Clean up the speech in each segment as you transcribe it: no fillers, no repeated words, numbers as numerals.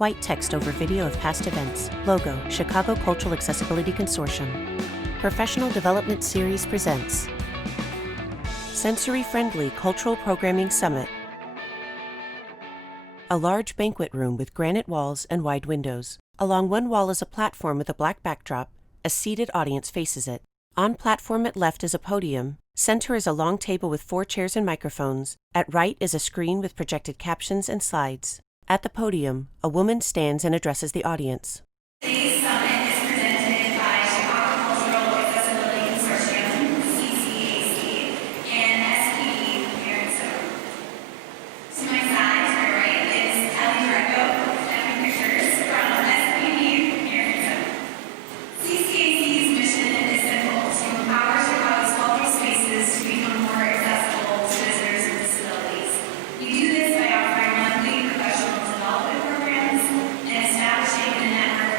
White text over video of past events. Logo, Chicago Cultural Accessibility Consortium. Professional Development Series presents Sensory-Friendly Cultural Programming Summit. A large banquet room with granite walls and wide windows. Along one wall is a platform with a black backdrop. A seated audience faces it. On platform at left is a podium. Center is a long table with 4 chairs and microphones. At right is a screen with projected captions and slides. At the podium, a woman stands and addresses the audience. Today's summit is presented by Chicago Cultural Accessibility Consortium, CCAC, and SPD Parent Zone. To my side, to my right, is Kelly Greco, taking pictures from SPD Parent Zone. CCAC's mission is simple: to empower Chicago's cultural spaces to become more accessible to visitors with disabilities. We do this by offering monthly professional development programs and establishing a network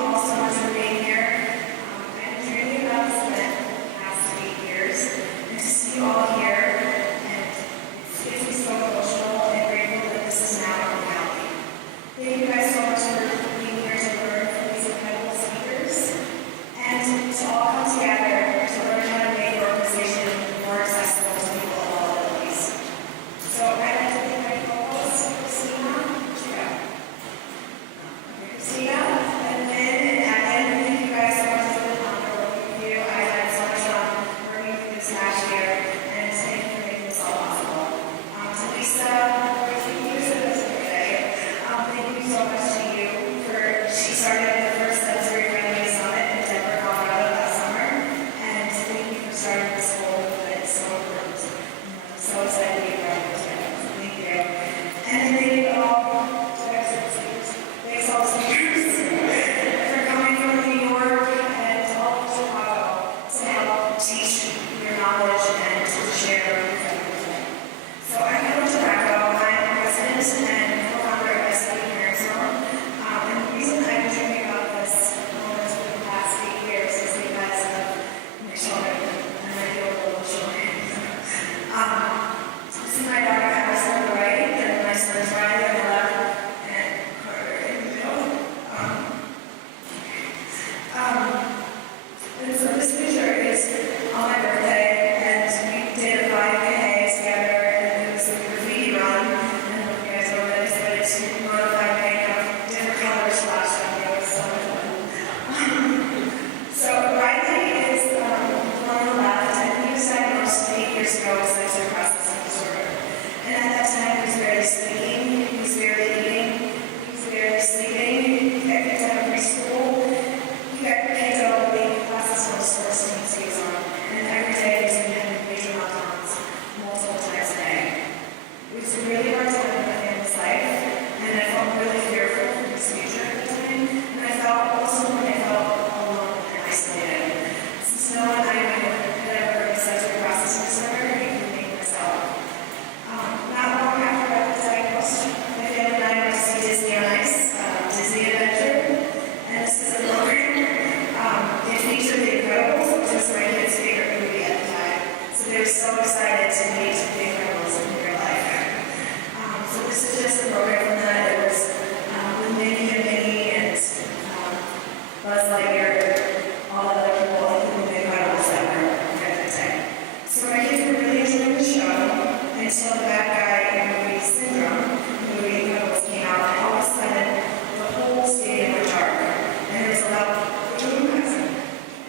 all so much for being here. I've been dreaming about this event for the past 8 years, and to see you all here, and it gives me so emotional and grateful that this is now a reality. Thank you guys so much for being here to learn from these incredible speakers, and to all come together to learn how to make your organization more accessible to people of all abilities. So I'd like to thank my co-host, Christina. Christina, and Lynn, and Evan, thank you guys so much for the honor working with you. I had so much fun working with you this last year, and thank you for making this all possible. To Lisa, for taking you to this birthday, thank you so much to you for, she started the first sensory friendly summit in Denver, Colorado last summer, and thank you for starting this whole movement. It's so important. I'm so excited to be part of it today. Thank you. And then thank you all. Thanks all the speakers for coming from New York and all of Chicago to help teach your knowledge and to share your everything. So I'm Kelly Tobacco. I'm president and co-founder of SB Parent Zone. And the reason I've been dreaming about this moment for the past 8 years is because of my children, and I feel a little children. This is my daughter Allison on the right, and my son's Riley on the left, and Carter in the middle. And so this picture is on my birthday, and we did a 5K together, and it was a graffiti run. I don't know if you guys know what it is, but it's run a 5K of different colors flashed on me. It was so much fun. So Riley is on the left, and he was diagnosed 8 years ago with sensory processing disorder. And at that time, he was barely speaking, he was barely eating, he was barely sleeping, he got picked out of preschool, he got picked out of league classes for sports teams he was on, and every day he was in major meltdowns, multiple times a day. It was a really hard time in my family's life, and I felt really fearful for his future at the time, and I felt alone and isolated. Since no one I knew had ever heard of sensory processing disorder, including myself. Not long after I was diagnosed, my family and I went to see Disney on Ice, Disney Adventure, and this is a program. It featured The Incredibles, which was my kid's favorite movie at the time. So they were so excited to meet The Incredibles in real life. So this is just a program from that. It was with Mickey and Minnie and Buzz Lightyear, all the other people, including The Incredibles that were there at the time. So my kids were really enjoying the show until the bad guy in the movie Syndrome, the movie Incredibles came out, and all of a sudden the whole stadium went dark, and there was a loud boom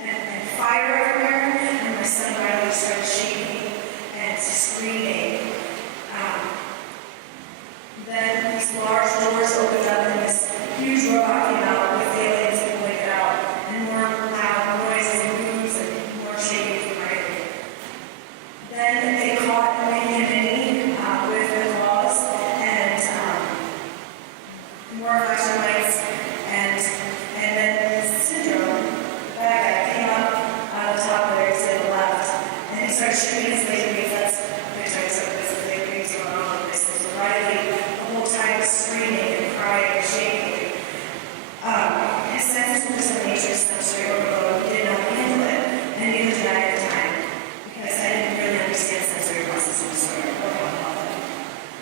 and fire everywhere, and my son Riley started shaking and screaming. Then these large doors opened up, and this huge robot came out with aliens pulling it out, and more loud noises and booms and more shaking from Riley. Then they caught Minnie and Minnie with the claws and more flashlights, and then Syndrome, the bad guy, came up out of the top there to the left, and he started shooting his laser beams. That's a picture I took. This is laser beams going on like this. So Riley the whole time was screaming and crying and shaking. His senses were just a major sensory overload. He didn't know how to handle it, and neither did I at the time, because I didn't really understand sensory processing disorder or how to help it.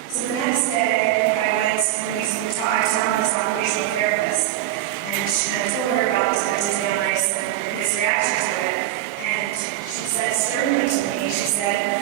So the next day, I saw this occupational therapist, and I told her about Disney on Ice and his reaction to it, and she said sternly to me, she said,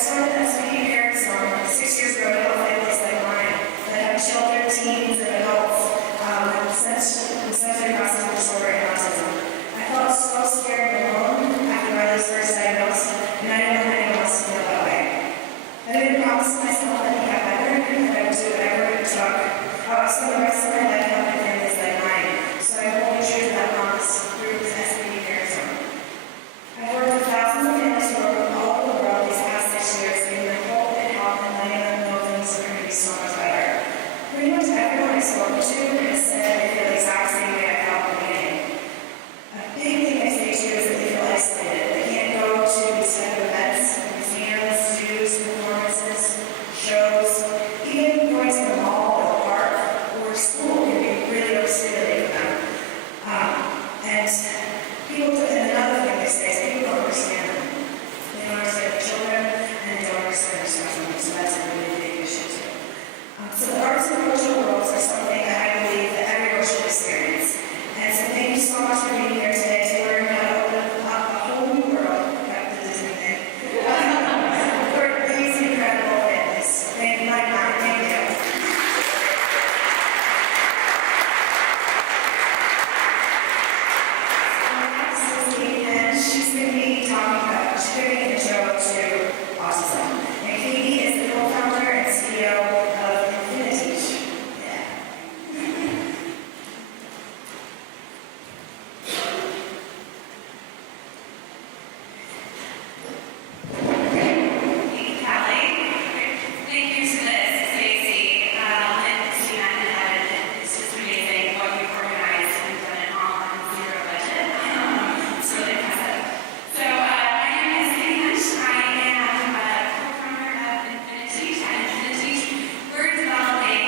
started SVP Parents Forum 6 years ago to help families like mine that have children, teens, and adults with sensory processing disorder and autism. I felt so scared and alone after Riley's first diagnosis, and I didn't want anyone else to feel that way. I didn't promise myself that he got better, and that I would do whatever it took. I would spend the rest of my life helping families like mine, so I hold me true to that promise through this SVP Parents Forum. I've worked with thousands of families who are all over the world these past 6 years, giving them hope and help and letting them know things are going to be so much better. Pretty much everyone I spoke to has said they feel the exact same way I felt in the beginning. A big thing they say too is that they feel isolated. They can't go to these type of events, museums, zoos, performances, shows, even going to the mall or the park or school can be really overstimulating for them. And another thing they say is people don't understand them. They don't understand their children, and they don't understand their special needs, so that's a really big issue too. So the arts and cultural worlds are something that I believe that everyone should experience. And so thank you so much for being here today to learn how to open up a whole new world, like the Disney thing, for these incredible families. Thank you, Mike. Thank you. She's going to be she's going to be an intro to autism. And Katie is the co-founder and CEO of Infinity. Yeah. Thank you, Callie. Thank you to Stacey and Christina and Evan. It's just amazing what you've organized and done it all on zero budget. It's really impressive. So, my name is Katie Hunch. I am co-founder of Infinity. At Infinity, we're developing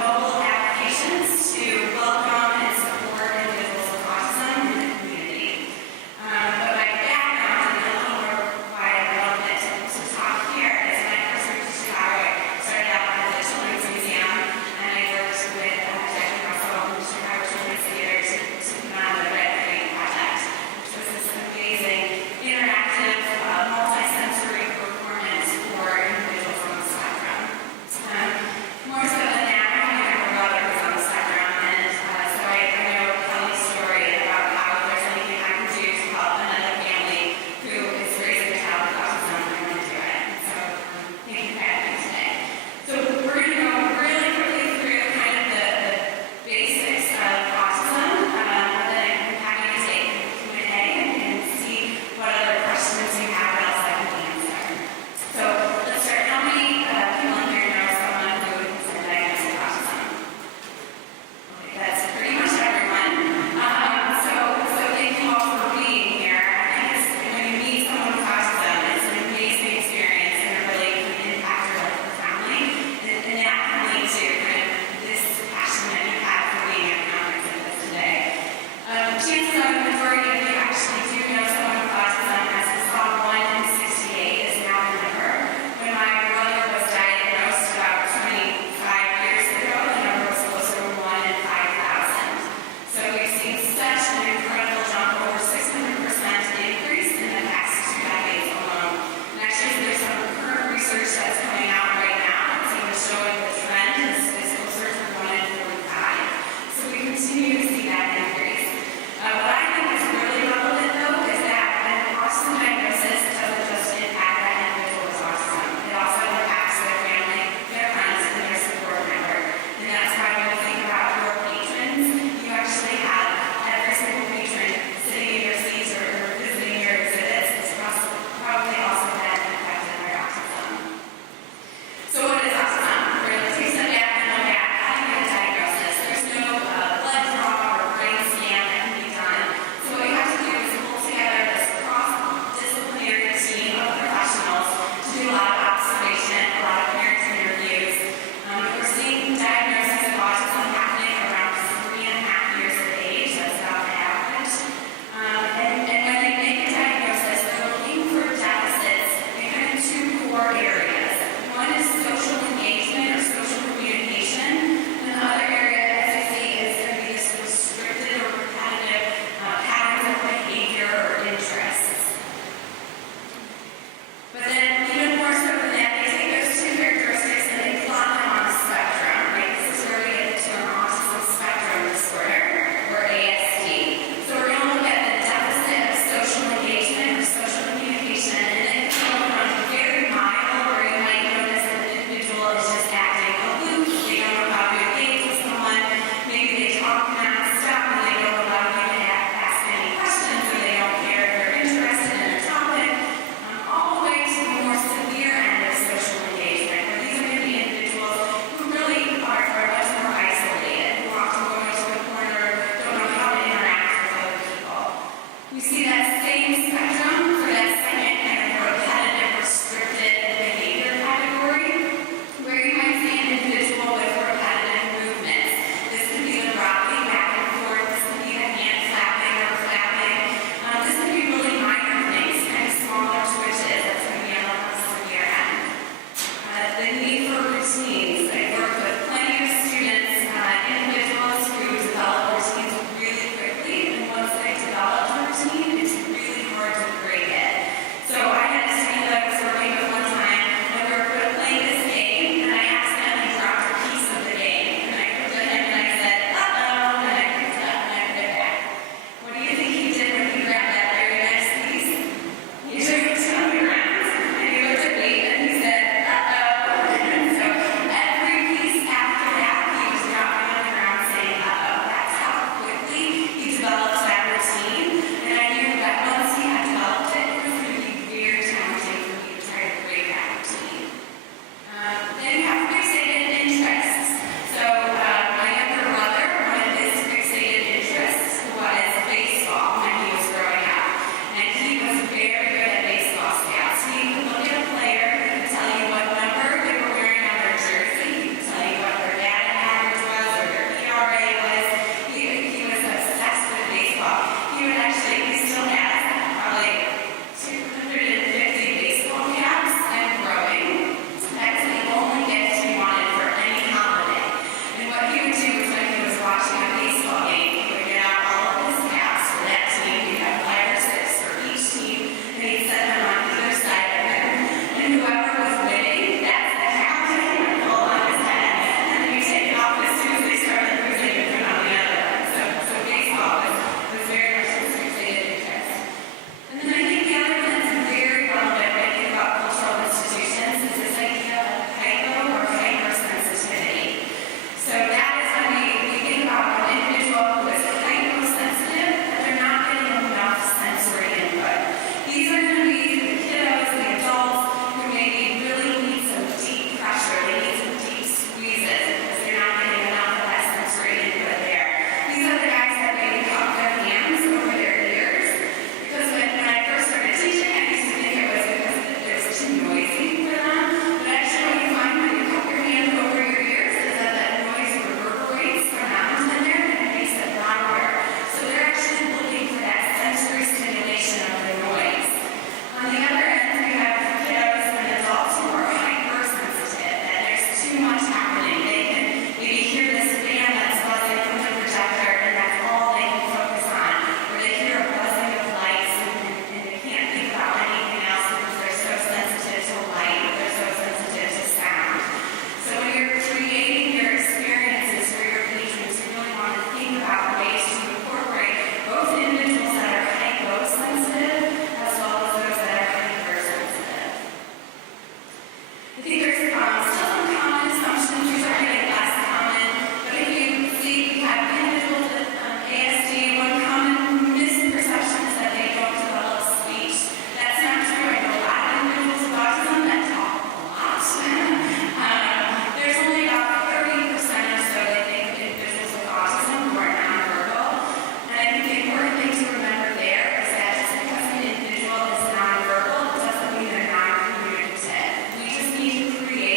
mobile applications to welcome and support individuals with autism in the community. But my background and a little more why I love it to talk here is when I first moved to Chicago, I started out at the Children's Museum, and I worked with Jackie Russell from the Chicago Children's Theater to put on the Red Green Project, which was this amazing interactive, multi-sensory performance for individuals on the spectrum. More so than that, I have a younger brother who's on the spectrum, and so I know Kelly's story about how if there's anything I can do to help another family who is raising a child with autism, I'm going to do it. So thank you for having me today. So we're going to go really quickly through kind of the basics of autism, and then I'm happy to take Q&A and see what other questions you have else I can answer. So let's start. How many people in here know someone who has been diagnosed with autism? Okay, that's pretty much everyone. So thank you all for being here. I think when you meet someone with autism, it's an amazing experience and it really can impact your life and family. And that can lead to kind of this passion that you have for being at a conference like this today. Chances are the majority of you actually do know someone with autism, as we saw 1 in 68 is now the number. When my brother was diagnosed about 25 years ago, the number was closer to 1 in 5,000. So we've seen such an incredible jump, over 600% increase in the past 2 decades alone. And actually, there's some current research that's coming out right now that's even showing the trend is closer to 1 in 45. So we continue to see that increase. What I think is really relevant, though, is that an autism diagnosis doesn't just impact that individual with autism. It also impacts their family, their friends, and their support network. And that's why when you think about your patrons, you actually have every single patron sitting in your seats or visiting your exhibits. It's probably also been affected by autism. So what is autism? We're going to take a step back and look at how to get a diagnosis. There's no blood draw or brain scan that can be done. So what you have to do is pull together this cross-disciplinary team of professionals to do a lot of observation, a lot of parent interviews. We're seeing diagnoses of autism happening around 3.5 years of age. That's about the average. And when they make a diagnosis, they're looking for deficits in kind of 2 core areas. One is social engagement or social communication, and the other area, as I say, is going to be this restricted or repetitive patterns of behavior or interests. But then, even more so I think there's still some common assumptions which are getting less common, but if you see we have individuals with ASD, one common misperception is that they don't develop speech. That's not true. I know a lot of individuals with autism that talk a lot. There's only about 30% or so that think individuals with autism who are nonverbal. And I think the important thing to remember there is that just because an individual is nonverbal doesn't mean they're not communicative. We just need to create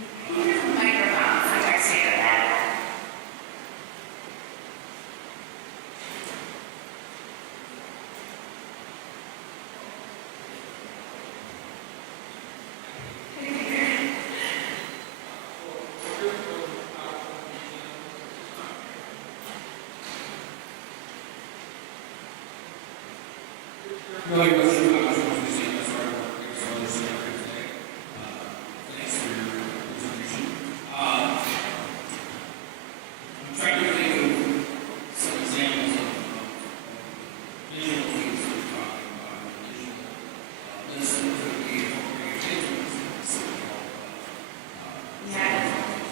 Microphone, so I say that. Really much appreciate this hard work that you're all doing here today. Thanks for your presentation. I'm trying to think of some examples of visual things that we're talking about. Visual listen could be appropriate visuals.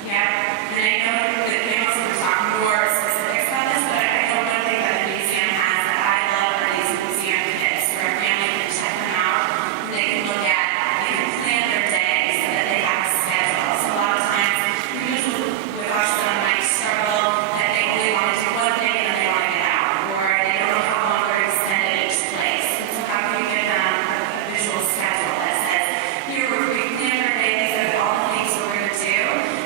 Yeah, and I know that they also were talking more specifics about this, but I don't know think that the museum has that I love are these museum kits where a family can check them out. And they can look at, they can plan their day so that they have a schedule. So a lot of times, we usually would watch them like struggle that they only want to do one thing and then they want to get out, or they don't know how long they're going to spend at each place. And so how can you give them a visual schedule that says, here we plan our day, these are all the things we're going to do,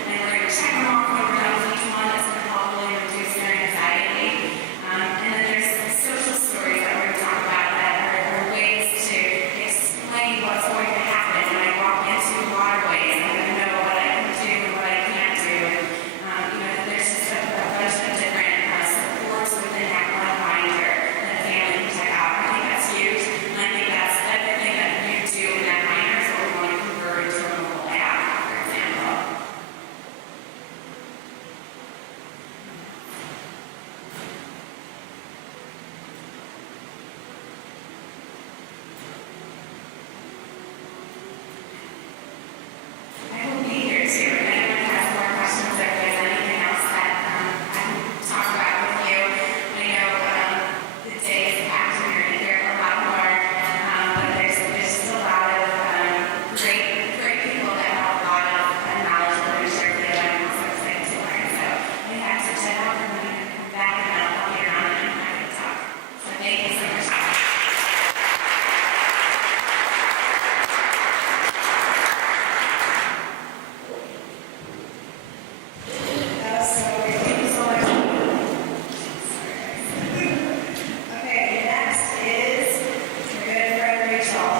and we're going to check them off when we're done with each one. That's going to help really reduce their anxiety. And then there's social stories that we're going to talk about that are ways to explain what's going to happen when I walk into waterways. I'm going to know what I can do and what I can't do. There's just a bunch of different supports within that one binder that a family can check out. I think that's huge, and I think that's everything that you do in that binder is what we want to convert into a mobile app, for example. I will be here too. If anyone has more questions or if there's anything else that I can talk about with you, I know the day is packed and you're going to hear a lot more, but there's just a lot of great people that have a lot of knowledge that we share with you that I'm also excited to learn. So we have to check out and then come back and I'll be around and I can talk. So thank you so much. Okay, next is your good friend Rachel.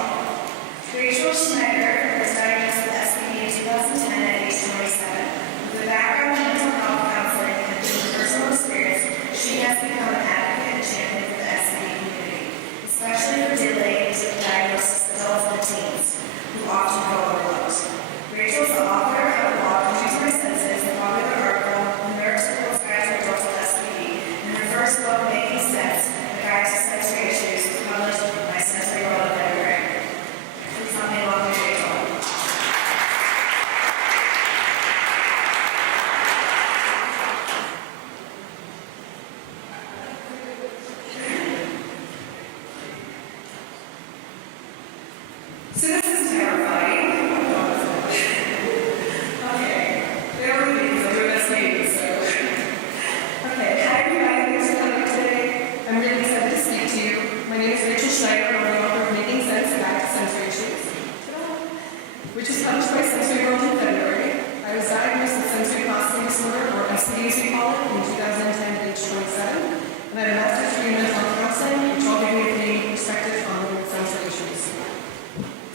Rachel Schneider was diagnosed with SPD in 2010 at age 27. With a background in mental health counseling and through personal experience, she has become an advocate and champion for the SPD community, especially for delayed diagnosis adults and teens, who often go overlooked. Rachel is the author of a blog, Use My Senses, a popular article, The Nerves Girls Guide to Adults with SPD, and her first book, Making Sense, A Guide to Sensory Issues, was published by Sensory World in February. Please help me welcome Rachel. So this is terrifying. Okay, bear with me because I'm doing this meeting, so. Okay, hi everybody, thanks for coming today. I'm really excited to speak to you. My name is Rachel Schneider, I'm the author of Making Sense, A Guide to Sensory Issues, which is published by Sensory World in February. I was diagnosed with sensory processing disorder, or SPD as we call it, in 2010 at age 27, and I have a master's degree in mental health counseling, which all gave me a unique perspective on living with sensory issues.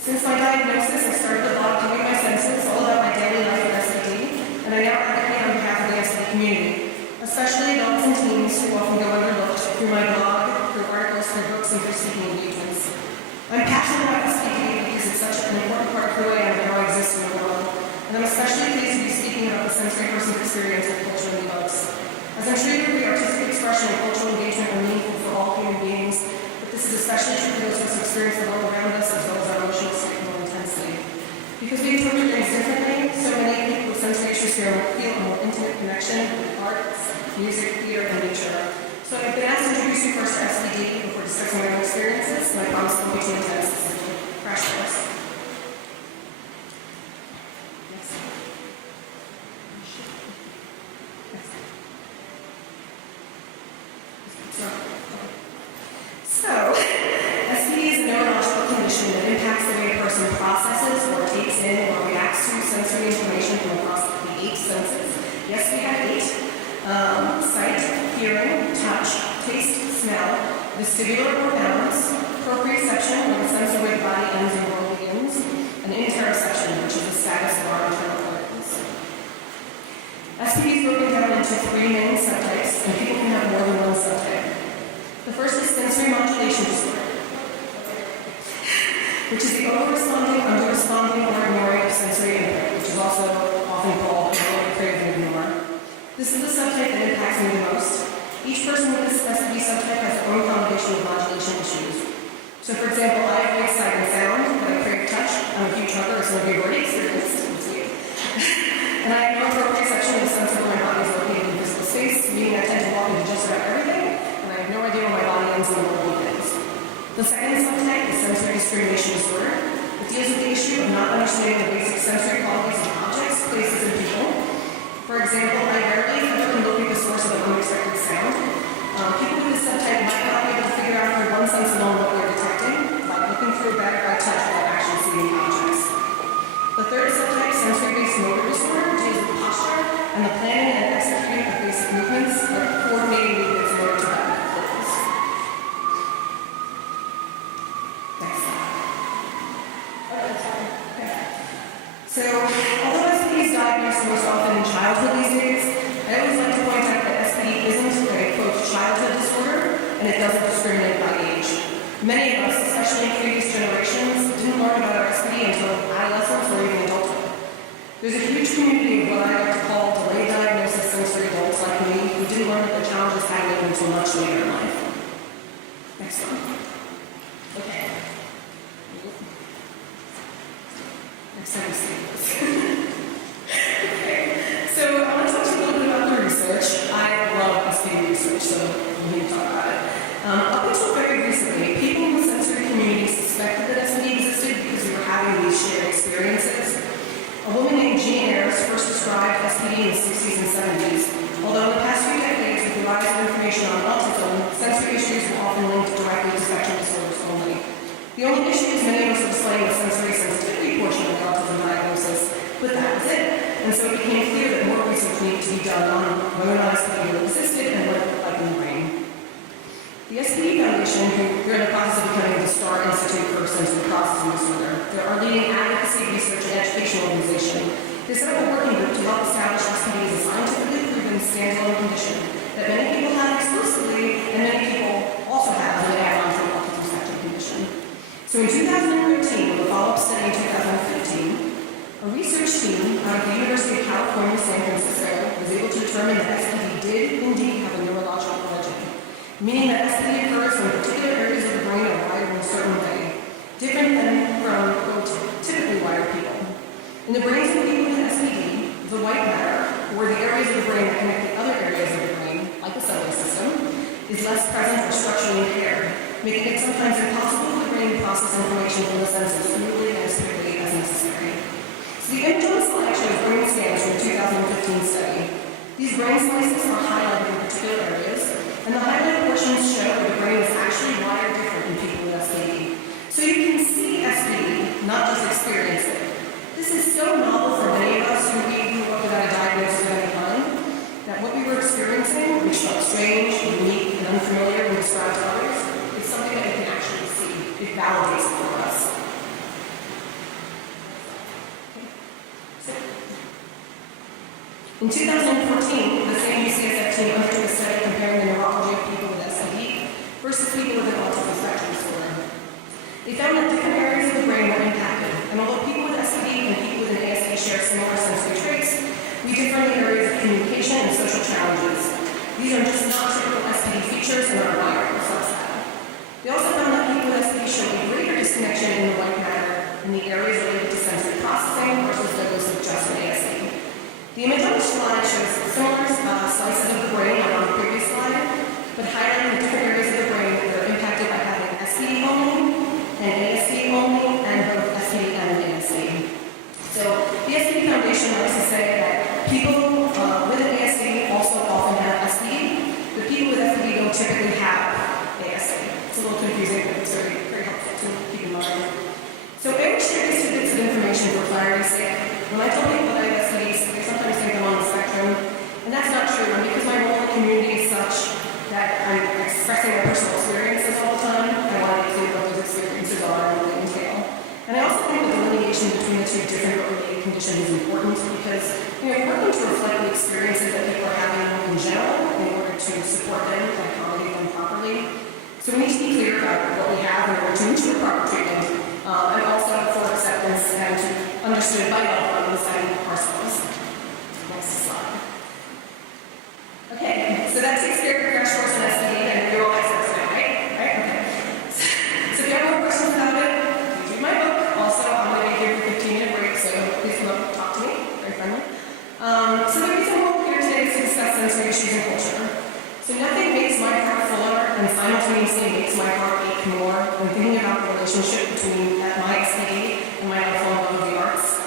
Since my diagnosis, I started the blog Doing My Senses, all about my daily life with SPD, and I now advocate on behalf of the SPD community, especially adults and teens who often go overlooked through my blog, through articles, through books, and through speaking engagements. I'm passionate about SPD because it's such an important part of who I am and how I exist in the world, and I'm especially pleased to be speaking about the sensory person's experience with culture and books. As I'm sure you agree, artistic expression and cultural engagement are meaningful for all human beings, but this is especially true for those of us who experience the world around us as well as our emotional state more intensely. Because we interpret things differently, so many people with sensory issues feel a more intimate connection with arts, music, theater, and nature. So I've been asked to introduce you first to SPD before discussing my own experiences, and I promise it won't be too intense. This is a crash course. Yes. So, SPD is a neurological condition that impacts the way a person processes or takes in or reacts to sensory information from a vestibular or balance, proprioception, where the sense of where the body ends and the world begins, and interoception, which is the status of our internal organs. SPD is broken down into three main subtypes, and people can have more than one subtype. The first is sensory modulation disorder, which is the over-responding, under-responding, or ignoring of sensory input, which is also often called a crave and ignore. This is the subtype that impacts me the most. Each person with this SPD subtype has their own combination of modulation issues. So for example, I have great sight and sound, but I crave touch. I'm a huge hugger, as some of you have already experienced. It's weird. And I have no proprioception of the sense of where my body is located in physical space, meaning I tend to walk into just about everything, and I have no idea where my body ends and the world begins. The second subtype is sensory discrimination disorder. It deals with the issue of not understanding the basic sensory qualities of objects, places, and people. For example, I rarely can locate the source of an unexpected sound. People with this subtype might not be able to figure out through one sense alone what they're detecting, like looking through a bag by touch without actually seeing the objects. The third subtype, sensory-based motor disorder, deals with posture and the planning and executing of basic movements, like coordinating movements in order to run clothes. Next slide. Okay. So, although SPD is diagnosed most often in childhood these days, I always like to point out that SPD isn't a quote childhood disorder, and it doesn't discriminate by age. Many of us, especially in previous generations, didn't learn about our SPD until adolescence or even adulthood. There's a huge community of what I like to call delayed diagnosis sensory adults like me who didn't learn that the challenges hadn't even until much later in life. Next one. Okay. Next time you see this. Okay. So I want to talk to you a little bit about the research. I love SPD research, so we need to talk about it. Up until very recently, people in the sensory community suspected that SPD existed because we were having these shared experiences. A woman named Jean Ayres first described SPD in the 60s and 70s. Although in the past few decades, with the rise of information on autism, sensory issues were often linked directly to spectrum disorders only. The only issue is many of us were displaying the sensory sensitivity portion of the autism diagnosis, but that was it. And so it became clear that more research needed to be done on whether or not SPD existed and what it looked like in the brain. The SPD Foundation, who we're in the process of becoming the STAR Institute for Sensory Processing Disorder, they're our leading advocacy, research, and educational organization. They set up a working group to help establish SPD as a scientifically proven standalone condition that many people have exclusively, and many people also have when they add on to an autism spectrum condition. So in 2013, with a follow-up study in 2015, a research team out of the University of California, San Francisco, was able to determine that SPD did indeed have a neurological origin, meaning that SPD occurs when particular areas of the brain are wired in a certain way, different than from, quote, typically wired people. In the brains of people with SPD, the white matter, or the areas of the brain that connect the other areas of the brain, like the subway system, is less present or structurally impaired, making it sometimes impossible for the brain to process information from the senses fluidly and as quickly as necessary. So the image on the slide shows brain scans from a 2015 study. These brain slices are highlighted in particular areas, and the highlighted portions show that the brain is actually wired different in people with SPD. So you can see SPD, not just experience it. This is so novel for many of us who grew up without a diagnosis of any kind, that what we were experiencing, which felt strange, unique, and unfamiliar when described to others, is something that we can actually see. It validates it for us. In 2014, the same UCSF team undertook a study comparing the neurology of people with SPD versus people with an autism spectrum disorder. They found that different areas of the brain were impacted, and although people with SPD and people with an ASD share similar sensory traits, we differ in the areas of communication and social challenges. These are just not typical SPD features and are wired or subset. They also found that people with SPD show a greater disconnection in the white matter in the areas related to sensory processing versus those with just an ASD. The image on the slide shows similar slices of the brain like on the previous slide, but highlighting the different areas of the brain that are impacted by having SPD only, and ASD only, and both SPD and ASD. So the SPD Foundation likes to say that people with an ASD also often have SPD, but people with SPD don't typically have ASD. It's a little confusing, but it's very, very helpful to keep in mind. So I will share these tidbits of information for clarity's sake. When I tell people that I have SDs, they sometimes think I'm on the spectrum, and that's not true. And because my role in the community is such that I'm expressing my personal experiences all the delineation between the two different related conditions is important because, we're working to reflect the experiences that people are having in general in order to support them and accommodate them properly. So we need to be clear about what we have in order to ensure proper treatment, and also for acceptance and to understood by loved ones and ourselves. Next slide. Okay, so that takes care of your crash course in SBA, and you're all experts now, right? Right? Okay. So if you have more questions about it, please read my book. Also, I'm going to be here for a 15-minute break, so please come up and talk to me. Very friendly. So the reason we're here today is to discuss sensory issues and culture. So nothing makes my heart fuller and simultaneously makes my heart ache more than thinking about the relationship between my SPD and my lifelong love of the arts.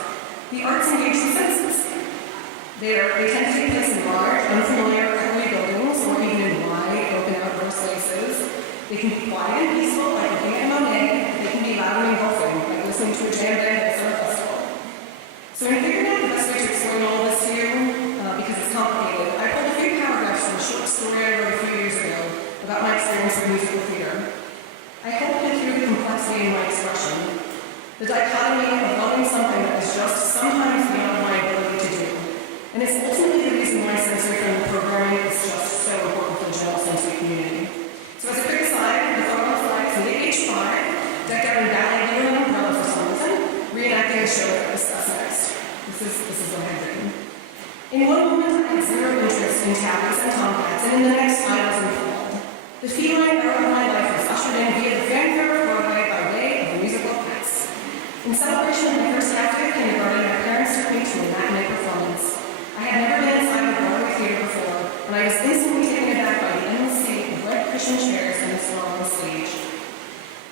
The arts engage the senses. They tend to take place in large, unfamiliar, ugly buildings or even in wide, open outdoor spaces. They can be quiet and peaceful, like looking at Monet. They can be loud and engulfing, like listening to a jam band at a summer festival. So in figuring out the best way to explain all this to you, because it's complicated, I pulled a few paragraphs from a short story I wrote a few years ago about my experience with musical theater. I hope to hear the complexity in my expression, the dichotomy of loving something that is just sometimes beyond my ability to do. And it's ultimately the reason why sensory-friendly programming is just so important for the general sensory community. So as a quick aside, the photo of lights in the H5, decked out in ballet gear and umbrella for some reason, reenacting the show that I discuss next. This is what I've written. In one moment, I had zero interest in tabbies and tomcats, and in the next, I was enthralled. The feline era of my life was ushered in via the fanfare of Broadway by way of the musical Cats. In celebration of my first active kindergarten, my parents took me to a matinee performance. I had never been inside a Broadway theater before, and I was instantly taken aback by the endless sea of red cushion chairs and the swirling stage.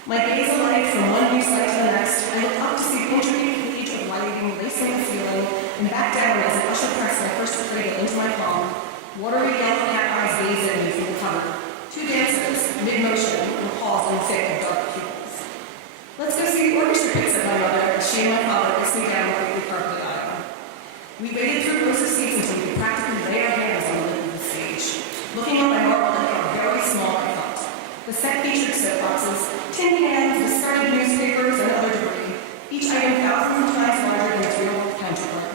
My gaze alighted from one new sight to the next. I looked up to see the intricate cage of lighting lacing the ceiling, and back down as an usher pressed my first cradle into my palm. Watery yellow cat eyes gazed at me from the cover. Two dancers, mid-motion, and paused in the thick of dark pupils. Let's go see the orchestra pit, said my mother, as she and my father raced me down the quickly carpeted aisle. We waited through rows of seats until we could practically lay our hands on the lid of the stage. Looking up, I marveled at how very small I felt. The set featured soapboxes, tin cans, discarded newspapers, and other debris, each item thousands of times larger than its real counterpart.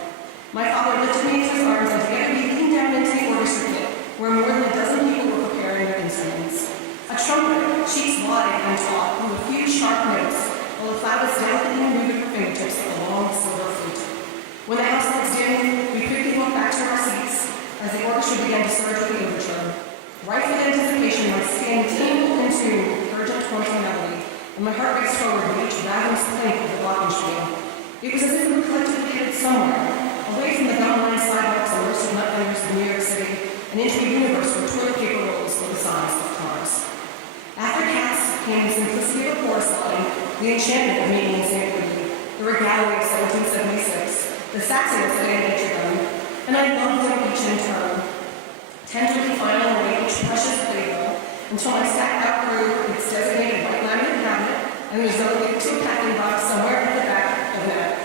My father lifted me into his arms, and together we leaned down into the orchestra pit, where more than a dozen people were preparing their instruments. A trumpet, cheeks wide and taut, blew a few sharp notes, while the flutist delicately moved her fingertips of a long silver flute. When the house lights dimmed, we quickly went back to our seats as the orchestra began to surge with the overture. Right with anticipation, my skin tingled in tune with the urgent haunting melody, and my heart raced forward with each ravenous clink of the glockenspiel. It was as if we were collectively headed somewhere, away from the gum-lined sidewalks and roasted nut vendors of New York City, and into a universe where toilet paper rolls were the size of cars. After Cats came the simplicity of a chorus line, the enchantment of meeting in St. Louis, the regality of 1776, the sassiness of Anne Gun, and I loved them each in turn, tenderly filing away each precious playbill until my stack outgrew its designated white laminate cabinet and was relegated to a packing box somewhere at the back of the attic.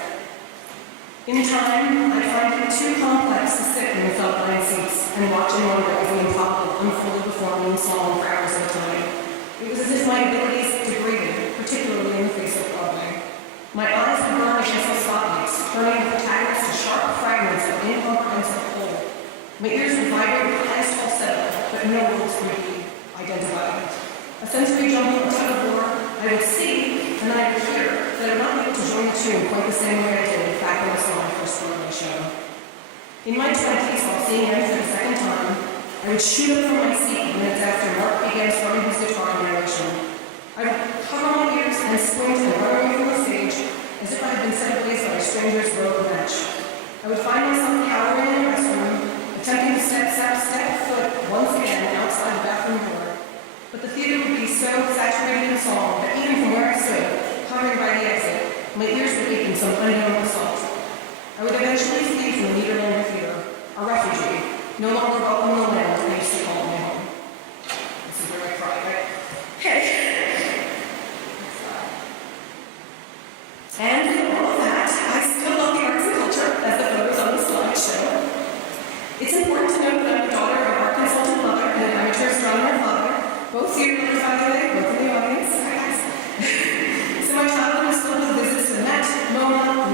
In time, I find it too complex to sit in the felt-lined seats and watch and wonder as the improbable unfolded before me in song for hours at a time. It was as if my abilities degraded, particularly in the face of Broadway. My eyes would burn against the spotlights, turning the protagonist to sharp fragments of incomprehensible whole. My ears would vibrate with the highest falsetto, but no words could be identified. A sensory jumble of tug of war, I would see, and I would hear, but I would not be able to join the tune quite the same way I did back when I saw my first Broadway show. In my 20s, while seeing him for the second time, I would shoot up from my seat minutes after Mark began strumming his guitar in narration. I would cover my ears and squint and run away from the stage as if I had been set ablaze by a stranger's rogue match. I would find myself cowering in the restroom, attempting to step foot once again outside the bathroom door. But the theater would be so saturated in song that even from where I stood, hovering by the exit, my ears would ache in some unknown assault. I would eventually flee from the Niederlander Theater, a refugee, no longer welcome in the land I used to call my home. This is where I cry, right? Hey. And with all of that, I still love the arts and culture, as the photos on the slide show. It's important to note that I'm the daughter of an art consultant mother and an amateur astronomer father, both theater by the way, both in the audience. So my childhood was filled with visits to Met, MoMA,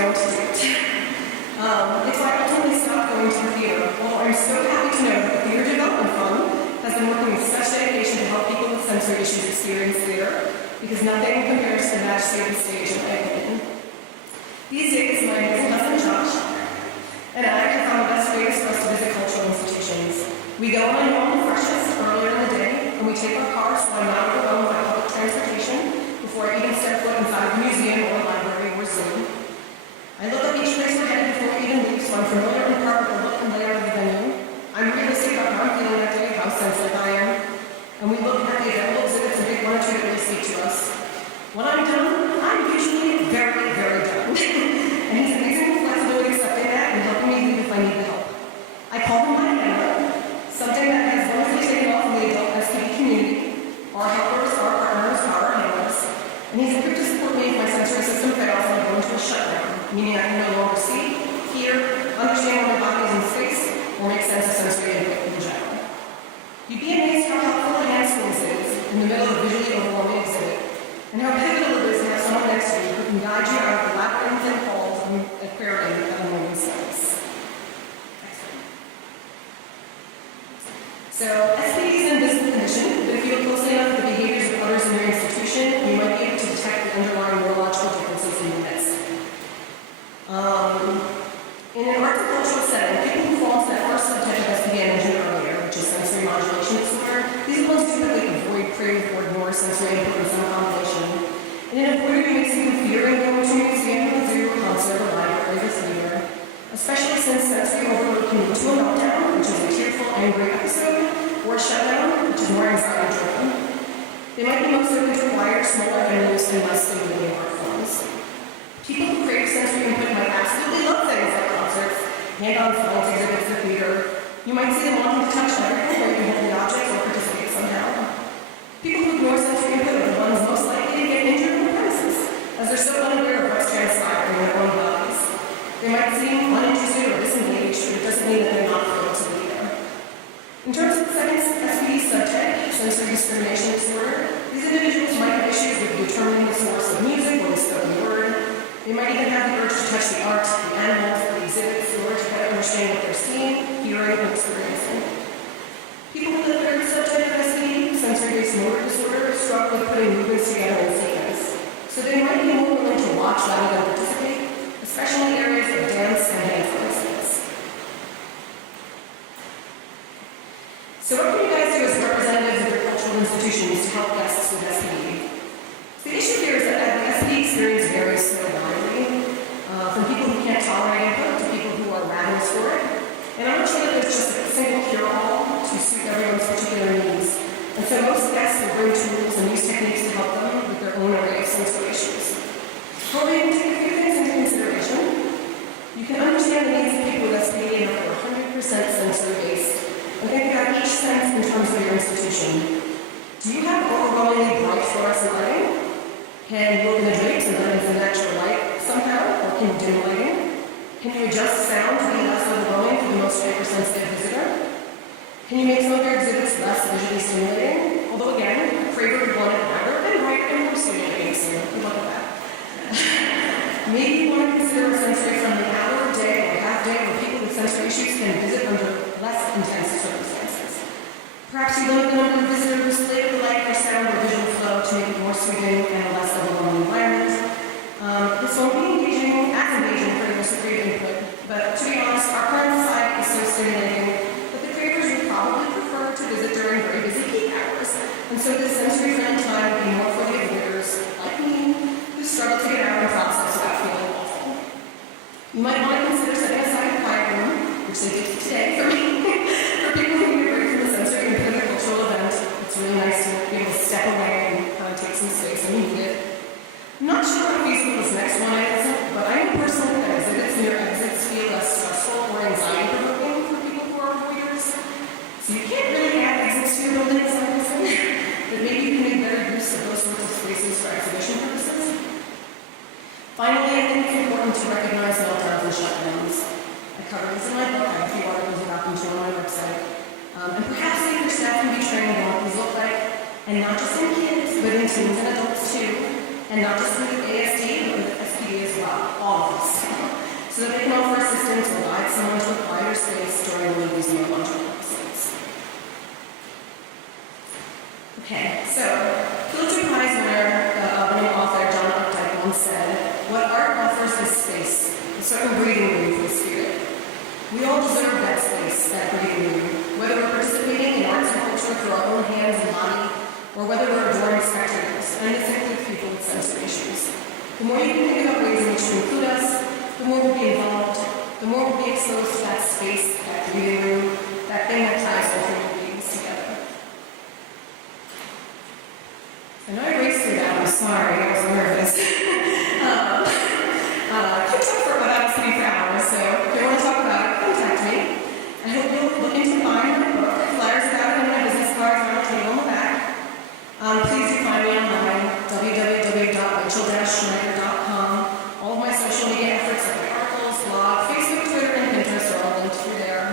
don't do it. It's why I ultimately stopped going to the theater. Well, I'm so happy to know that the Theater Development Fund has been working with such dedication to help people with sensory issues experience theater, because nothing compares to the majesty of the stage, in my opinion. These days, my amazing husband Josh and I have found the best ways for us to visit cultural institutions. We go on annual refreshments earlier in the day, and we take our cars so I'm not overwhelmed by public transportation before I even step foot inside a museum or a library or zoo. I look up each place we're headed before we even leave, so I'm familiar in part with the look and layout of the venue. I'm realistic about how I'm feeling that day, how sensitive I am, and we look at the available exhibits and pick one or two that really speak to us. When I'm done, I'm usually very, very done. And he's amazing flexibility accepting that and helping me leave if I need the help. I call him my handler, something that has wonderfully taken off in the adult SPD community. Our helpers, our partners, our handlers, and he's equipped to support me if my sensory system fails and I go into a shutdown, meaning I can no longer see, hear, understand where my body is in space, or make sense of sensory input in general. You'd be amazed how helpful the hand schools is in the middle of a visually overwhelming exhibit, and how pivotal it is to have someone next to you who can guide you out of the labyrinth and halls of an aquarium at a moment's notice. So, SPD is in business condition, but if you look closely enough at the behaviors of others in your institution, you might be able to detect the underlying neurological differences in your midst. In an art and cultural setting, people who fall into that first subtype of SPD I mentioned earlier, which is sensory modulation disorder, these are ones who typically avoid, crave, or ignore sensory input in some combination. And in avoiding it makes you fearing going to a museum, a zoo, a concert, a library, or theater, especially since sensory overload can lead to a meltdown, which is a tearful, angry episode, or a shutdown, which is more anxiety-driven. They might be most open to quieter, smaller venues and less stimulating art forms. People who crave sensory input might absolutely love things like concerts, hand-on science exhibits in the theater. You might see them wanting to touch everything, or you can hold the objects or participate somehow. People who ignore sensory input are the ones most likely to get injured on the premises, as they're so unaware of what's transpiring in their own bodies. They might seem uninterested or disengaged, but it doesn't mean that they're not thrilled to be there. In terms of the second SPD subtype, sensory discrimination disorder, these individuals might have issues with determining the source of music or the spoken word. They might even have the urge to touch the art, the animals, or the exhibits in order to better understand what they're seeing, hearing, and experiencing. People with the third subtype of SPD, sensory-based motor disorder, struggle with putting movements together in sequence. So they might be more willing to watch rather than participate, especially in areas of dance and dance instruments. So what can you guys do as representatives of your cultural institutions to help guests with SPD? The issue here is that the SPD experience varies so widely, from people who can't tolerate input to people who are ravenous for it. And I'm not sure that there's just a single cure-all to suit everyone's particular needs. And so most guests will bring tools and use techniques to help them with their own array of sensory issues. However, you can take a few things into consideration. You can understand the needs of people with SPD and that they're 100% sensory-based, and think about each sense in terms of your institution. Do you have overwhelmingly bright fluorescent lighting? Can you open the drapes and let in some natural light somehow, or can you dim lighting? Can you adjust sound to be less overwhelming for the most hypersensitive visitor? Can you make some of your exhibits less visually stimulating? Although again, a craver would want it louder and brighter and more stimulating, so good luck with that. Maybe you want to consider a sensory-friendly hour, day, or half day where people with sensory issues can visit under less intense circumstances. Perhaps you limit the number of visitors, later light or sound or visual flow to make it more soothing and a less overwhelming environment. This won't be as engaging for your creative input, but to be honest, our current society is so stimulating that the creators would probably prefer to visit during very busy peak hours. And so this sensory-friendly time would be more for the avoiders, like me, who struggle to get out and process without feeling awful. You might want to consider setting aside a quiet room, which they did today for me, for people who need a break from the sensory input of a cultural event. It's really nice to be able to step away and kind of take some space when you need it. I'm not sure how feasible this next one is, but I know personally that exhibits near exits feel less stressful or anxiety-provoking for people who are avoiders. So you can't really add exits to your buildings like this one, but maybe you can make better use of those sorts of spaces for exhibition purposes. Finally, I think it's important to recognize meltdowns and shutdowns. I cover this in my book. I have a few articles about them too on my website. And perhaps see if your staff can be trained on what these look like, and not just in kids, but in teens and adults too. And not just with ASD, but with SPD as well, all of us. someone to a quieter space during one of these neurological episodes. Okay, so Pulitzer Prize winner, winning author John Updike once said, "What art offers is space, a certain breathing room for the spirit. We all deserve that space, that breathing room, whether we're participating in arts and culture through our own hands and body, or whether we're adoring spectators, and this includes people with sensory issues. The more you can think about ways in which to include us, the more we'll be involved, the more we'll be exposed to that space, that breathing room, that thing that ties all human beings together." I know I raced through that, I'm sorry, I was nervous. I could talk for about Apple City for hours, so if you want to talk about it, contact me. I hope you'll look into buying my book, flyers about it, and my business cards on the table on the back. Please do find me online, www.rachel-schneider.com. All of my social media efforts, like my articles, blog, Facebook, Twitter, and Pinterest are all linked through there.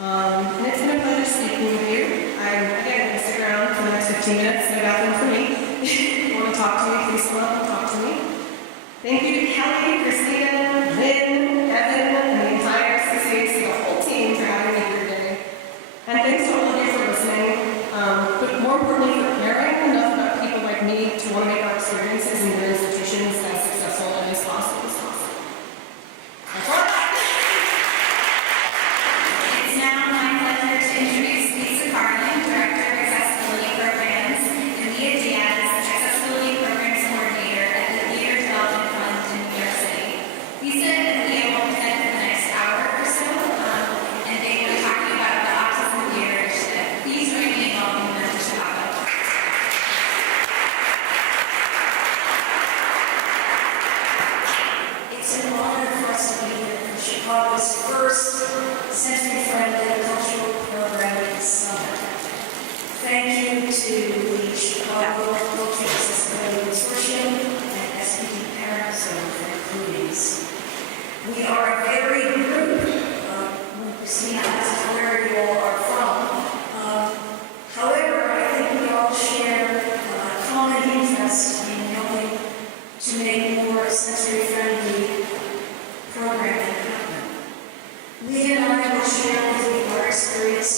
And it's been a pleasure speaking with you. I'm, again, going to stick around for the next 15 minutes, no bathroom for me. If you want to talk to me, please come up and talk to me. Thank you to Kelly, Christina, Lynn, Evan, and the entire CCAC, the whole team, for having me here today. And thanks to all of you for listening, but more importantly for caring enough about people like me to want to make our experiences in your institutions as successful and as possible as possible. That's all I got. It's now my pleasure to introduce Lisa Carlin, Director of Accessibility Programs, and Leah Diaz, Accessibility Programs Coordinator at the Theater Development Fund in New York City. Lisa and Leah will present for the next hour or so, and they will be talking about the Autism Theater Initiative. Please join me in welcoming them to Chicago. It's an honor for us to be here for Chicago's first sensory-friendly cultural programming summit. Thank you to the Chicago Cultural Accessibility Consortium and SPD Parent Zone for including us. We are a varied group. Christina asked where you all are from. However, I think we all share a common interest in helping to make more sensory-friendly programming happen. Leah and I will share with you our experience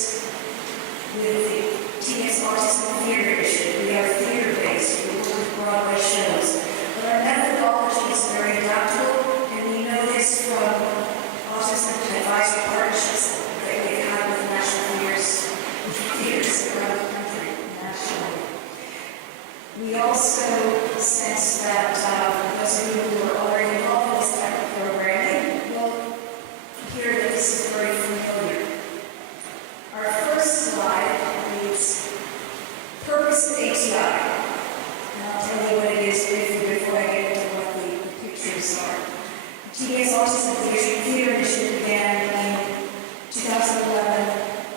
with the TS Autism Theater Initiative. We are theater-based, we work with Broadway shows, but our methodology is very adaptable, and we know this from autism advisory partnerships that we've had with national theaters around the country, nationally. We also sense that those of you who are already involved in this type of programming will hear that this is very familiar. Our first slide reads Purpose of ATI. And I'll tell you what it is briefly before I get into what the pictures are. TDS Autism Theater Initiative began in 2011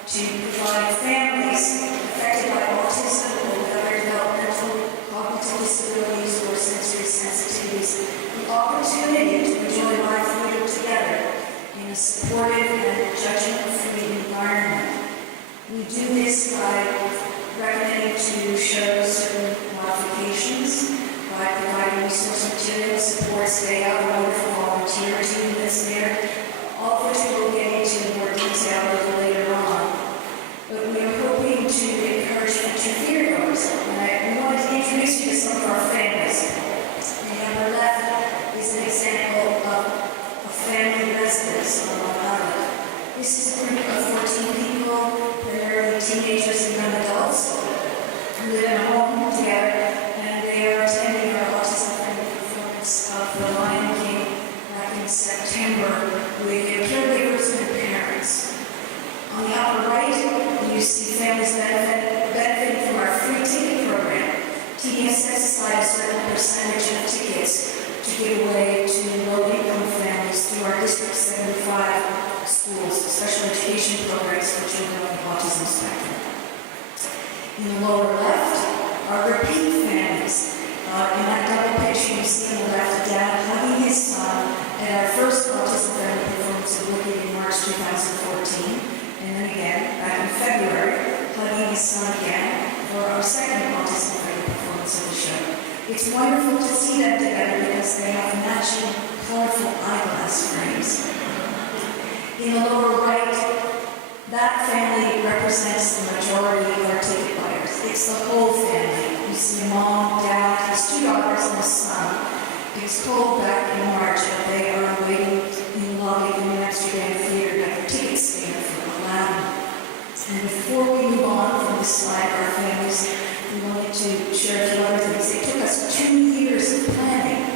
to provide families affected by autism or with other developmental cognitive disabilities or sensory sensitivities the opportunity to enjoy live theater together in a supportive and judgment-free environment. We do this by recommending to show certain modifications, by providing resource materials, supports. They have a wonderful volunteer team that's there, all of which we'll get into in more detail a little later on. But we are hoping to encourage future theatergoers. And we wanted to introduce you to some of our families. And on the left is an example of a family residence on Long Island. This is a group of 14 people, primarily teenagers and young adults, who live in a home together, and they are attending our autism-friendly performance of The Lion King back in September with their caregivers and their parents. On the upper right, you see families benefiting from our free ticket program. TDS sets aside a certain percentage of tickets to give away to low-income families through our District 75 schools, special education programs for children on the autism spectrum. In the lower left are repeat families. In that double picture, you see on the left a dad hugging his son at our first autism-friendly performance of Wicked in March 2014. And then again, back in February, hugging his son again for our second autism-friendly performance of the show. It's wonderful to see them together because they have matching colorful eyeglass frames. In the lower right, that family represents the majority of our ticket buyers. It's the whole family. You see a mom, dad, his 2 daughters, and a son. It's cold back in March, but they are waiting in the lobby in the Amsterdam Theater at the ticket stand for Aladdin. And before we move on from this slide, our families, we wanted to share a few other things. It took us 2 years of planning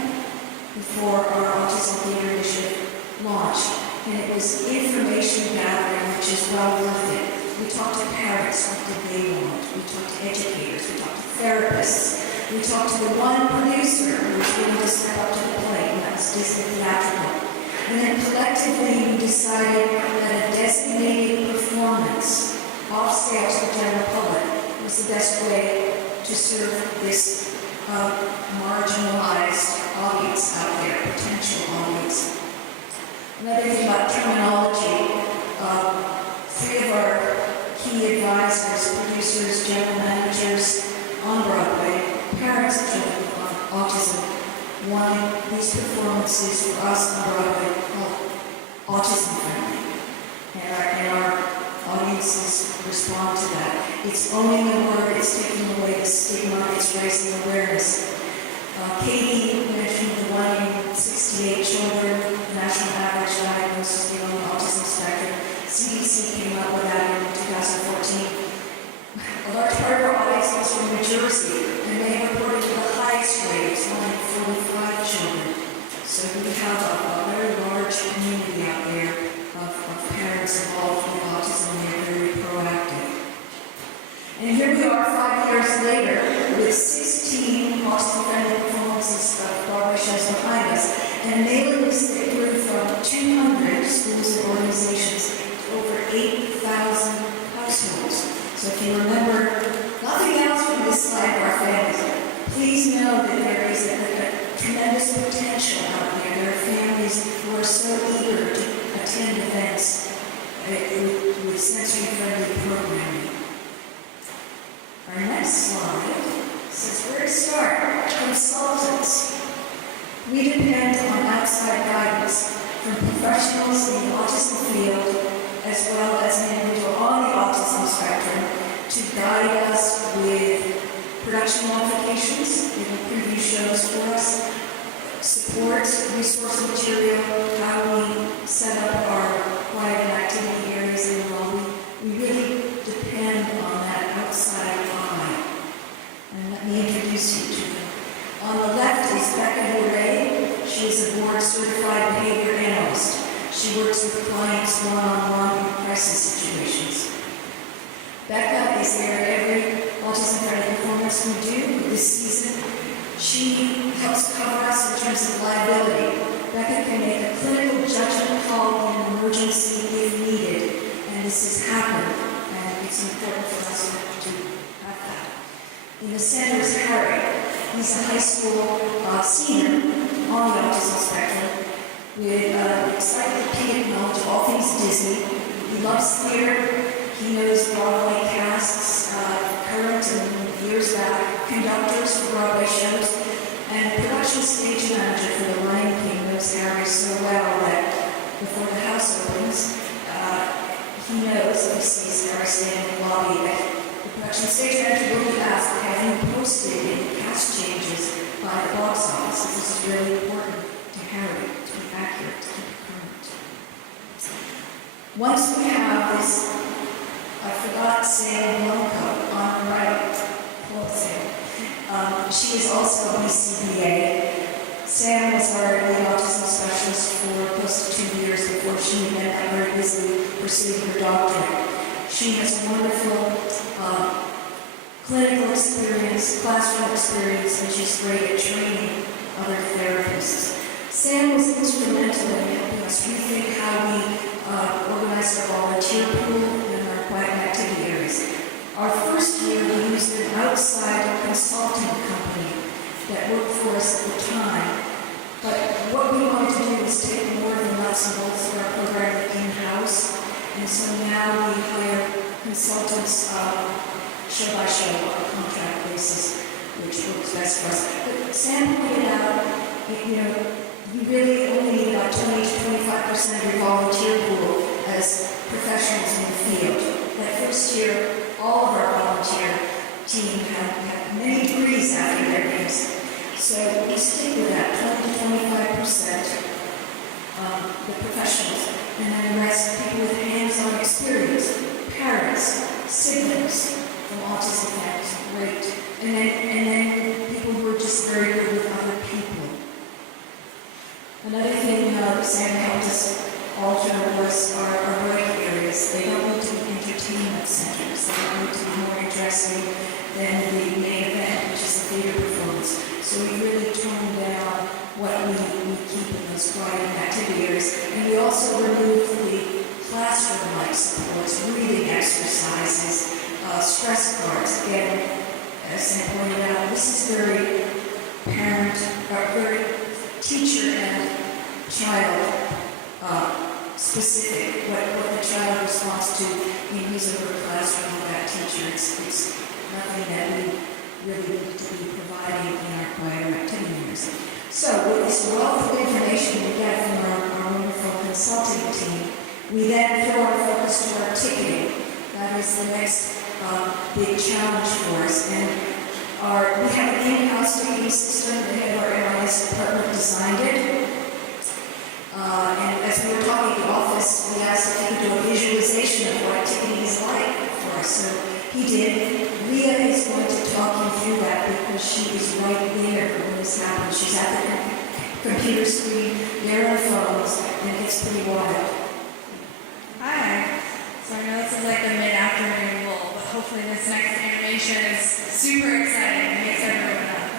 before our Autism Theater Initiative launched. And it was information gathering, which is well worth it. We talked to parents, what did they want? We talked to educators, we talked to therapists. We talked to the one producer who was willing to step up to the plate, and that was Disney Theatrical. And then collectively we decided that a designated performance off stage to the general public was the best way to serve this marginalized audience out there, potential audience. Another thing about terminology, 3 of our key advisors, producers, general managers on Broadway, parents of children with autism, wanted these performances for us on Broadway called autism friendly. And our audiences respond to that. It's owning the word, it's taking away the stigma, it's raising awareness. Katie mentioned the 1 in 68 children, the national average diagnosis below the autism spectrum. CDC came out with that in 2014. A large part of our audience comes from New Jersey, and they have reported the highest rate, it's only 45 children. So we have a very large community out there of parents involved with autism, and they're very proactive. And here we are 5 years later with 16 autism-friendly performances of Broadway shows behind us, and a mailing list that grew from 200 schools and organizations to over 8,000 households. So if you remember nothing else from this slide for our families, please know that there is a tremendous potential out there. There are families who are so eager to attend events with sensory-friendly programming. Our next slide says where to start. Consultants. We depend on outside guidance from professionals in the autism field as well as an individual on the autism spectrum to guide us with production modifications, they will preview shows for us, support, resource material, how we set up our quiet and activity areas in the lobby. We really depend on that outside eye. And let me introduce you to them. On the left is Becca Duray. She is a board-certified behavior analyst. She works with clients one-on-one in crisis situations. Becca is there at every autism-friendly performance we do this season. She helps cover us in terms of liability. Becca can make a clinical judgment call in an emergency if needed, and this has happened, and it's important for us to have that. In the center is Harry. He's a high school senior on the autism spectrum with encyclopedic knowledge of all things Disney. He loves theater. He knows Broadway casts, current and years back, conductors for Broadway shows, and production stage manager for The Lion King knows Harry so well that before the house opens, he knows, if he sees Harry standing in the lobby, that the production stage manager will be asked, have you posted any cast changes by the box office? This is really important to Harry, to be accurate, to keep it current. Once we have this, I forgot Sam Blumko on the right. Hello, Sam. She is also a BCBA. Sam was our lead autism specialist for close to 2 years before she and I very busily pursued her doctorate. She has wonderful clinical experience, classroom experience, and she's great at training other therapists. Sam was instrumental in helping us rethink how we organized our volunteer pool and our quiet activity areas. Our first year, we used an outside consulting company that worked for us at the time. But what we wanted to do was take more of the nuts and bolts of our program in-house. And so now we hire consultants show by show on a contract basis, which works best for us. But Sam pointed out, you really only need about 20 to 25% of your volunteer pool as professionals in the field. That first year, all of our volunteer team had many degrees after their names. So we stick with that 20 to 25%, the professionals, and then the rest people with hands-on experience, parents, siblings from autism families, great. And then people who are just very good with other people. Another thing Sam helped us alter was our break areas. They don't need to be entertainment centers. They don't need to be more interesting than the main event, which is the theater performance. So we really toned down what we keep in those quiet activity areas. And we also removed the classroom-like supports, reading exercises, stress cards. Again, as Sam pointed out, this is very very teacher and child specific. What the child responds to in his or her classroom with that teacher. It's nothing that we really need to be providing in our quieter activity areas. So with this wealth of information we get from our wonderful consulting team, we then throw our focus to our ticketing. That is the next big challenge for us. And we have an in-house ticketing system. The head of our MIS department designed it. And as we were talking at the office, we asked if he could do a visualization of what ticketing is like for us. So he did. Leah is going to talk you through that because she is right there when this happens. She's at the computer screen, there on phones, and it's pretty wild. Hi. So I know this is like the mid-afternoon lull, but hopefully this next animation is super exciting and makes everyone up.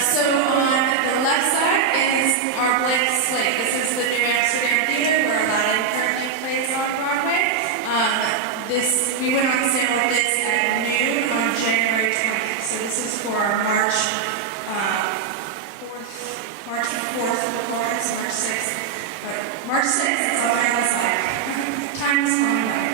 So on the left side is our Blake Slate. This is the New Amsterdam Theater where Aladdin currently plays on Broadway. We went on sale with this at noon on January 20th. So this is for our March 4th performance, March 6th. March 6th, it's on my slide. Time is flying by.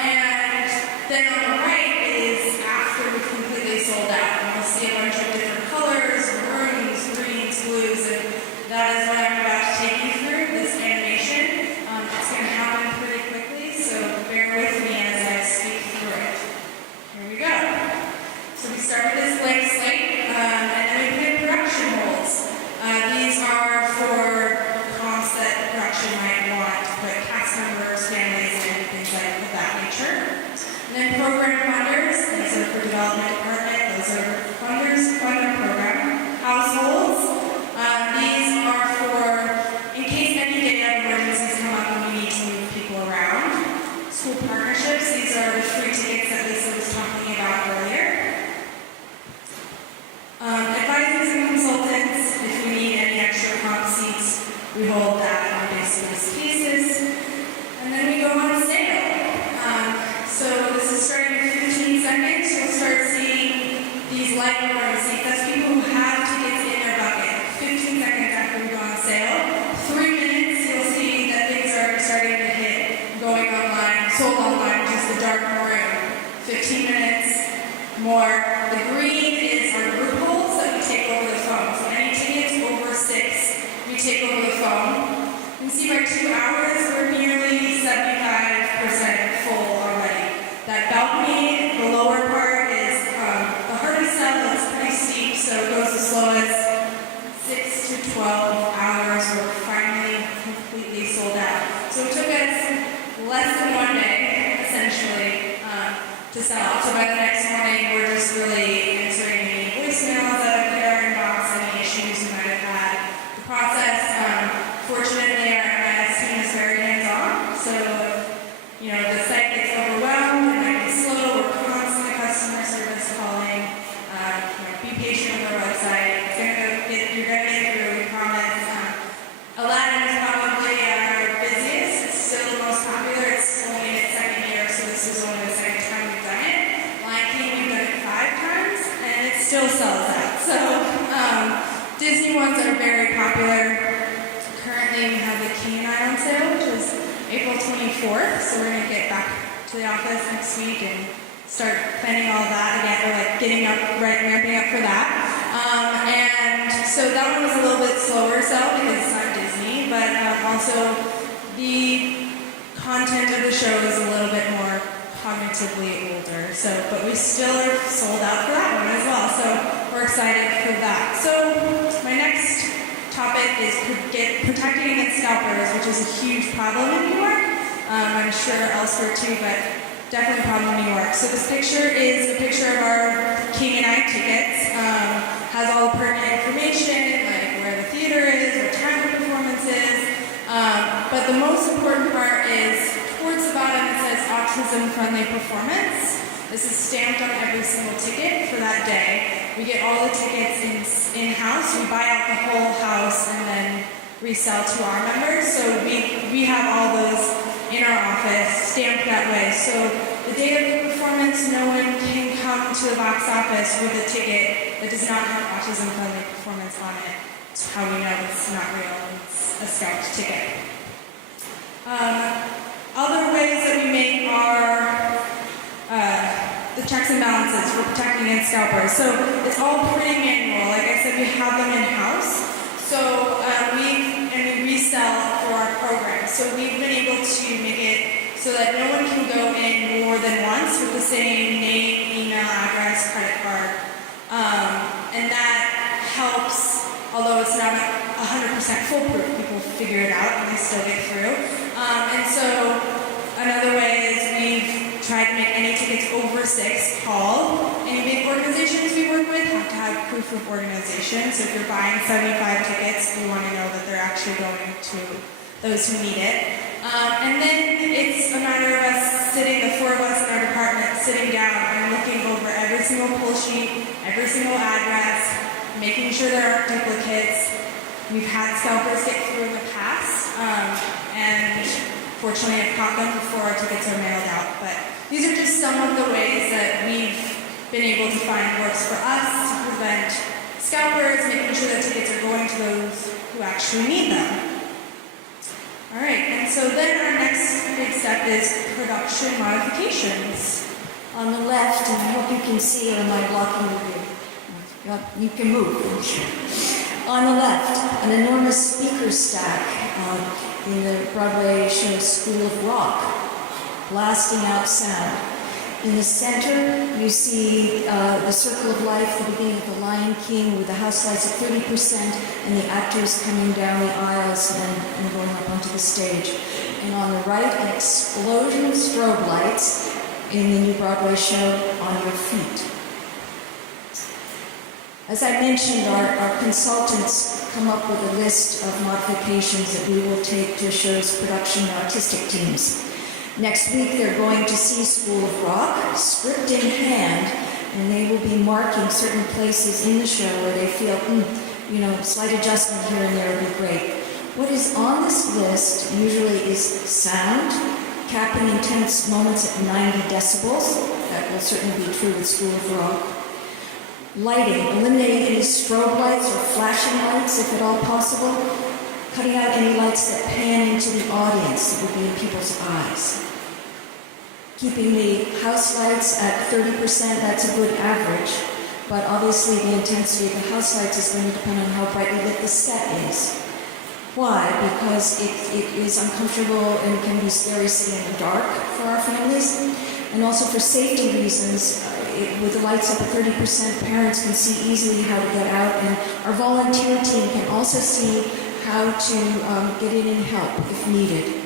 And then on the right is after we completely sold out. And we'll see a bunch of different colors, maroons, greens, blues, and that is what I'm about to take you through, this animation. It's going to happen pretty quickly, so bear with me as I speak through it. Here we go. So we start with this blank slate, and then we put in production molds. These are for comps that production might want to put cast members, families, and things like that nature. And then program funders, these are for development department, those are funders, funder program. Households, these are for in case any day of emergencies come up and we need to move people around. School partnerships, these are the free tickets that Lisa was talking about earlier. Advisors and consultants, if we need any extra comp seats, we hold that on basis cases. And then we go on sale. So this is starting in 15 seconds. You'll start seeing these light orange seats. That's people who have tickets in their bucket. 15 seconds after we go on sale. 3 minutes, you'll see that things are starting to hit, going online, sold online, which is the dark maroon. 15 minutes more. The green is our group holds that we take over the phone. So any tickets over 6, we take over the phone. You can see by 2 hours, we're nearly 75% full already. That balcony, the lower part is the hardest sell. It's pretty steep, so it goes the slowest. 6 to 12 hours, we're finally completely sold out. So it took us less than 1 day, essentially, to sell out. So by the next morning, we're just really answering any voicemails that have hit our inbox, any issues we might have had. The process, fortunately, our MIS team is very hands-on. So, the site gets overwhelmed, it might be slow, we're constantly customer service calling. Be patient with our website. You're going to get through, we promise. Aladdin is probably our busiest. It's still the most popular. It's only in its second year, so this is only the second time we've done it. Lion King, we've done it 5 times, and it still sells out. So, Disney ones are very popular. Currently, we have the King Island sale, which is April 24th, so we're going to get back to the office next week and start planning all that again. We're ramping up for that. And so that one was a little bit slower sell because it's not Disney, but also the of the show is a little bit more cognitively older. So, but we still are sold out for that one as well. So we're excited for that. So my next topic is protecting against scalpers, which is a huge problem in New York. I'm sure elsewhere too, but definitely a problem in New York. So this picture is a picture of our King and I tickets. Has all the pertinent information, like where the theater is, what time the performance is. But the most important part is towards the bottom it says autism-friendly performance. This is stamped on every single ticket for that day. We get all the tickets in-house. We buy out the whole house and then resell to our members. So we have all those in our office stamped that way. So the day of the performance, no one can come to the box office with a ticket that does not have autism-friendly performance on it. It's how we know it's not real. It's a scalped ticket. Other ways that we make our the checks and balances for protecting against scalpers. So it's all pretty manual. Like I said, we have them in-house. So we resell for our program. So we've been able to make it so that no one can go in more than once with the same name, email, address, credit card. And that helps, although it's not 100% foolproof, people figure it out and they still get through. And so another way is we've tried to make any tickets over 6 call. Any big organizations we work with have to have proof of organization. So if you're buying 75 tickets, we want to know that they're actually going to those who need it. And then it's a matter of us sitting, the 4 of us in our department, sitting down and looking over every single pull sheet, every single address, making sure there aren't duplicates. We've had scalpers get through in the past, and fortunately I've caught them before our tickets are mailed out. But these are just some of the ways that we've been able to find works for us to prevent scalpers, making sure that tickets are going to those who actually need them. All right, and so then our next big step is production modifications. On the left, and I hope you can see, or am I blocking you? You can move. On the left, an enormous speaker stack in the Broadway show School of Rock, blasting out sound. In the center, you see the Circle of Life, the beginning of The Lion King, with the house lights at 30% and the actors coming down the aisles and going up onto the stage. And on the right, an explosion of strobe lights in the new Broadway show On Your Feet. As I mentioned, our consultants come up with a list of modifications that we will take to show's production and artistic teams. Next week, they're going to see School of Rock, script in hand, and they will be marking certain places in the show where they feel, slight adjustment here and there would be great. What is on this list usually is sound, capping intense moments at 90 decibels. That will certainly be true with School of Rock. Lighting, eliminating any strobe lights or flashing lights if at all possible. Cutting out any lights that pan into the audience that would be in people's eyes. Keeping the house lights at 30%, that's a good average. But obviously the intensity of the house lights is going to depend on how brightly lit the set is. Why? Because it is uncomfortable and can be scary sitting in the dark for our families. And also for safety reasons, with the lights up at 30%, parents can see easily how to get out, and our volunteer team can also see how to get in and help if needed.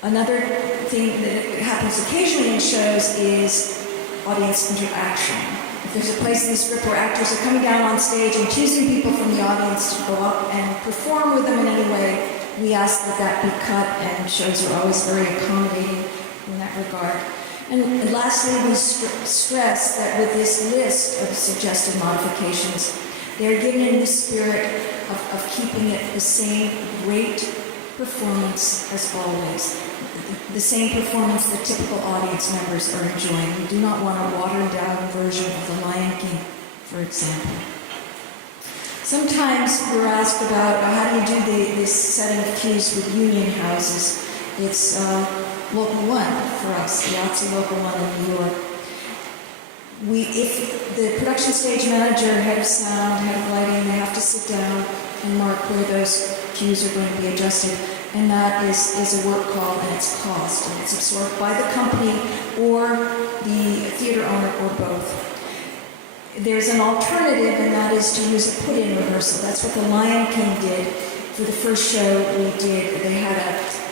Another thing that happens occasionally in shows is audience interaction. If there's a place in the script where actors are coming down on stage and choosing people from the audience to go up and perform with them in any way, we ask that that be cut, and shows are always very accommodating in that regard. And lastly, we stress that with this list of suggested modifications, they're given in the spirit of keeping it the same great performance as always. The same performance that typical audience members are enjoying. We do not want a watered-down version of The Lion King, for example. Sometimes we're asked about how do you do this setting of cues with union houses. It's Local 1 for us, the Yahtzee Local 1 in New York. If the production stage manager, head of sound, head of lighting, they have to sit down and mark where those cues are going to be adjusted. and that is a work call and it's cost, and it's absorbed by the company or the theater owner or both. There's an alternative, and that is to use a put-in rehearsal. That's what the Lion King did. For the first show we did, they had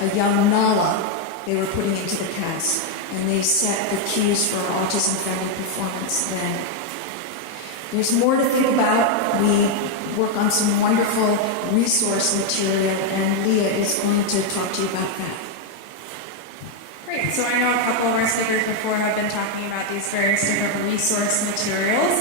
a young Nala they were putting into the cast, and they set the cues for autism-friendly performance then. There's more to think about. We work on some wonderful resource material, and Leah is going to talk to you about that. Great. So I know a couple of our speakers before have been talking about these various different resource materials.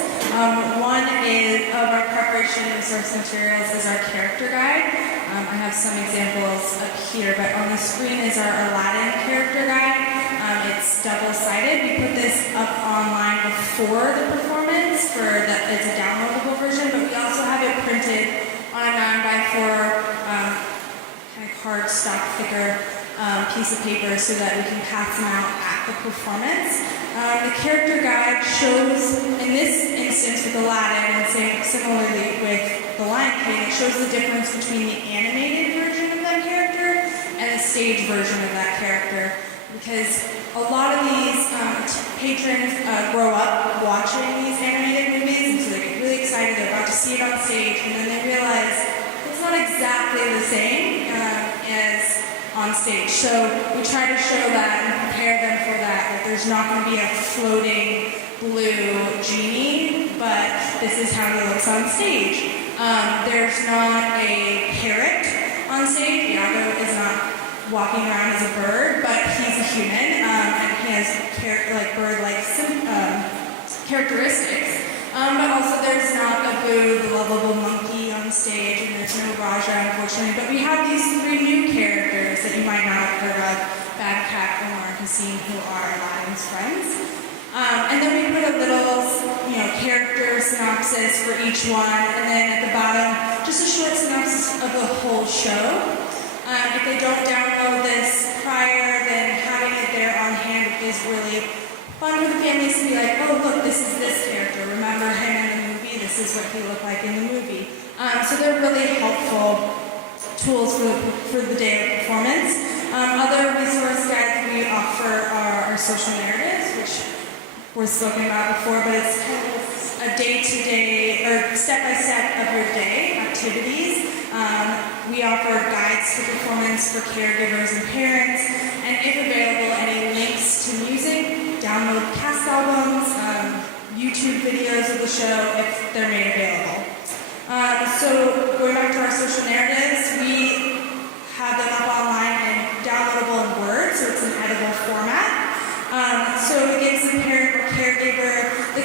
One of our preparation resource materials is our character guide. I have some examples up here, but on the screen is our Aladdin character guide. It's double-sided. We put this up online before the performance it's a downloadable version, but we also have it printed on a 9x4 kind of cardstock thicker piece of paper so that we can pass them out at the performance. The character guide shows, in this instance with Aladdin, and similarly with The Lion King, it shows the difference between the animated version of that character and the stage version of that character. Because a lot of these patrons grow up watching these animated movies, and so they get really excited, they're about to see it on stage, and then they realize it's not exactly the same as on stage. So we try to show that and prepare them for that there's not going to be a floating blue genie, but this is how he looks on stage. There's not a parrot on stage. Iago is not walking around as a bird, but he's a human, and he has bird-like characteristics. But also there's not Abu, the lovable monkey on stage, and there's no Raja, unfortunately. But we have these three new characters that you might not have heard of, Babkat, Omar, and Hassim, who are Aladdin's friends. And then we put a little, character synopsis for each one, and then at the bottom, just a short synopsis of the whole show. If they don't download this prior, then having it there on hand is really fun for the families to be like, oh look, this is this character. Remember him in the movie? This is what he looked like in the movie. So they're really helpful tools for the day of performance. Other resource guides we offer are our social narratives, which we're spoken about before, but it's kind of a day-to-day or step-by-step of your day activities. We offer guides to performance for caregivers and parents, and if available, any links to music, download cast albums, YouTube videos of the show if they're made available. So going back to our social narratives, we have them up online and downloadable in Word, so it's an editable format. So it gives the parent or caregiver the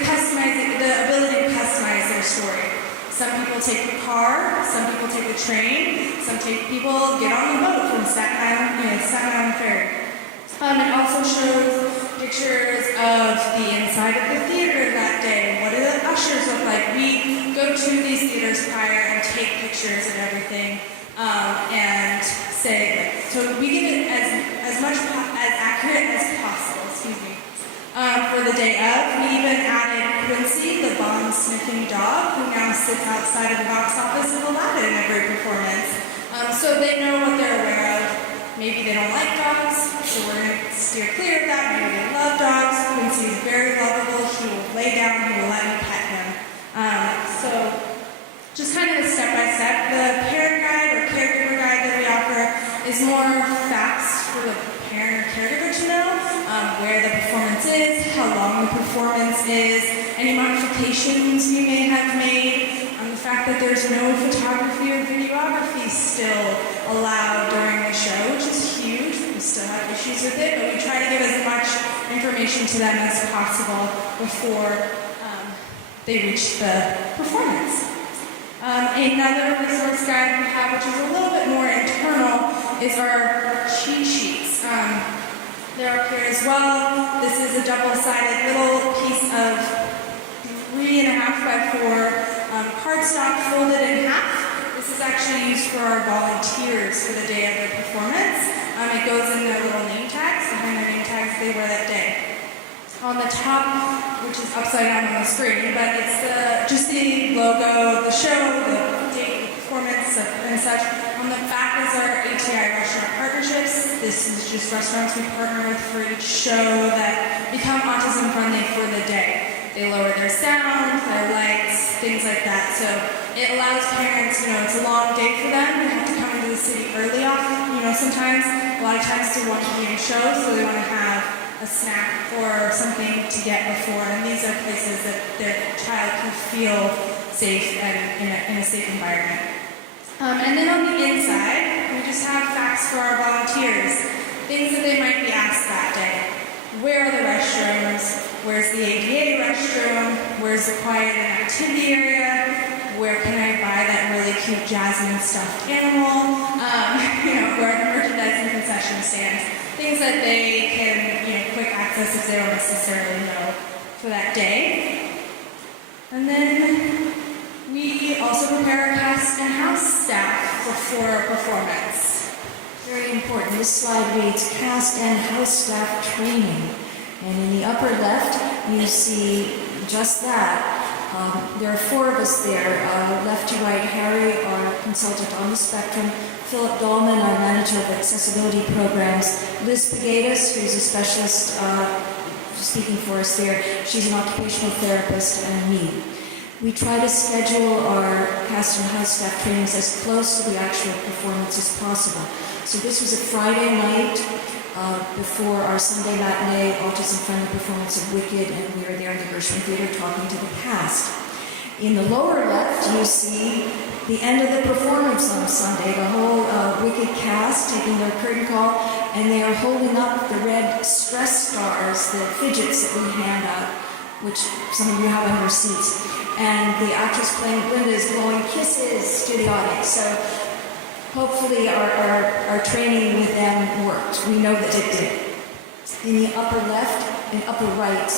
ability to customize their story. Some people take the car, some people take the train, some people get on the boat from Staten Island Ferry. It also shows pictures of the inside of the theater that day. What do the ushers look like? We go to these theaters prior and take pictures of everything and say, so we get it as accurate as possible. For the day of, we even added Quincy, the bomb-sniffing dog, who now sits outside of the box office of Aladdin in every performance. So they know what they're aware of. Maybe they don't like dogs, so we're going to steer clear of that. Maybe they love dogs. Quincy is very lovable. He will lay down. He will let me pet him. So just kind of a step-by-step. The parent guide or caregiver guide that we offer is more facts for the parent or caregiver to know, where the performance is, how long the performance is, any modifications we may have made, the fact that there's no photography or videography still allowed during the show, which is huge. We still have issues with it, but we try to give as much information to them as possible before they reach the performance. Another resource guide we have, which is a little bit more internal, is our cheat sheets. They're up here as well. This is a double-sided little piece of 3.5 by 4 cardstock folded in half. This is actually used for our volunteers for the day of the performance. It goes in their little name tags, behind their name tags they wear that day. On the top, which is upside down on the screen, but it's just the logo of the show, the date, the performance, and such. On the back is our ATI restaurant partnerships. This is just restaurants we partner with for each show that become autism friendly for the day. They lower their sound, their lights, things like that. So it allows parents, it's a long day for them. They have to come into the city early often, sometimes, a lot of times to watch a show, so they want to have a snack or something to get before. And these are places that their child can feel safe and in a safe environment. And then on the inside, we just have facts for our volunteers, things that they might be asked that day. Where are the restrooms? Where's the ADA restroom? Where's the quiet and activity area? Where can I buy that really cute Jasmine stuffed animal? Where are the merchandising concession stands? Things that they can, quick access if they don't necessarily know for that day. And then we also prepare our cast and house staff before a performance. Very important. This slide reads cast and house staff training. And in the upper left, you see just that. There are 4 of us there. Left to right, Harry, our consultant on the spectrum, Philip Dolman, our manager of accessibility programs, Liz Pegatus, who's a specialist speaking for us there. She's an occupational therapist, and me. We try to schedule our cast and house staff trainings as close to the actual performance as possible. So this was a Friday night before our Sunday matinee autism-friendly performance of Wicked, and we were there in the Gershwin Theater talking to the cast. In the lower left, you see the end of the performance on Sunday, the whole Wicked cast taking their curtain call, and they are holding up the red stress stars, the fidgets that we hand out, which some of you have on your seats. And the actress playing Glinda is blowing kisses to the audience. So hopefully our training with them worked. We know that it did. In the upper right,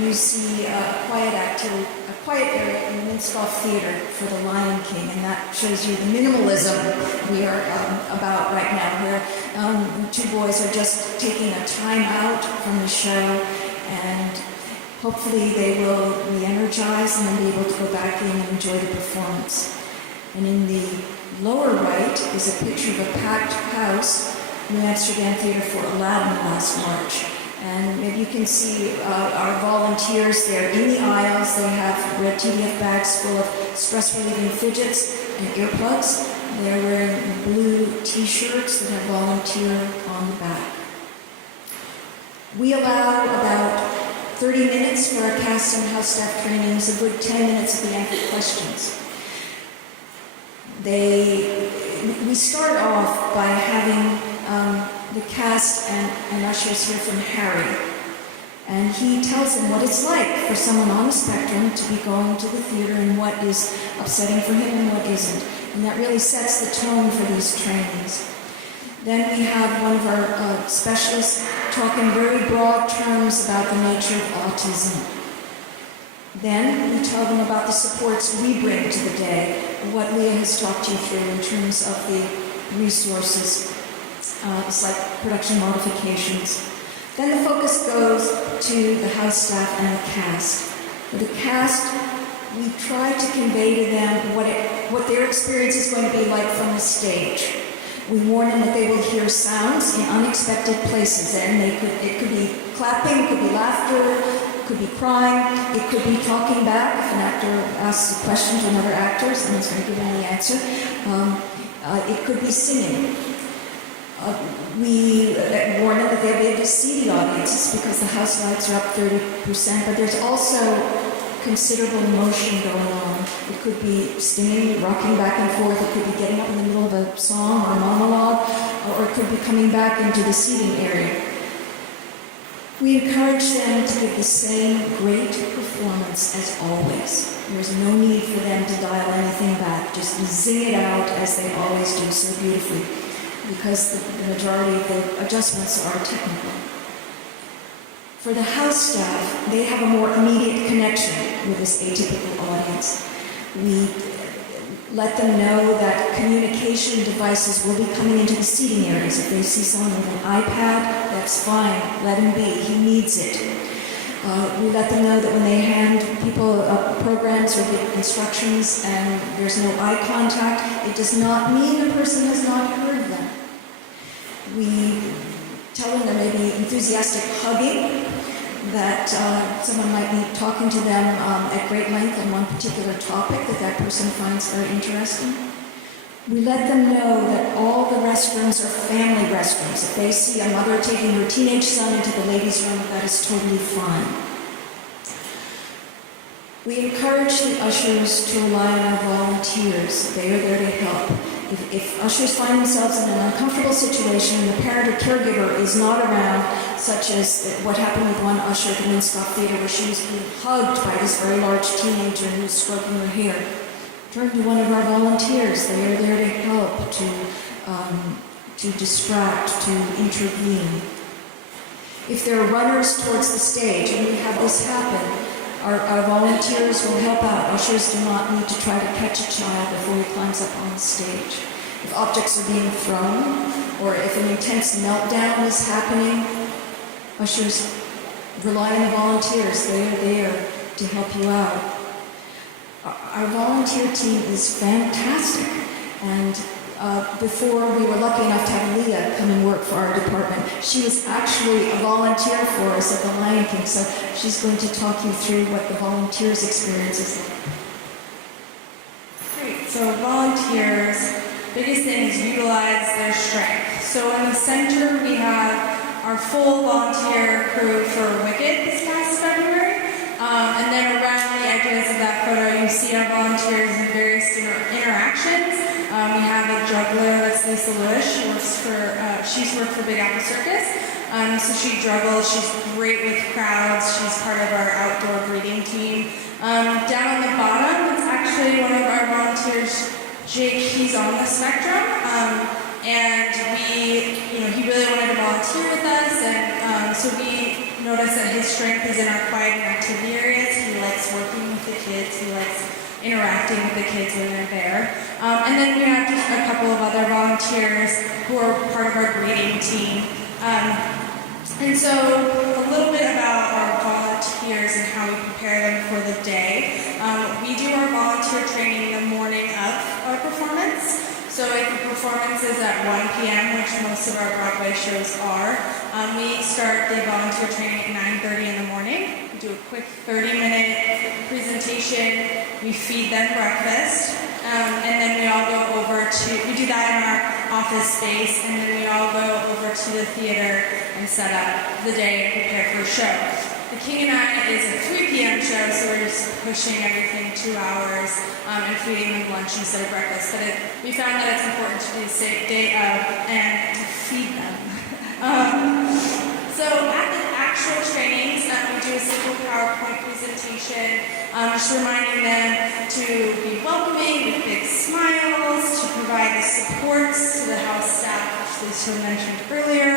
you see a quiet area in the Minskoff Theater for the Lion King, and that shows you the minimalism we are about right now, where 2 boys are just taking a time out from the show, and hopefully they will re-energize and then be able to go back in and enjoy the performance. And in the lower right is a picture of a packed house in the Amsterdam Theater for Aladdin last March. And maybe you can see our volunteers there in the aisles. They have red TDF bags full of stress-relieving fidgets and earplugs. They're wearing blue t-shirts that have volunteer on the back. We allow about 30 minutes for our cast and house staff trainings, a good 10 minutes at the end for questions. We start off by having the cast and ushers hear from Harry. And he tells them what it's like for someone on the spectrum to be going to the theater and what is upsetting for him and what isn't. And that really sets the tone for these trainings. Then we have one of our specialists talk in very broad terms about the nature of autism. Then we tell them about the supports we bring to the day, what Leah has talked you through in terms of the resources. It's like production modifications. Then the focus goes to the house staff and the cast. For the cast, we try to convey to them what their experience is going to be like from the stage. We warn them that they will hear sounds in unexpected places, and it could be clapping, it could be laughter, it could be crying, it could be talking back if an actor asks a question to another actor and someone's going to give them the answer. It could be singing. We warn them that they'll be able to see the audiences because the house lights are up 30%, but there's also considerable motion going on. It could be singing, rocking back and forth, it could be getting up in the middle of a song or a monologue, or it could be coming back into the seating area. We encourage them to give the same great performance as always. There's no need for them to dial anything back, just zing it out as they always do so beautifully, because the majority of the adjustments are technical. For the house staff, they have a more immediate connection with this atypical audience. We let them know that communication devices will be coming into the seating areas. If they see someone with an iPad, that's fine, let him be, he needs it. We let them know that when they hand people programs or give instructions and there's no eye contact, it does not mean the person has not heard them. We tell them there may be enthusiastic hugging, that someone might be talking to them at great length on one particular topic that that person finds very interesting. We let them know that all the restrooms are family restrooms. If they see a mother taking her teenage son into the ladies' room, that is totally fine. We encourage the ushers to rely on our volunteers. They are there to help. If ushers find themselves in an uncomfortable situation and the parent or caregiver is not around, such as what happened with one usher at the Minskoff Theater where she was being hugged by this very large teenager who was stroking her hair, turn to one of our volunteers. They are there to help, to distract, to intervene. If there are runners towards the stage, and we have this happen, our volunteers will help out. Ushers do not need to try to catch a child before he climbs up on the stage. If objects are being thrown, or if an intense meltdown is happening, ushers rely on the volunteers. They are there to help you out. Our volunteer team is fantastic, and before we were lucky enough to have Leah come and work for our department, she was actually a volunteer for us at the Lion King, so she's going to talk you through what the volunteers' experience is like. Great. So volunteers, biggest thing is utilize their strength. So in the center we have our full volunteer crew for Wicked this past February. And then around the edges of that photo, you see our volunteers in various interactions. We have a juggler, that's Lisa Lewis. She's worked for Big Apple Circus. So she juggles, she's great with crowds. She's part of our outdoor greeting team. Down on the bottom, it's actually one of our volunteers, Jake. He's on the spectrum. And he really wanted to volunteer with us. And so we noticed that his strength is in our quiet and activity areas. He likes working with the kids. He likes interacting with the kids when they're there. And then we have just a couple of other volunteers who are part of our greeting team. And so a little bit about our volunteers and how we prepare them for the day. We do our volunteer training the morning of our performance. So if the performance is at 1 p.m., which most of our Broadway shows are, we start the volunteer training at 9:30 in the morning. We do a quick 30-minute presentation. We feed them breakfast. And then we all go we do that in our office space, and then we all go over to the theater and set up the day and prepare for a show. The King and I is a 3 p.m. show, so we're just pushing everything 2 hours and feeding them lunch instead of breakfast. But we found that it's important to do the day of and to feed them. So at the actual trainings, we do a simple PowerPoint presentation, just reminding them to be welcoming with big smiles, to provide the supports to the house staff, which Lisa mentioned earlier,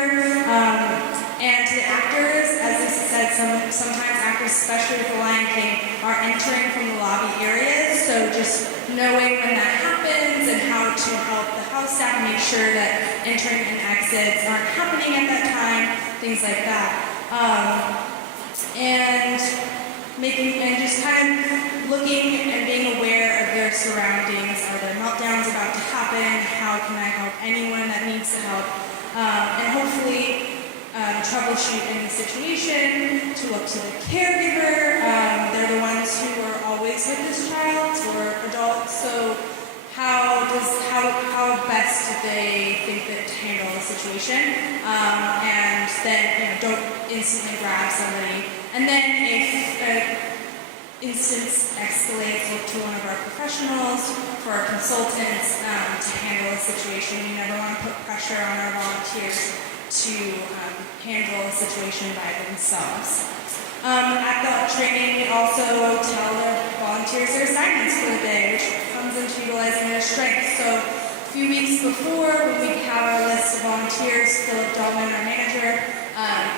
and to the actors. As Lisa said, sometimes actors, especially with The Lion King, are entering from the lobby areas, so just knowing when that happens and how to help the house staff make sure that entering and exits aren't happening at that time, things like that. And just kind of looking and being aware of their surroundings. Are there meltdowns about to happen? How can I help anyone that needs the help? And hopefully troubleshoot any situation, to look to the caregiver. They're the ones who are always with this child or adult, so how best do they think that to handle the situation? And then don't instantly grab somebody. And then if an instance escalates, look to one of our professionals, for our consultants, to handle a situation. We never want to put pressure on our volunteers to handle a situation by themselves. At the training, we also tell the volunteers their assignments for the day, which comes into utilizing their strengths. So a few weeks before, when we have our list of volunteers, Philip Dahlman, our manager,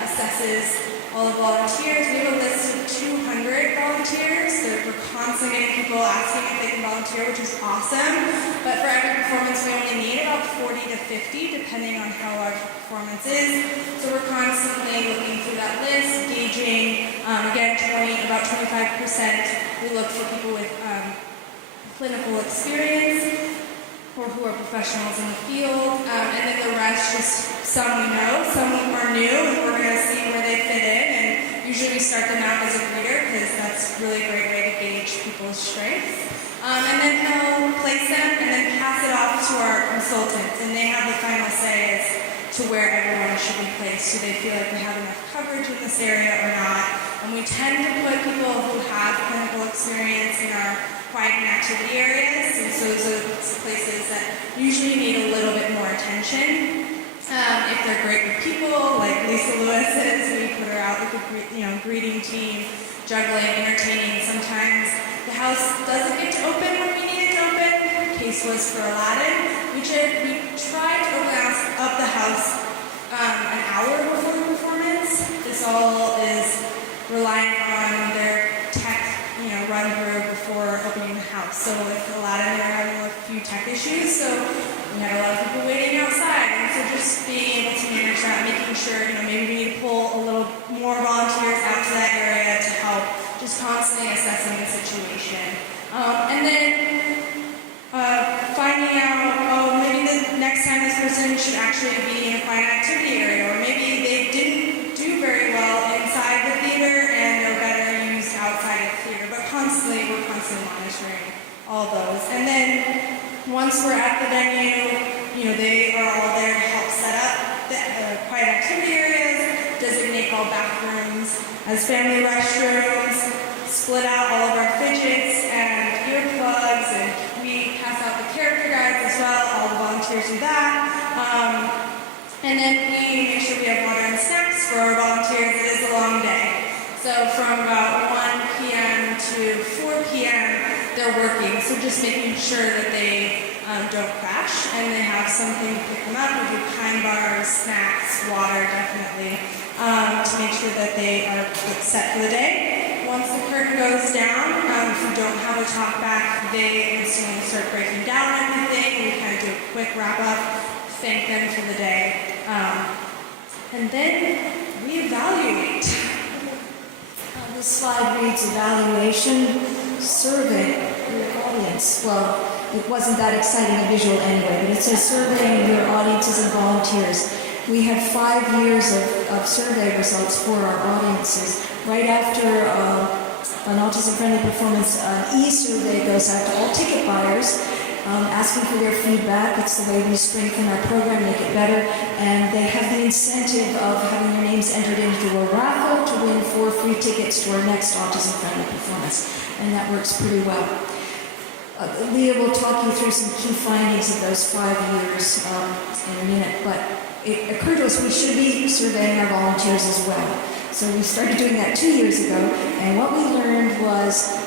assesses all the volunteers. We have a list of 200 volunteers, so we're constantly getting people asking if they can volunteer, which is awesome. But for every performance, we only need about 40 to 50, depending on how large the performance is. So we're constantly looking through that list, gauging, again, about 25%. We look for people with clinical experience or who are professionals in the field, and then the rest, just some we know, some are new, and we're going to see where they fit in. And usually we start them out as a greeter because that's really a great way to gauge people's strengths. And then he'll place them and then pass it off to our consultants, and they have the final say as to where everyone should be placed. Do they feel like we have enough coverage in this area or not? And we tend to put people who have clinical experience in our quiet and activity areas, and so those are places that usually need a little bit more attention. If they're great with people, like Lisa Lewis is, we put her out with a greeting team, juggling, entertaining. Sometimes the house doesn't get to open when we need it to open. Case was for Aladdin. We tried to open up the house an hour before the performance. This all is relying on their tech, run through before opening the house. So with Aladdin, we were having a few tech issues, so we had a lot of people waiting outside. And so just being able to manage that, making sure, maybe we need to pull a little more volunteers out to that area to help, just constantly assessing the situation. And then finding out, maybe the next time this person should actually be in a quiet activity area, or maybe they didn't do very well inside the theater and they're better used outside of the theater. But we're constantly monitoring all those. And then once we're at the venue, they are all there to help set up the quiet activity areas, designate all bathrooms as family restrooms, split out all of our fidgets and earplugs, and we pass out the character guides as well. All the volunteers do that. And then we make sure we have water and snacks for our volunteers. It is a long day. So from about 1 p.m. to 4 p.m., they're working. So just making sure that they don't crash and they have something to pick them up. We do kind bars, snacks, water, definitely, to make sure that they are set for the day. Once the curtain goes down, if we don't have a talk back, they instantly start breaking down everything. We kind of do a quick wrap up, thank them for the day, and then we evaluate. This slide reads evaluation, survey your audience. Well, it wasn't that exciting a visual anyway, but it says surveying your audiences and volunteers. We had 5 years of survey results for our audiences. Right after an autism-friendly performance, an e-survey goes out to all ticket buyers, asking for their feedback. It's the way we strengthen our program, make it better, and they have the incentive of having their names entered into a raffle to win 4 free tickets to our next autism-friendly performance, and that works pretty well. Leah will talk you through some key findings of those 5 years in a minute, but it occurred to us we should be surveying our volunteers as well. So we started doing that 2 years ago, and what we learned was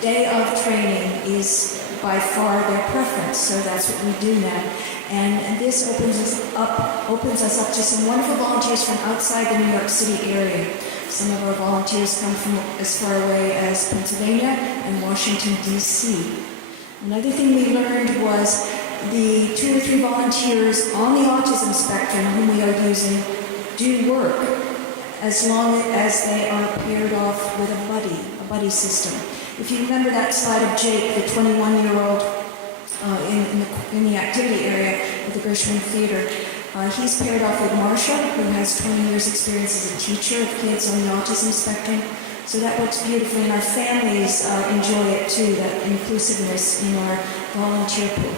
day of training is by far their preference, so that's what we do now. And this opens us up to some wonderful volunteers from outside the New York City area. Some of our volunteers come from as far away as Pennsylvania and Washington, D.C. Another thing we learned was the 2 or 3 volunteers on the autism spectrum whom we are using do work as long as they are paired off with a buddy system. If you remember that slide of Jake, the 21-year-old in the activity area at the Gershwin Theater, he's paired off with Marsha, who has 20 years experience as a teacher of kids on the autism spectrum. So that works beautifully, and our families enjoy it too, that inclusiveness in our volunteer pool.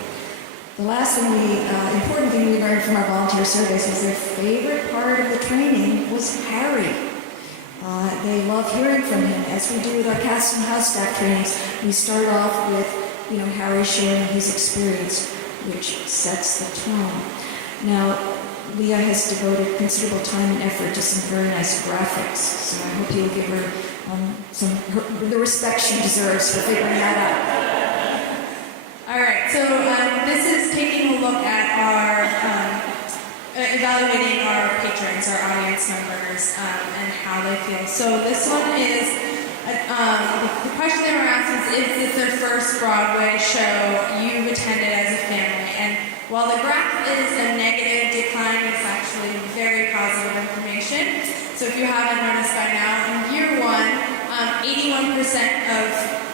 The last important thing we learned from our volunteer surveys is their favorite part of the training was Harry. They love hearing from him. As we do with our cast and house staff trainings, we start off with, Harry sharing his experience, which sets the tone. Now, Leah has devoted considerable time and effort to some very nice graphics, so I hope you'll give her the respect she deserves for figuring that out. All right, so this is taking a look at our, evaluating our patrons, our audience members, and how they feel. So this one is, the question they were asked is this their first Broadway show you've attended as a family? And While the graph is a negative decline, it's actually very positive information. So if you haven't noticed by now, in year one, 81% of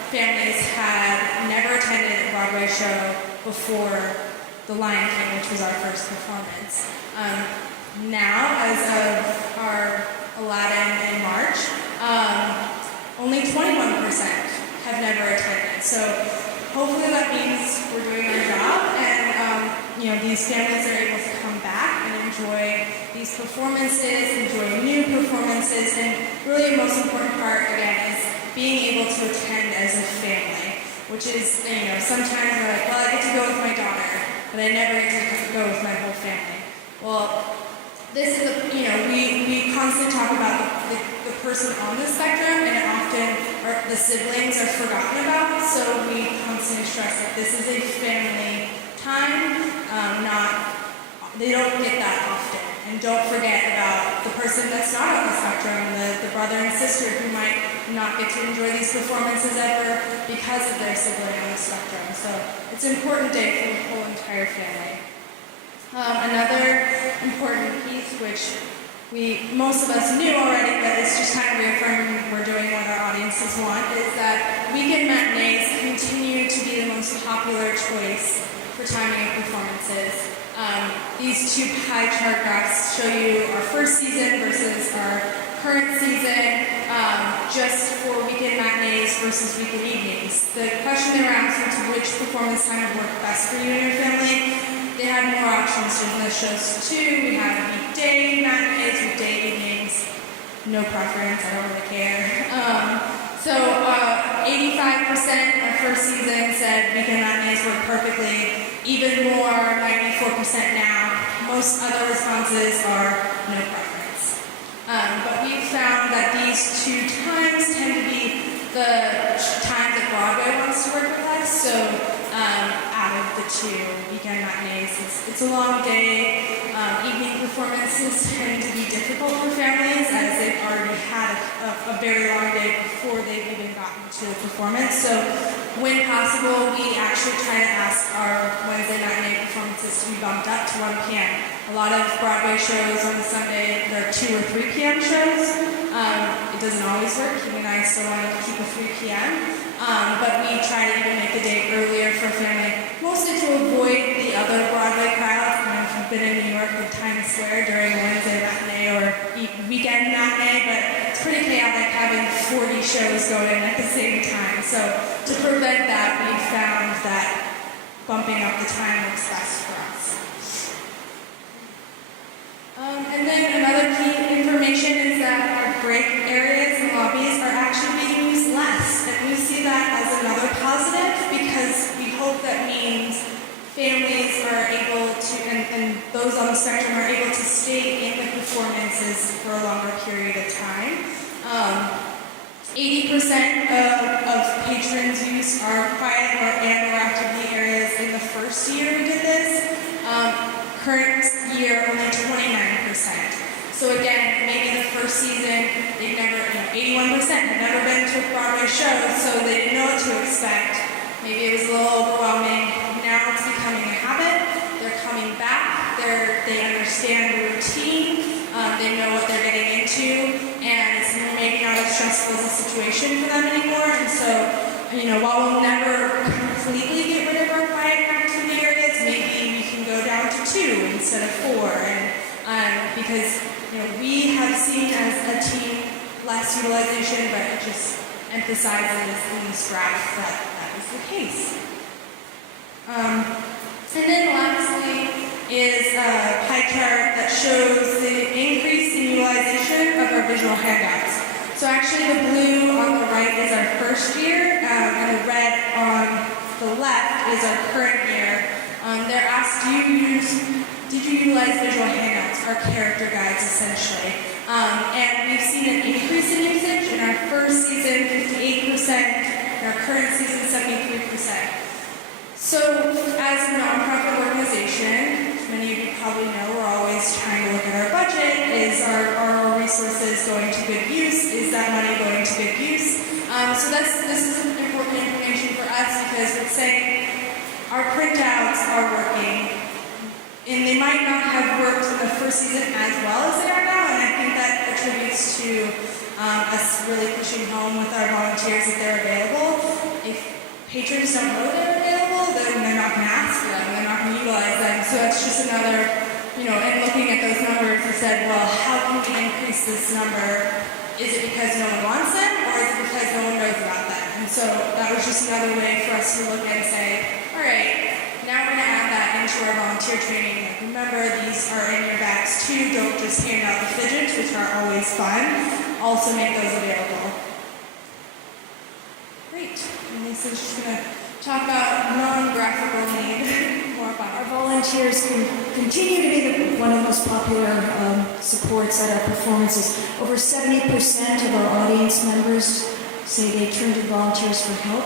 families had never attended a Broadway show before The Lion King, which was our first performance. Now, as of our Aladdin in March, only 21% have never attended. So hopefully that means we're doing our job, and these families are able to come back and enjoy these performances, enjoy new performances, and really the most important part again is being able to attend as a family, which is, sometimes we're like, well, I get to go with my daughter, but I never get to go with my whole family. Well, this is we constantly talk about the person on the spectrum, and often the siblings are forgotten about, so we constantly stress that this is a family time, they don't get that often. And don't forget about the person that's not on the spectrum, the brother and sister who might not get to enjoy these performances ever because of their sibling on the spectrum. So it's an important day for the whole entire family. Another important piece, which most of us knew already, but it's just kind of reaffirming we're doing what our audiences want, is that weekend matinees continue to be the most popular choice for timing of performances. These two pie chart graphs show you our first season versus our current season, just for weekend matinees versus weekend evenings. The question they were asking to which performance time would work best for you and your family, they had more options in the shows too. We had weekday matinees, weekday evenings, no preference, I don't really care. 85% of first season said weekend matinees work perfectly, even more, 94% now. Most other responses are no preference. But we've found that these two times tend to be the times that Broadway wants to work with us, so out of the two weekend matinees, it's a long day. Evening performances tend to be difficult for families as they've already had a very long day before they've even gotten to the performance. So when possible, we actually try to ask our Wednesday matinee performances to be bumped up to 1 p.m. A lot of Broadway shows on the Sunday, there are 2 or 3 p.m. shows. It doesn't always work. Kim and I still wanted to keep a 3 p.m. But we try to even make the day earlier for family, mostly to avoid the other Broadway crowds. If you've been in New York with Times Square during a Wednesday matinee or weekend matinee, but it's pretty chaotic having 40 shows going at the same time. So to prevent that, we found that bumping up the time works best for us. And then another key information is that our break areas and lobbies are actually being used less. And we see that as another positive because we hope that means families are able to, and those on the spectrum are able to stay in the performances for a longer period of time. 80% of patrons use our quiet and/or activity areas in the first year we did this. Current year, only 29%. So again, maybe the first season, they've never, 81% had never been to a Broadway show, so they didn't know what to expect. Maybe it was a little overwhelming. Now it's becoming a habit. They're coming back. They understand the routine. They know what they're getting into, and it's maybe not as stressful as a situation for them anymore. And so, while we'll never completely get rid of our quiet activity areas, maybe we can go down to 2 instead of 4. And because we have seen as a team less utilization, but it just emphasizes in this graph that is the case. And then lastly is a pie chart that shows the increase in utilization of our visual handouts. So actually the blue on the right is our first year, and the red on the left is our current year. They're asked, did you utilize visual handouts, our character guides essentially? And we've seen an increase in usage in our first season, 58%, in our current season, 73%. So, as a nonprofit organization, many of you probably know we're always trying to look at our budget. Are our resources going to good use? Is that money going to good use? So this is important information for us because it's saying our printouts are working, and they might not have worked in the first season as well as they are now, and I think that attributes to us really pushing home with our volunteers that they're available. If patrons don't know they're available, then they're not going to ask for them, they're not going to utilize them. So that's just another, and looking at those numbers, we said, well, how can we increase this number? Is it because no one wants them, or is it because no one knows about them? And so that was just another way for us to look and say, all right, now we're going to add that into our volunteer training. Like, remember, these are in your bags too. Don't just hand out the fidgets, which are always fun. Also make those available. Great. And Lisa's just going to talk about non-graphical need more about Our volunteers continue to be one of the most popular supports at our performances. Over 70% of our audience members say they turn to volunteers for help.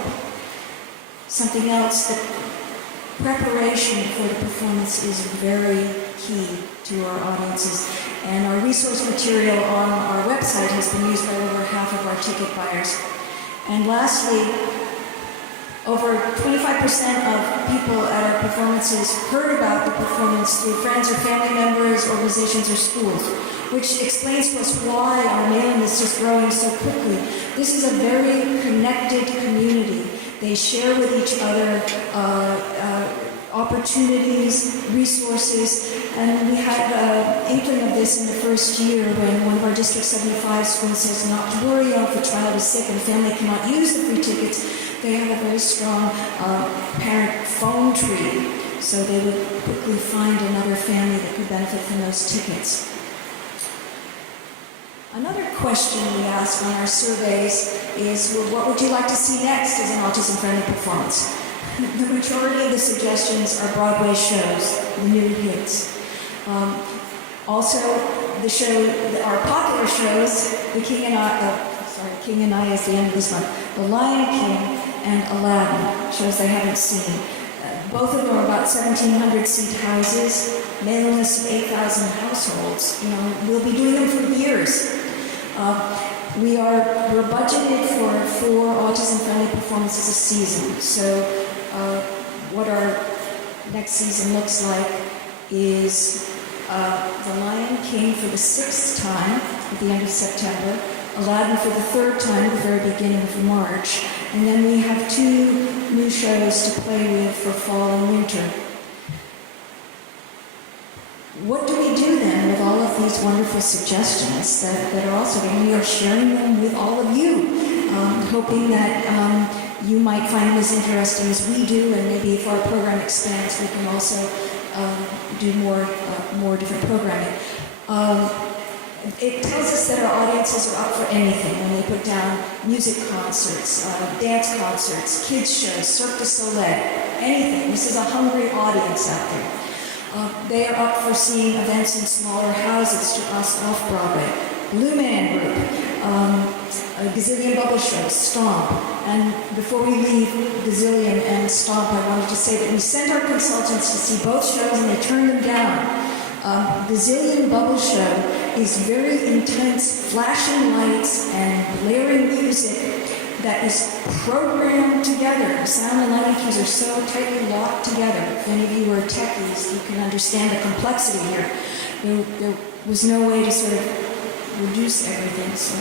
Something else, the preparation for the performance is very key to our audiences. And our resource material on our website has been used by over half of our ticket buyers. And lastly, over 25% of people at our performances heard about the performance through friends or family members, organizations, or schools, which explains to us why our mailing list is growing so quickly. This is a very connected community. They share with each other opportunities, resources, and we had an inkling of this in the first year when one of our District 75 schools says not to worry if the child is sick and the family cannot use the free tickets. They have a very strong parent phone tree, so they would quickly find another family that could benefit from those tickets. Another question we ask on our surveys is, well, what would you like to see next as an autism-friendly performance? The majority of the suggestions are Broadway shows, the new hits. Also, our popular shows, King and I is the end of this month, The Lion King and Aladdin, shows they haven't seen. Both of them are about 1,700 seat houses, mailing lists of 8,000 households. We'll be doing them for years. We're budgeted for 4 autism-friendly performances a season. So what our next season looks like is The Lion King for the 6th time at the end of September, Aladdin for the 3rd time at the very beginning of March, and then we have 2 new shows to play with for fall and winter. What do we do then with all of these wonderful suggestions that are also, and we are sharing them with all of you, hoping that you might find them as interesting as we do, and maybe if our program expands, we can also do more different programming. It tells us that our audiences are up for anything when they put down music concerts, dance concerts, kids shows, Cirque du Soleil, anything. This is a hungry audience out there. They are up for seeing events in smaller houses to us off-Broadway. Blue Man Group, a Gazillion Bubble Show, Stomp. And before we leave Gazillion and Stomp, I wanted to say that we sent our consultants to see both shows and they turned them down. Gazillion Bubble Show is very intense, flashing lights and blaring music that is programmed together. Sound and lighting cues are so tightly locked together. If any of you are techies, you can understand the complexity here. There was no way to sort of reduce everything. So.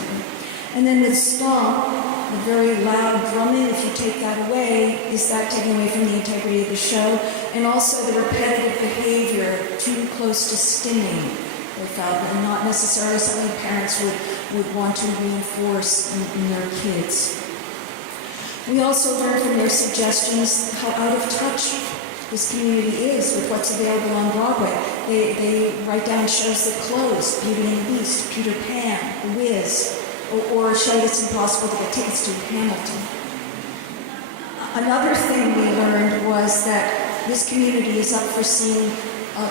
And then with Stomp, the very loud drumming, if you take that away, is that taking away from the integrity of the show? And also the repetitive behavior, too close to stinging, they felt, and not necessarily something parents would want to reinforce in their kids. We also learned from their suggestions how out of touch this community is with what's available on Broadway. They write down shows that close, Beauty and the Beast, Peter Pan, The Wiz, or a show that's impossible to get tickets to, Hamilton. Another thing we learned was that this community is up for seeing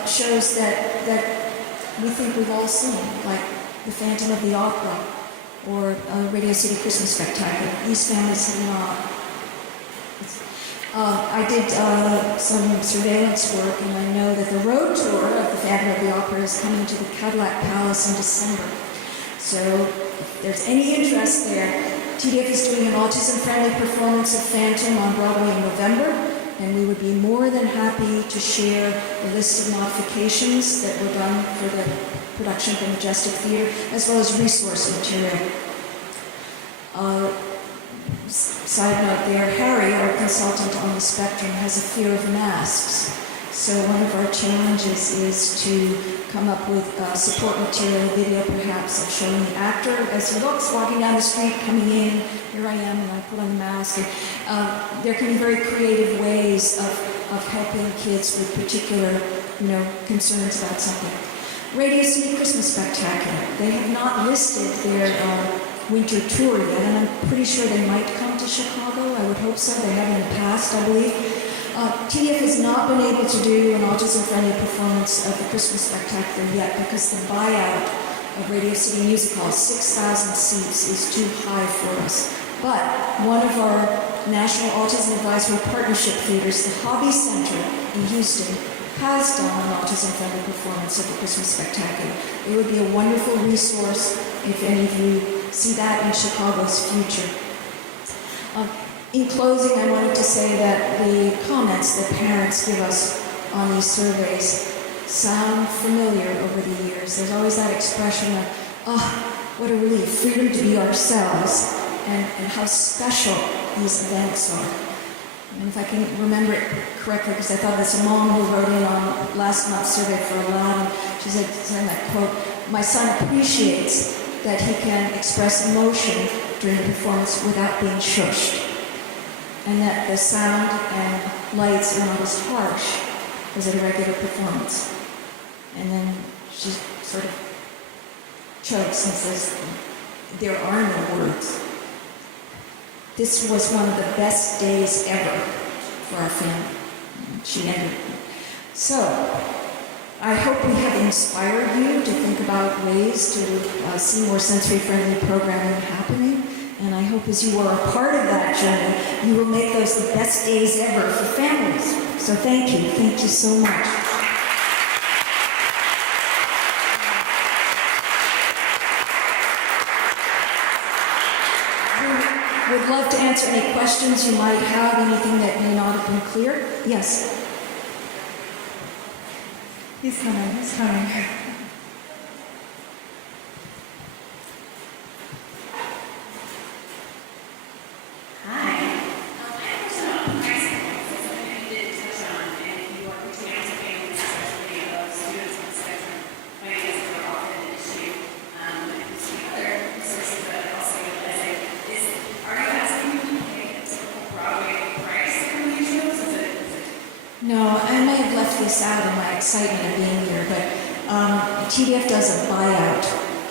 shows that we think we've all seen, like The Phantom of the Opera, or Radio City Christmas Spectacular. These families have not. I did some surveillance work, and I know that the road tour of The Phantom of the Opera is coming to the Cadillac Palace in December. So if there's any interest there, TDF is doing an autism-friendly performance of Phantom on Broadway in November, and we would be more than happy to share a list of modifications that were done for the production of the Majestic Theater, as well as resource material. Side note there, Harry, our consultant on the spectrum, has a fear of masks. So one of our challenges is to come up with support material, video perhaps, of showing the actor as he looks, walking down the street, coming in, here I am, and I put on the mask. And, there can be very creative ways of helping kids with particular, concerns about something. Radio City Christmas Spectacular. They have not listed their winter tour yet, and I'm pretty sure they might come to Chicago. I would hope so. They have in the past, I believe. TDF has not been able to do an autism-friendly performance of the Christmas Spectacular yet because the buyout of Radio City Music Hall, 6,000 seats, is too high for us. But one of our National Autism Advisory Partnership theaters, the Hobby Center in Houston, has done an autism-friendly performance of the Christmas Spectacular. It would be a wonderful resource if any of you see that in Chicago's future. In closing, I wanted to say that the comments that parents give us on these surveys sound familiar over the years. There's always that expression of, what a relief, freedom to be ourselves, and how special these events are. And if I can remember it correctly, because I thought this a mom who wrote in on last month's survey for Aladdin, she said, and I quote, "My son appreciates that he can express emotion during the performance without being shushed, and that the sound and lights are not as harsh as at a regular performance." And then she sort of chokes and says, "There are no words." This was one of the best days ever for our family. She ended. So, I hope we have inspired you to think about ways to see more sensory-friendly programming happening. And I hope as you are a part of that journey, you will make those the best days ever for families. So thank you. Thank you so much. We would love to answer any questions you might have, anything that may not have been clear. Yes? He's coming, he's coming. Hi. I have a question about pricing. This is something that you did touch on, and you are continuing to families, especially of students on the spectrum. Finances are often an issue. When it comes to other resources that I also realize, are you asking people to pay a typical Broadway price for these shows? Is it No, I may have left this out in my excitement of being here, but TDF does a buyout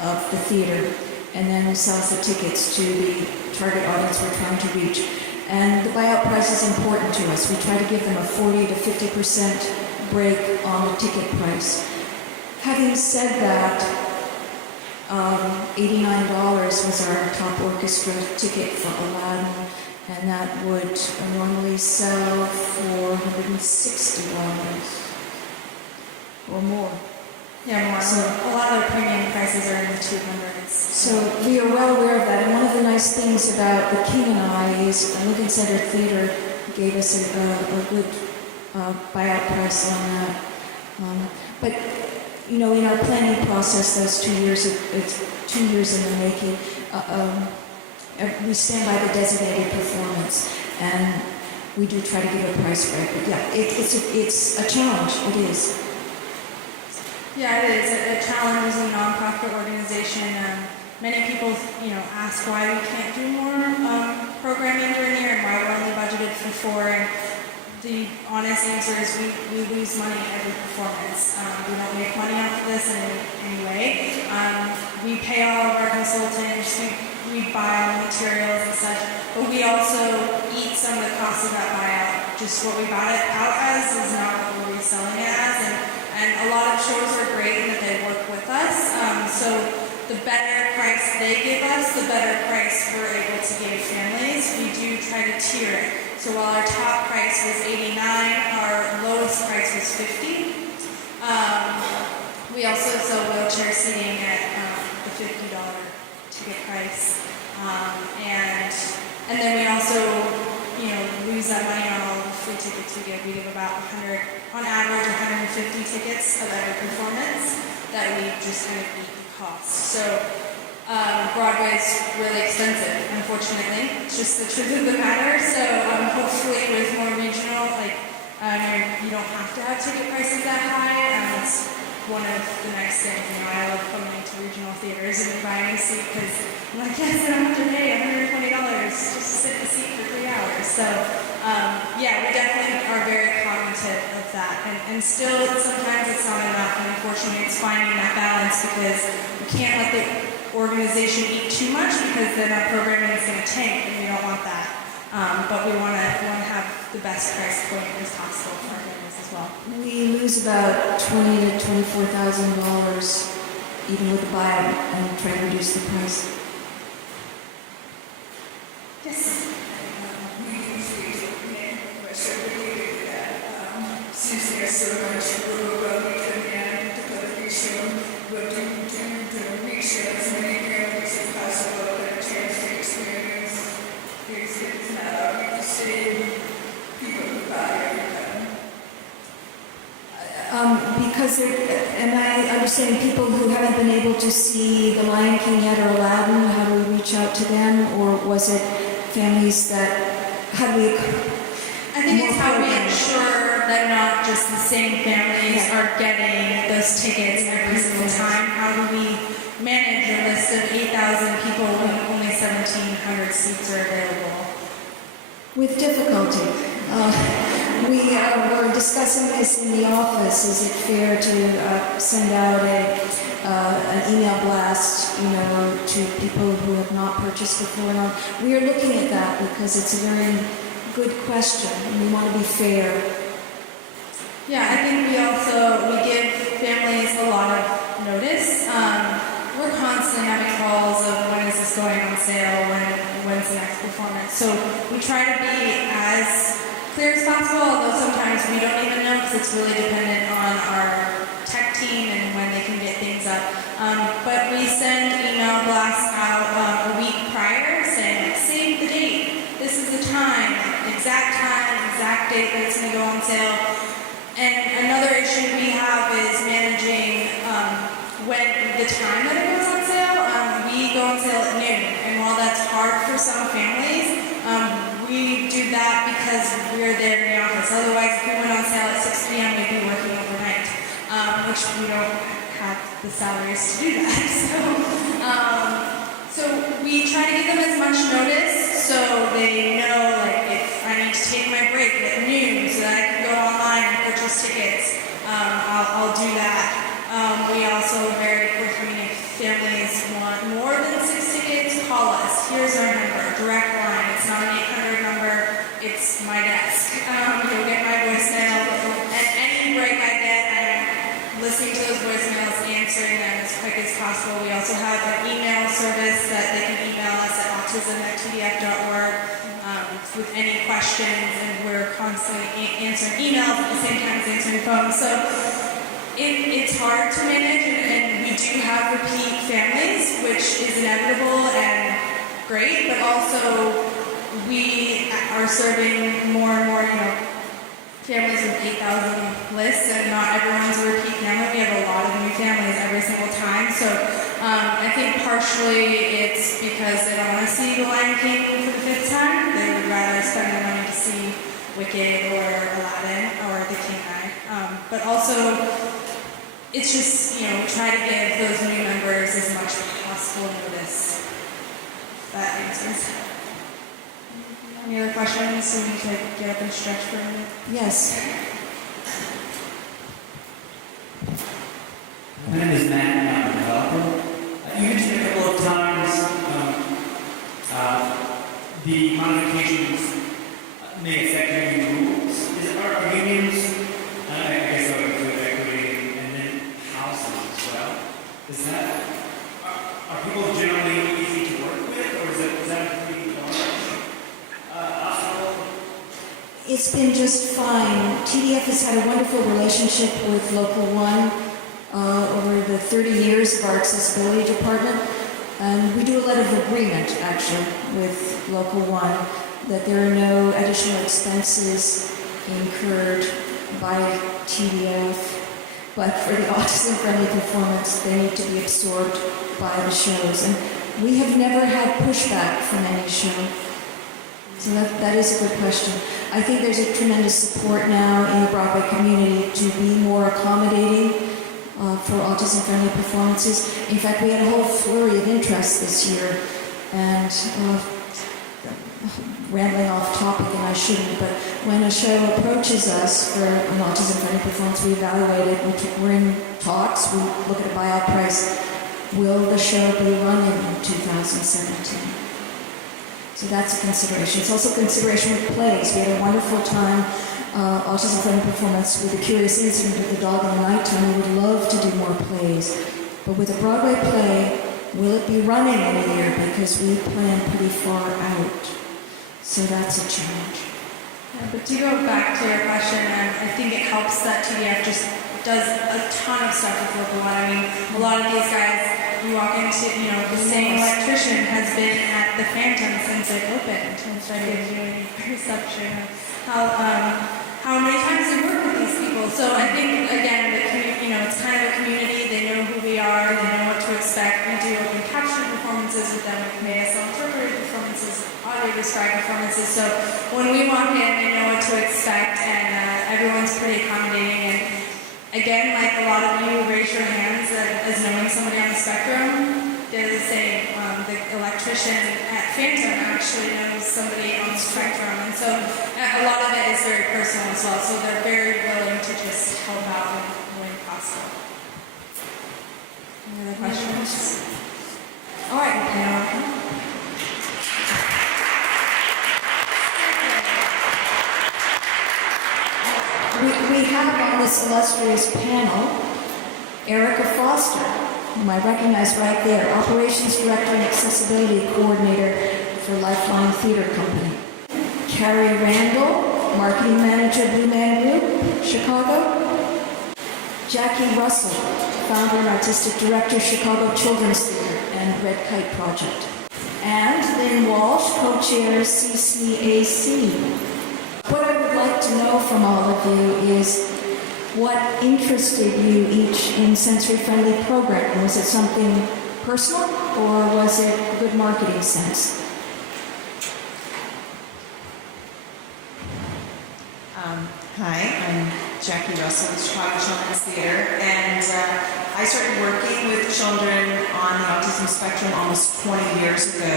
of the theater and then sells the tickets to the target audience we're trying to reach. And the buyout price is important to us. We try to give them a 40 to 50% break on the ticket price. Having said that, $89 was our top orchestra ticket for Aladdin, and that would normally sell for $160 or more. Yeah, more. So- A lot of the premium prices are in the 200s. So we are well aware of that, and one of the nice things about The King and I is Lincoln Center Theater gave us a good buyout price on that. But in our planning process, those 2 years, it's 2 years in the making. We stand by the designated performance, and we do try to give a price break. But yeah, it's a challenge. It is. Yeah, it is a challenge as a nonprofit organization. Many people, ask why we can't do more programming during the year and why we're only budgeted for 4. And the honest answer is we lose money every performance. We don't make money off of this in any way. We pay all of our consultants. We buy all the materials and such, but we also eat some of the costs of that buyout. Just what we bought it out as is not what we're reselling it as, and a lot of shows are great in that they work with us. So the better price they give us, the better price we're able to give families. We do try to tier it. So while our top price was $89, our lowest price was $50. We also sell wheelchair seating at the $50 ticket price, and then we also, lose that money on all the free tickets we give. We give about 100, on average, 150 tickets of every performance that we just kind of eat the cost. So Broadway's really expensive, unfortunately. It's just the truth of the matter. So hopefully with more regional, you don't have to have ticket prices that high. It's one of the nice things. I love coming into regional theaters and buying a seat because I'm like, yes, I don't have to pay $120 just to sit in a seat for 3 hours. So we definitely are very cognitive of that. And still, sometimes it's not enough. And unfortunately, it's finding that balance because we can't let the organization eat too much because then our programming is going to tank, and we don't want that. But we want to have the best price point as possible for our families as well. We lose about $20,000 to $24,000 even with the buyout and try to reduce the price. Yes. Since there's so much overwhelming demand to put a show, what do you do to reach as many families as possible that a chance to experience these things now the same people who buy every Because am I understanding people who haven't been able to see The Lion King yet or Aladdin, how do we reach out to them? Or was it families that, how do we... I think it's how we ensure that not just the same families are getting those tickets every single time. How do we manage a list of 8,000 people when only 1,700 seats are available? With difficulty. We were discussing this in the office. Is it fair to send out an email blast, to people who have not purchased before? We are looking at that because it's a very good question, and we want to be fair. Yeah, I think we give families a lot of notice. We're constantly having calls of when is this going on sale, when's the next performance. So we try to be as clear as possible, although sometimes we don't even know because it's really dependent on our tech team and when they can get things up. But we send email blasts out a week prior saying, save the date, this is the time, exact date that it's going to go on sale. And another issue we have is managing when the time that it goes on sale. We go on sale at noon, and while that's hard for some families, we do that because we're there in the office. Otherwise, if we went on sale at 6 p.m., we'd be working overnight, which we don't have the salaries to do that. So we try to give them as much notice so they know, if I need to take my break at noon so that I can go online and purchase tickets, I'll do that. We also very quickly, if families want more than 6 tickets, call us. Here's our number, direct line. It's not an 800 number, it's my desk. You'll get my voicemail. At any break I get, I'm listening to those voicemails, answering them as quick as possible. We also have an email service that they can email us at autism@tdf.org with any questions, and we're constantly answering emails at the same time as answering phones. So it's hard to manage, and we do have repeat families, which is inevitable and great, but also we are serving more and more, families with 8,000 lists, and not everyone's a repeat family. We have a lot of new families every single time. So I think partially it's because they don't want to see The Lion King for the 5th time. They would rather spend the money to see Wicked or Aladdin or The King Eye. But also, it's just, we try to give those new members as much possible notice. That answers. Any other questions? So we need to get up and stretch for a minute. Yes. My name is Matt, and I'm a developer. You mentioned a couple of times the modifications may affect union rules. Are unions, I guess that would include equity and then housing as well. Are people generally easy to work with, or is that a pretty obstacle? It's been just fine. TDF has had a wonderful relationship with Local 1 over the 30 years of our accessibility department. And we do a letter of agreement, actually, with Local 1. that there are no additional expenses incurred by TDF, but for the autism-friendly performance, they need to be absorbed by the shows. And we have never had pushback from any show. So that is a good question. I think there's a tremendous support now in the Broadway community to be more accommodating for autism-friendly performances. In fact, we had a whole flurry of interest this year, and rambling off topic, and I shouldn't, but when a show approaches us for an autism-friendly performance, we evaluate it, we're in talks, we look at a buyout price. Will the show be running in 2017? So that's a consideration. It's also a consideration with plays. We had a wonderful time, autism-friendly performance with The Curious Incident of the Dog in the Nighttime. We would love to do more plays. But with a Broadway play, will it be running in a year? Because we plan pretty far out. So that's a challenge. Yeah, but to go back to your question, I think it helps that TDF just does a ton of stuff with Local One. I mean, a lot of these guys, you walk into, the same electrician has been at the Phantom since it opened, and so I give you a perception of how many times they work with these people. So I think, again, it's kind of a community. They know who we are. They know what to expect. We do open caption performances with them. We've made self-interpreted performances, audio-described performances. So when we walk in, they know what to expect, and everyone's pretty accommodating. And again, like a lot of you raise your hands as knowing somebody on the spectrum. They're the same. The electrician at Phantom actually knows somebody on the spectrum. And so a lot of it is very personal as well. So they're very willing to just help out when possible. Any other questions? All right, We have on this illustrious panel Erica Foster, whom I recognize right there, Operations Director and Accessibility Coordinator for Lifeline Theater Company. Carrie Randall, Marketing Manager, Blue Man Group, Chicago. Jackie Russell, Founder and Artistic Director, Chicago Children's Theater and Red Kite Project. And Lynn Walsh, Co-Chair, CCAC. What I would like to know from all of you is what interested you each in sensory-friendly programming. Was it something personal, or was it a good marketing sense? Hi, I'm Jackie Russell with Chicago Children's Theater, and I started working with children on the autism spectrum almost 20 years ago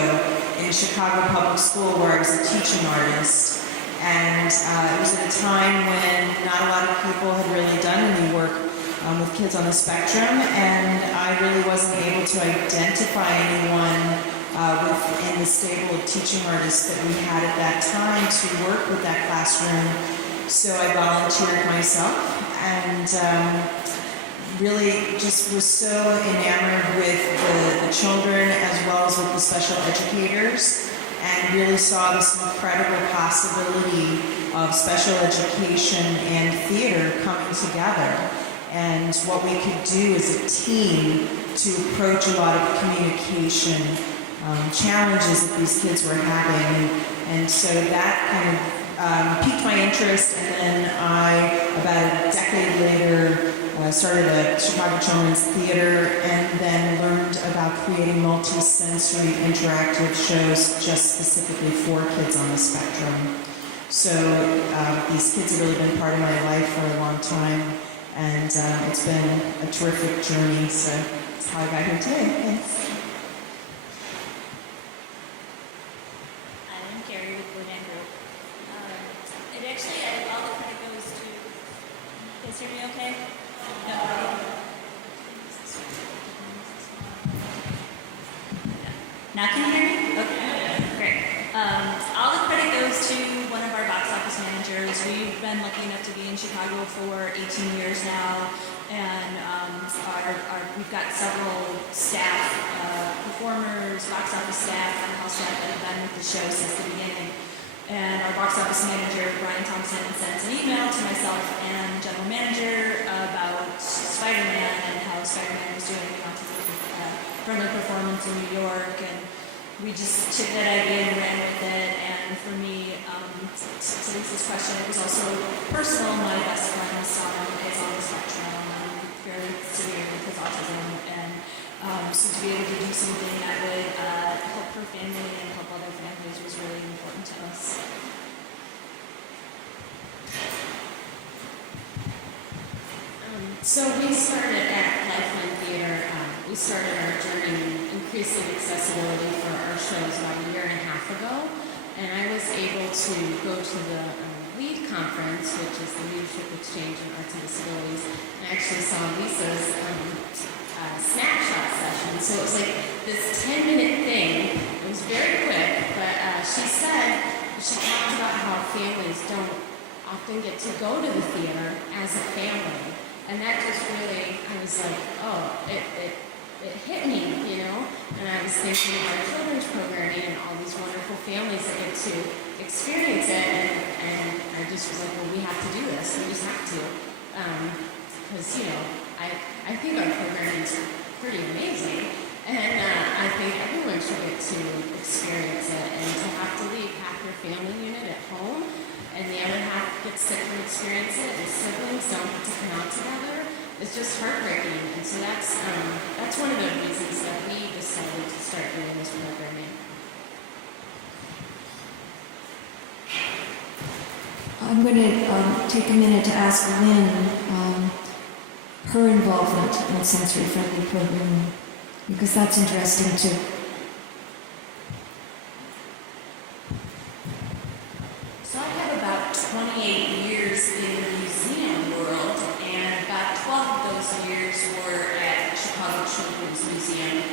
in Chicago Public School, where I was a teaching artist. And it was at a time when not a lot of people had really done any work with kids on the spectrum, and I really wasn't able to identify anyone within the stable of teaching artists that we had at that time to work with that classroom. So I volunteered myself, and really just was so enamored with the children as well as with the special educators, and really saw this incredible possibility of special education and theater coming together, and what we could do as a team to approach a lot of communication challenges that these kids were having. And so that kind of piqued my interest, and then I, about a decade later, started a Chicago Children's Theater, and then learned about creating multi-sensory interactive shows just specifically for kids on the spectrum. So these kids have really been part of my life for a long time, and it's been a terrific journey, so that's how I got here today. Thanks. I'm Carrie with Blue Man Group. It actually, all the credit goes to, you guys hear me okay? No. Now can you hear me? Okay, great. All the credit goes to one of our box office managers. We've been lucky enough to be in Chicago for 18 years now, and we've got several staff, performers, box office staff, and house staff that have been with the show since the beginning. And our box office manager, Brian Thompson, sent an email to myself and general manager about Spider-Man and how Spider-Man was doing an autism-friendly performance in New York. And we just took that idea and ran with it. And for me, to Lisa's question, it was also personal. My best friend's son is on the spectrum, fairly severe with his autism, and so to be able to do something that would help her family and help other families was really important to us. So we started at Lifeline Theater. We started our journey in increasing accessibility for our shows about a year and a half ago, and I was able to go to the LEAD conference, which is the Leadership Exchange in Arts and Disabilities, and I actually saw Lisa's snapshot session. So it was like this 10-minute thing. It was very quick, but she talked about how families don't often get to go to the theater as a family. And that just really, I was like, oh, it hit me, you know? And I was thinking of our children's programming and all these wonderful families that get to experience it. And I just was like, well, we have to do this. We just have to. Because, you know, I think our programming is pretty amazing. And I think everyone should get to experience it. And to have to leave half your family unit at home and the other half gets to experience it, and siblings don't get to come out together, it's just heartbreaking. And so that's one of the reasons that we decided to start doing this programming. I'm going to take a minute to ask Lynn her involvement in sensory-friendly programming, because that's interesting too. So I have about 28 years in the museum world, and about 12 of those years were at Chicago Children's Museum.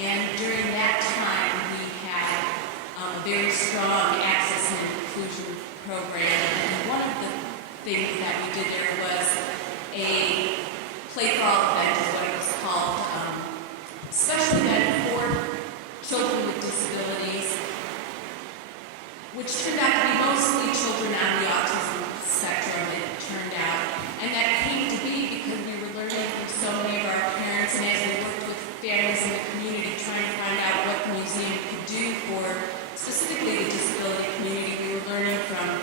And during that time, we had a very strong access and inclusion program. And one of the things that we did there was a play for all event, is what it was called, special event for children with disabilities, which turned out to be mostly children on the autism spectrum, it turned out. And that came to be because we were learning from so many of our parents, and as we worked with families in the community trying to find out what the museum could do for specifically the disability community, we were learning from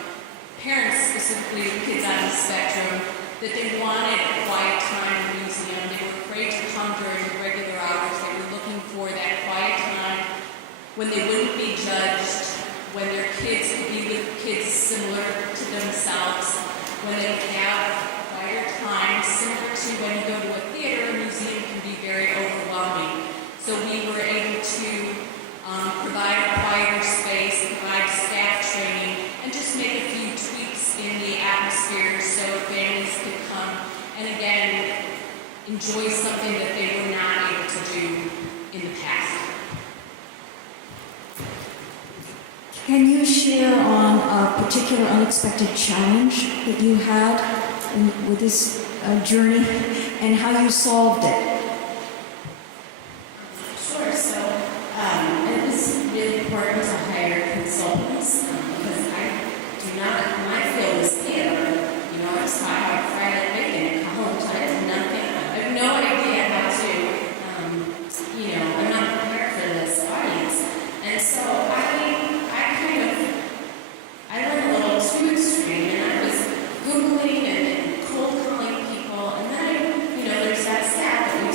parents, specifically with kids on the spectrum, that they wanted quiet time in the museum. They were afraid to come during the regular hours. They were looking for that quiet time when they wouldn't be judged, when their kids could be with kids similar to themselves, when they would have quieter time, similar to when you go to a theater. A museum can be very overwhelming. So we were able to provide a quieter space, provide staff training, and just make a few tweaks in the atmosphere so families could come and again enjoy something that they were not able to do in the past. Can you share on a particular unexpected challenge that you had with this journey and how you solved it? Sure. So it was really important to hire consultants because my field is theater. You know, I was taught how to fry like bacon at college. I have no idea how to, I'm not prepared for this audience. And so I went a little too extreme, and I was Googling and cold calling people, and then there's that staff that we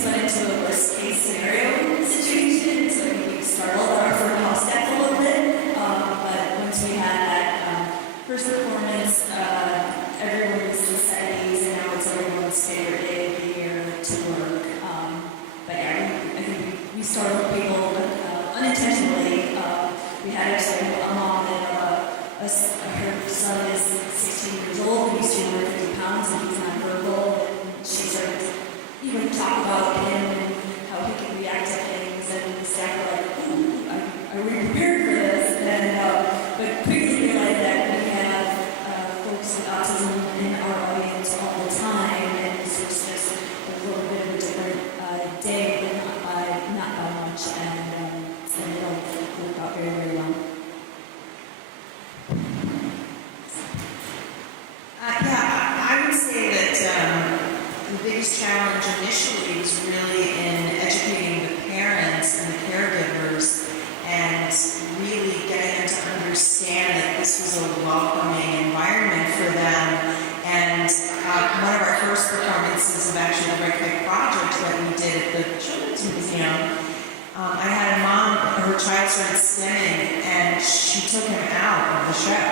just went into a worst case scenario situation, so we startled our front house staff a little bit. But once we had that first performance, everyone was excited, and now it's everyone's favorite day of the year to work. But yeah, I think we startled people unintentionally. We had actually a mom that her son is 16 years old, and he's 250 pounds, and he's nonverbal. And she started even talk about him and how he can react to things, and the staff were like, "Ooh, are we prepared for this?" And but quickly realized that we have folks with autism in our audience all the time, and this was just a little bit of a different day, but not by much, and it'll work out very, very well. Yeah, I would say that the biggest challenge initially was really in educating the parents and the caregivers and really getting them to understand that this was a welcoming environment for them. And one of our first performances of actually the Red Kite Project that we did at the Children's Museum, I had a mom, her child started stimming, and she took him out of the show.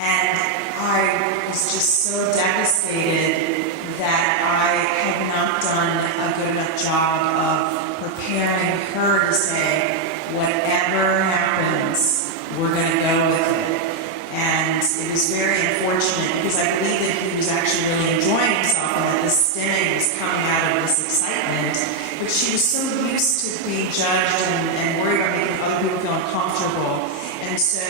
And I was just so devastated that I had not done a good enough job of preparing her to say, whatever happens, we're going to go with it. And it was very unfortunate because I believe that he was actually really enjoying himself and that the stimming was coming out of this excitement. But she was so used to being judged and worried about making other people feel uncomfortable. And so,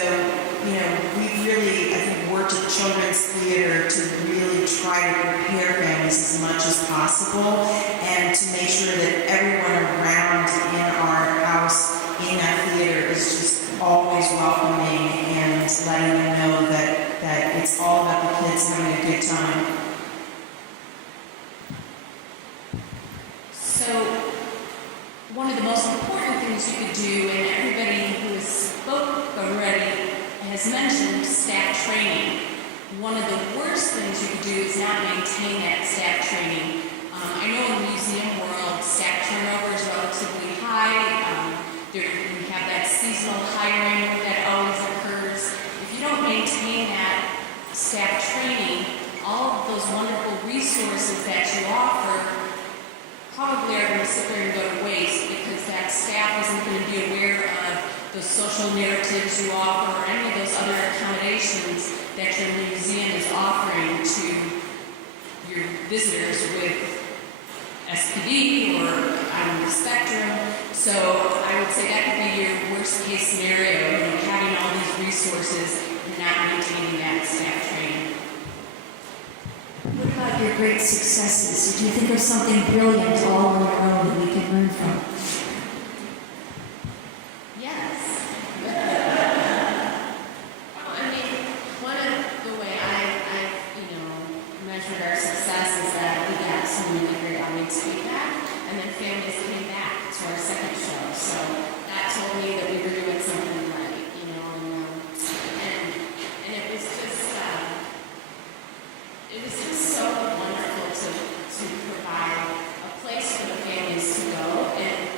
we really, I think, worked at the Children's Theater to really try to prepare families as much as possible and to make sure that everyone around in our house, in that theater, is just always welcoming and letting them know that it's all about the kids having a good time. So, one of the most important things you could do, and everybody who has spoke already has mentioned staff training. One of the worst things you could do is not maintain that staff training. I know in the museum world, staff turnover is relatively high. We have that seasonal hiring that always occurs. If you don't maintain that staff training, all of those wonderful resources that you offer probably are going to sit there and go to waste because that staff isn't going to be aware of the social narratives you offer or any of those other accommodations that your museum is offering to your visitors with SPD or on the spectrum. So I would say that could be your worst case scenario, having all these resources and not maintaining that staff training. What about your great successes? Did you think of something brilliant all on your own that we can learn from? Yes. Well, I mean, one of the way I measured our success is that we got so many great audience feedback, and then families came back to our second show. So that told me that we were doing something right, and it was just so wonderful to provide a place for the families to go, and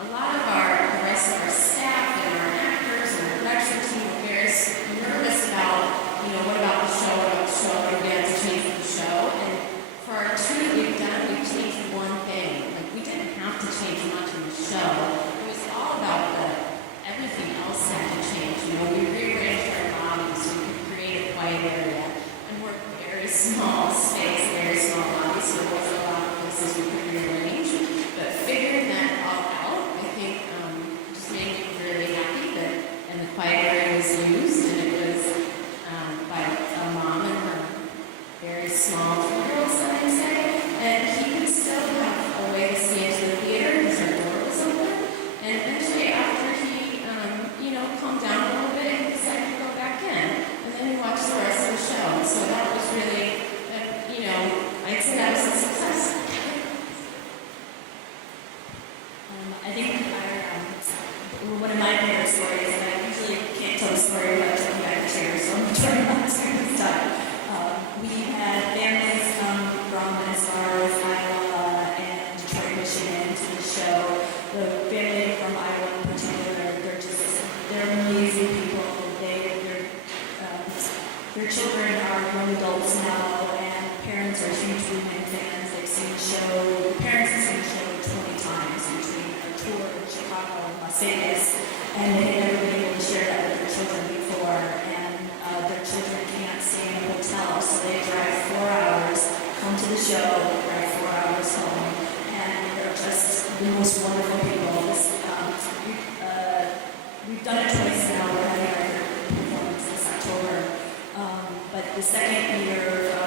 a lot of the rest of our staff and our actors and our production team were very nervous about, what about the show, what do we have to change for the show? And for our two that we've done, we've changed one thing. Like, we didn't have to change much in the show. It was all about everything else had to change. We rearranged our lobby so we could create a quiet area. And we're a very small space, very small lobby, so there wasn't a lot of places we could rearrange. But figuring that all out, I think, just made me really happy and the quiet area was used, and it was by a mom and her very small 2-year-old son, I'd say, and he could still have a way to see into the theater because our door was open. And eventually, after he, calmed down a little bit, he decided to go back in, and then he watched the rest of the show. So that was really, I'd say that was a success. show, parents have seen the show 20 times between a tour in Chicago and Las Vegas, and they had never been able to share that with their children before, and their children can't stay in a hotel, so they drive 4 hours, come to the show, drive 4 hours home, and they're just the most wonderful people. We've done it twice now, we're having our third performance this October, but the second year,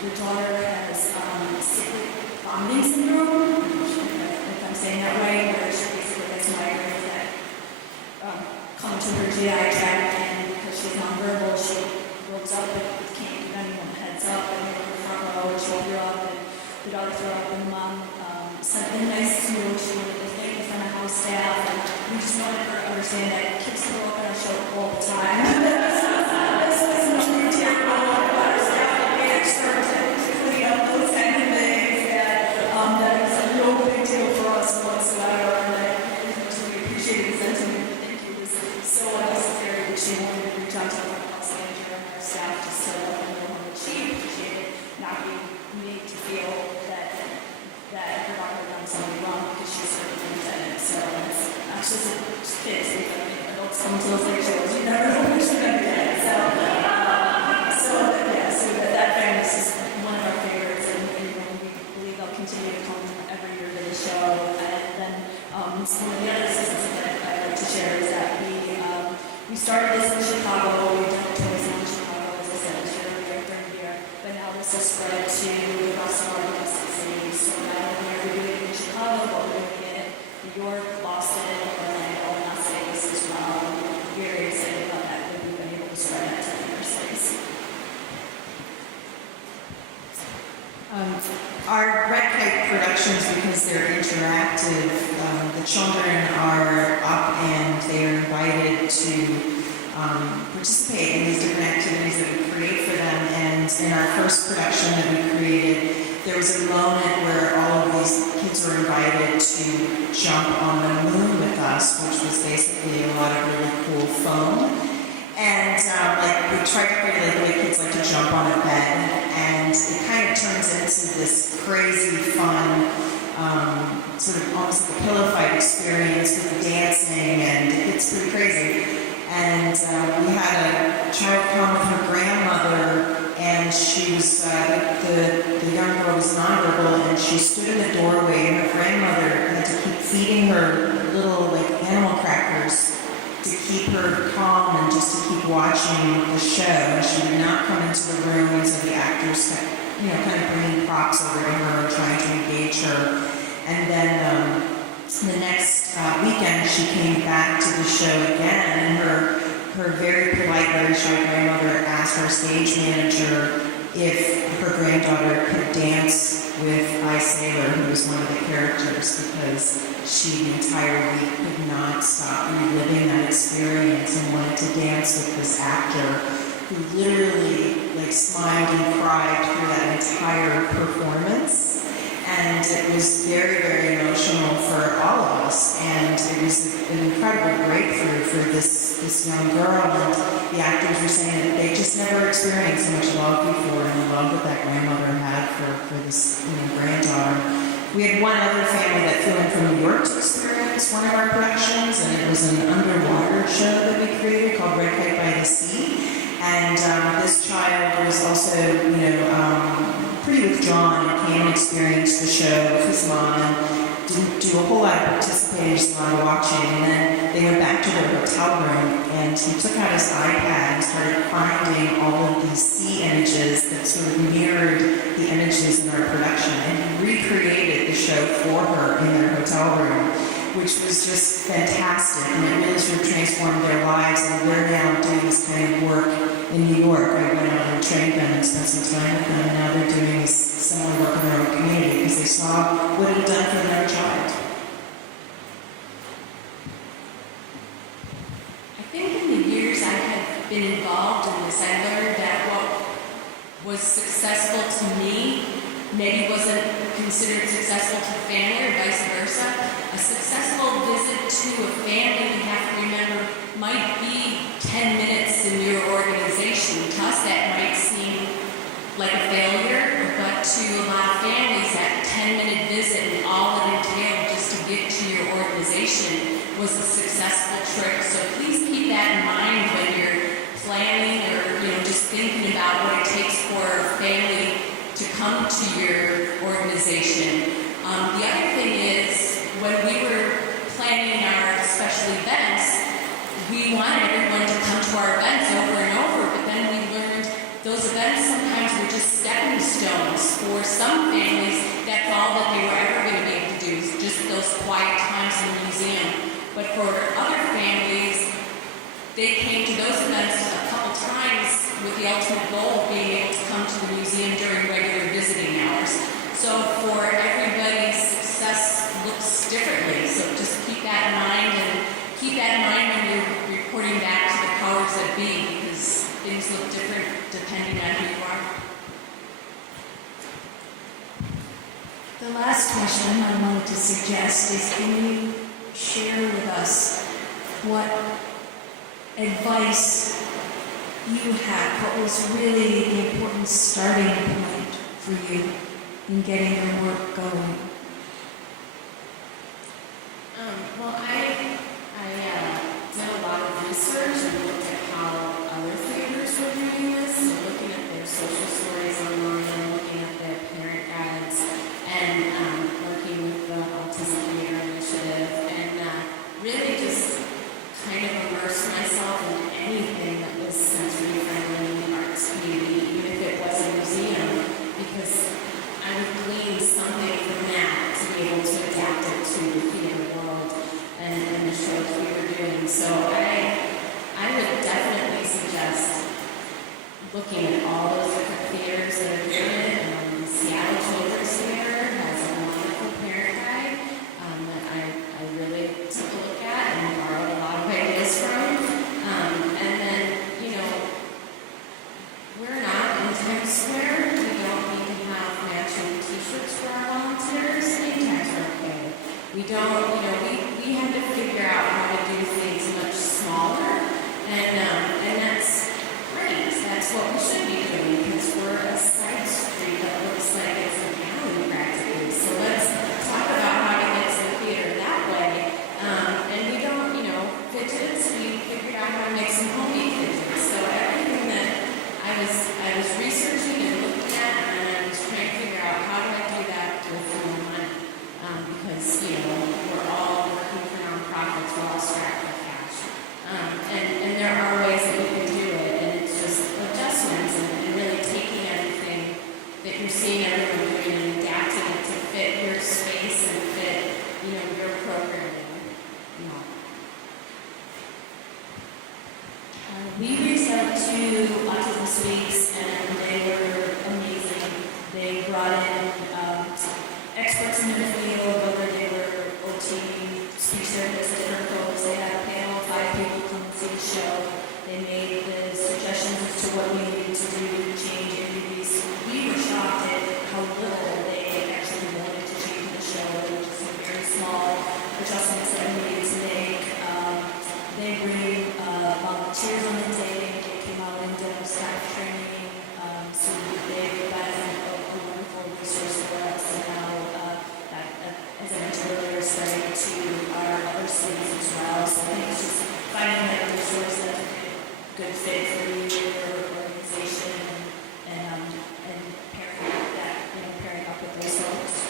the daughter has cyclic vomiting syndrome, if I'm saying that right, where she basically has migraines that come to her GI tract, and because she's nonverbal, she wakes up and can't give anyone a heads up, and you're in the front row, and she'll throw up, and the daughter throw up, and the mom sent a nice note, she wanted to thank the front of house staff, and we just wanted her to understand that kids throw up in our show all the time. This was no big deal about our staff, and we extra to clean up those kind of things, and that was no big deal for us whatsoever, and I really appreciate the sentiment. Thank you. It was so unnecessary that she wanted to reach out to our house manager and our staff just to let them know how much she appreciated not being made to feel that her daughter done something wrong because she's certainly intended. So it's not just kids, adults come to those like shows, you never know what you're going to get. So that family is just one of our favorites, and we believe they'll continue to come every year to the show. And then one of the other systems that I'd like to share is that we started this in Chicago. We've done toys in Chicago, as I said, this year, we are third year, but now this has spread to the rest of our domestic cities. So not only are we doing it in Chicago, but we're doing it in New York, Boston, Orlando, and Las Vegas as well. We're very excited about that, that we've been able to spread that to other cities. Our Red Kite productions, because they're interactive, the children are up and they're invited to participate in these different activities that we create for them. And in our first production that we created, there was a moment where all of these kids were invited to jump on the moon with us, which was basically a lot of really cool foam. And we tried to create like the way kids like to jump on a bed, and it kind of turns into this crazy, fun, sort of almost like a pillow fight experience with the dancing, and it's pretty crazy. And we had a child come with her grandmother, and she was, the young girl was nonverbal, and she stood in the doorway, and her grandmother had to keep feeding her little animal crackers to keep her calm and just to keep watching the show. And she would not come into the room, and so the actors kept, kind of bringing props over to her, trying to engage her. And then the next weekend, she came back to the show again, and her very polite, very shy grandmother asked her stage manager if her granddaughter could dance with I-Sailor, who was one of the characters, because she the entire week could not stop reliving that experience and wanted to dance with this actor who literally smiled and cried through that entire performance. And it was very, very emotional for all of us, and it was an incredible breakthrough for this young girl. And the actors were saying that they just never experienced so much love before, and the love that grandmother had for this granddaughter. We had one other family that flew in from New York to experience one of our productions, and it was an underwater show that we created called Red Kite by the Sea. And this child was also, pretty withdrawn and came and experienced the show with his mom and didn't do a whole lot of participating, just a lot of watching. And then they went back to their hotel room, and he took out his iPad and started finding all of these sea images that sort of mirrored the images in our production. And he recreated the show for her in their hotel room, which was just fantastic. And it really sort of transformed their lives. And we're now doing this kind of work in New York. I went out and trained them and spent some time with them, and now they're doing similar work in their own community because they saw what it had done for their child. I think in the years I have been involved in this, I learned that what was successful to me maybe wasn't considered successful to the family or vice versa. A successful visit to a family, you have to remember, might be 10 minutes in your organization. To us, that might seem like a failure, but to a lot of families, that your organization. The other thing is, when we were planning our special events, we wanted everyone to come to our events over and over, but then we learned those events sometimes were just stepping stones for some families. That's all that they were ever going to be able to do, is just those quiet times in the museum. But for other families, they came to those events a couple times with the ultimate goal of being able to come to the museum during regular visiting hours. So for everybody's success looks differently. So just keep that in mind, and keep that in mind when you're reporting back to the powers that be, because things look different depending on who you are. The last question I wanted to suggest is, can you share with us what advice you had? What was really the important starting point for you in getting your work going? Well, I did a lot of research and looked at how other theaters were doing this, so looking at their social stories online, looking at their parent guides, and working with the Autism Theater Initiative, and really just kind of immerse myself in anything that was sensory friendly in the arts community, even if it was a museum, because I would glean something from that to be able to adapt it to the theater world and the shows we were doing. So I would definitely suggest looking at all those different theaters that are doing it. Seattle Children's Theater has a wonderful parent guide that I really took a look at and borrowed a lot of ideas from. And then, we're not in Times Square. We don't need to have matching t-shirts for our volunteers. Name tags are okay. We don't, we have to figure out how to do things much smaller. And that's great. That's what we should be doing, because we're a side street that looks like it's an alley practically. So let's talk about how to get to the theater that way. And we don't, fidgets, we figured out how to make some homemade fidgets. So everything that I was researching and looking at, and I was trying to figure out how do I do that with my money. Because, we're all working for nonprofits, we're all strapped for cash. And there are ways that we can do it, and it's just adjustments and really taking everything that you're seeing everyone doing and adapting it to fit your space and fit, your programming. We reached out to Autism Suites, and they were amazing. They brought in experts in the field, whether they were OT, speech therapists, different folks. They had a panel of 5 people come and see the show. They made the suggestions as to what we needed to do to change interviews. We were shocked at how little they actually wanted to change the show. It was just some very small adjustments that we needed to make. They bring volunteers on the day. They came out and did our staff training. So they provided a wonderful resource for us. And now, as I mentioned earlier, starting to our other cities as well. So I think it's just finding that resource that's a good fit for you, your organization, and pairing up with those folks.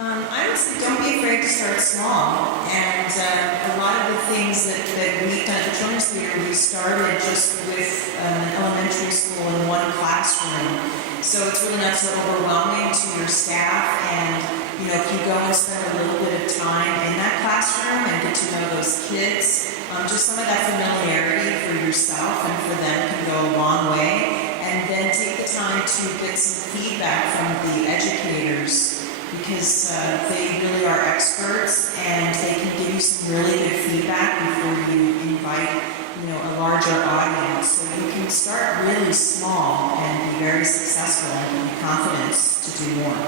I would say don't be afraid to start small. And a lot of the things that we've done at the Children's Theater, we started just with an elementary school in one classroom. So it's really not so overwhelming to your staff. And, if you go and spend a little bit of time in that classroom and get to know those kids, just some of that familiarity for yourself and for them can go a long way. And then take the time to get some feedback from the educators, because they really are experts and they can give you some really good feedback before you invite, a larger audience. So you can start really small and be very successful and have confidence to do more.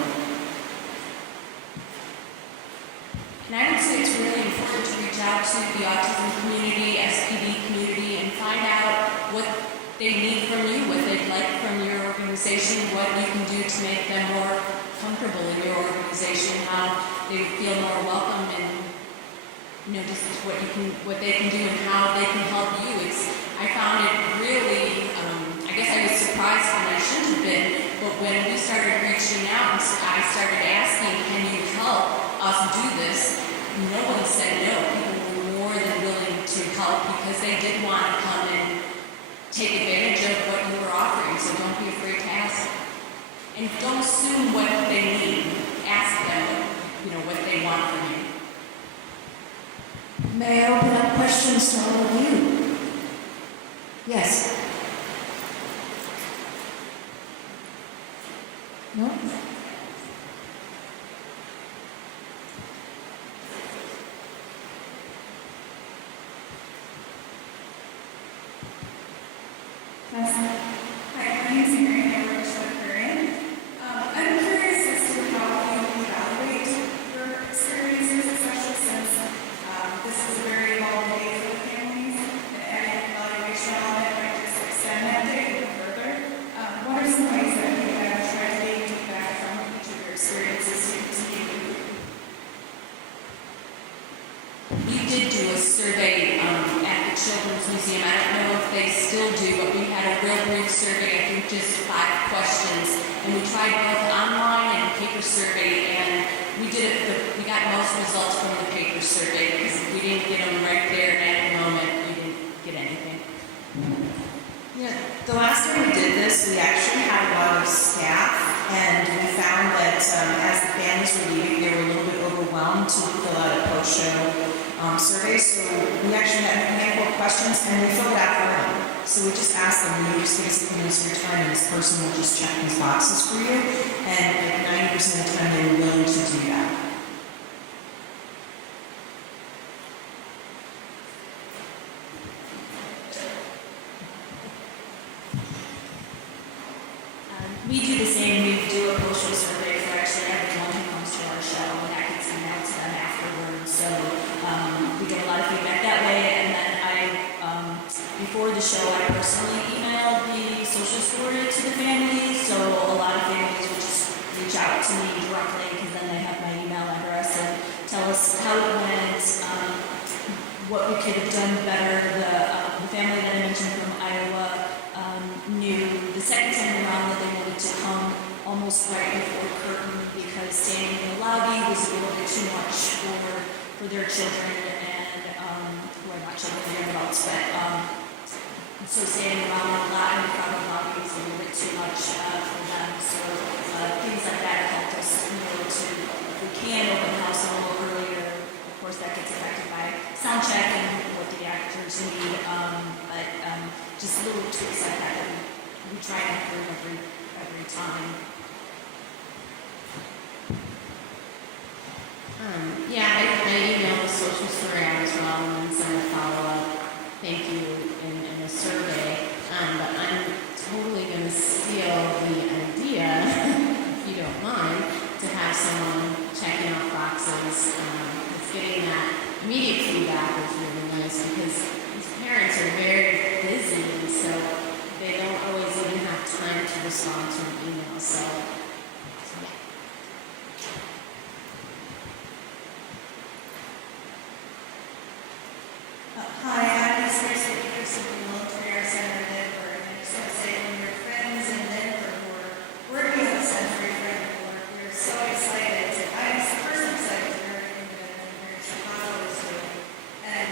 And I would say it's really important to reach out to the autism community, SPD community, and find out what they need from you, what they'd like from your organization, what you can do to make them more comfortable in your organization, how they feel more welcome, and just what they can do and how they can help you. I found it really, I I guess I was surprised when I shouldn't have been, but when we started reaching out and I started asking, can you help us do this? No one said no. People were more than willing to help because they did want to come and take advantage of what you were offering. So don't be afraid to ask. And don't assume what they need. Ask them, what they want from you. May I open up questions to all of you? Yes? No? Hi, my name is Mary. I work for Korean. I'm curious as to how you evaluate your experiences, especially since this is a very long day for the families, and adding evaluation on it might just extend that day even further. What are some ways that you have tried to gain feedback from each of your experiences to continue? We did do a survey at the Children's Museum. I don't know if they still do, but we had a real brief survey, I think just 5 questions. And we tried both online and paper survey, and we got most results from the paper survey because we didn't get them right there and at the moment, we didn't get anything. Yeah, the last time we did this, we actually had a lot of staff, and we found that as the families were leaving, they were a little bit overwhelmed to fill out a post-show survey. So we actually had a handful of questions, and we filled it out for them. So we just asked them, will you just give us a few minutes of your time, and this person will just check these boxes for you. And like 90% of the time, they were willing to do that. We do the same. We do a post-show survey for actually everyone who comes to our show, and that gets sent out to them afterwards. So we get a lot of feedback that way. And then before the show, I personally emailed the social story to the families. So a lot of families would just reach out to me directly because then they have my email address and tell us how it went, what we could have done better. The family that I mentioned from Iowa knew the second time around that they wanted to come almost right before curtain because standing in the lobby was a little bit too much for their children and well, not children, young adults, but so standing around a lot in the crowded lobby was a little bit too much for them. So things like that helped us to, if we can open the house a little earlier. Of course, that gets affected by sound check and what the actors need, but just little tweaks like that we try to improve every time. I emailed the social story out as well and then sent a follow-up thank you in a survey. But I'm totally going to steal the idea, if you don't mind, to have someone checking off boxes. It's getting that immediate feedback is really nice because these parents are very busy, and so they don't always even have time to respond to an email. So yeah. Hi, I'm Ms. Grace Peterson from the Military Arts Center in Denver, and I just want to say when your friends in Denver who are working on Sensory Friendly work, we're so excited. I'm personally excited to hear everything that here in Chicago is doing. And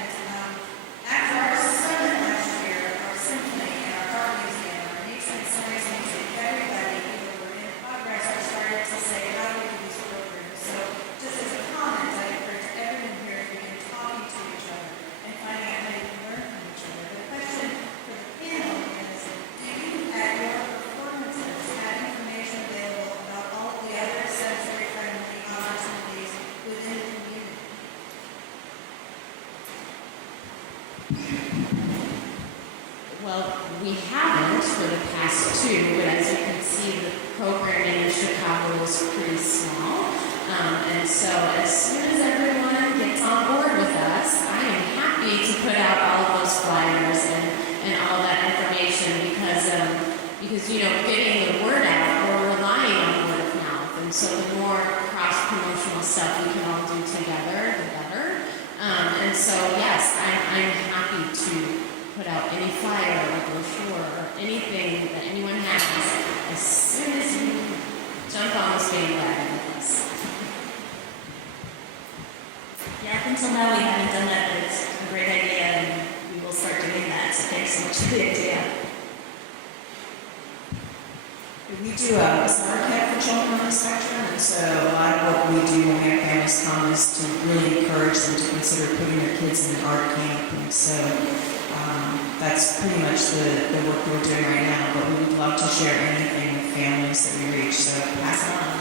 after our summit last year, our symphony and our art museum, our nature and science museum, everybody who were in progress are starting to say, how do we do these programs? So just as a comment, I encourage everyone here to begin talking to each other and finding out how you can learn from each other. The question for the panel is, do you, at your performances, have information available about all the other sensory-friendly opportunities within the community? Well, we haven't for the past 2, but as you can see, the programming in Chicago is pretty small. And so as soon as everyone gets on board with us, I am happy to put out all of those flyers and all that information because getting the word out, we're relying on word of mouth. And so the more cross-promotional stuff we can all do together, the better. And so, yes, I'm happy to put out any flyer or brochure or anything that anyone has as soon as you jump on this bandwagon with us. Yeah, up until now we haven't done that, but it's a great idea and we will start doing that. So thanks so much for the idea. We do a summer camp for children on the spectrum, and so a lot of what we do when we have families come is to really encourage them to consider putting their kids in an art camp. And so that's pretty much the work we're doing right now, but we would love to share anything with families that we reach, so pass it on.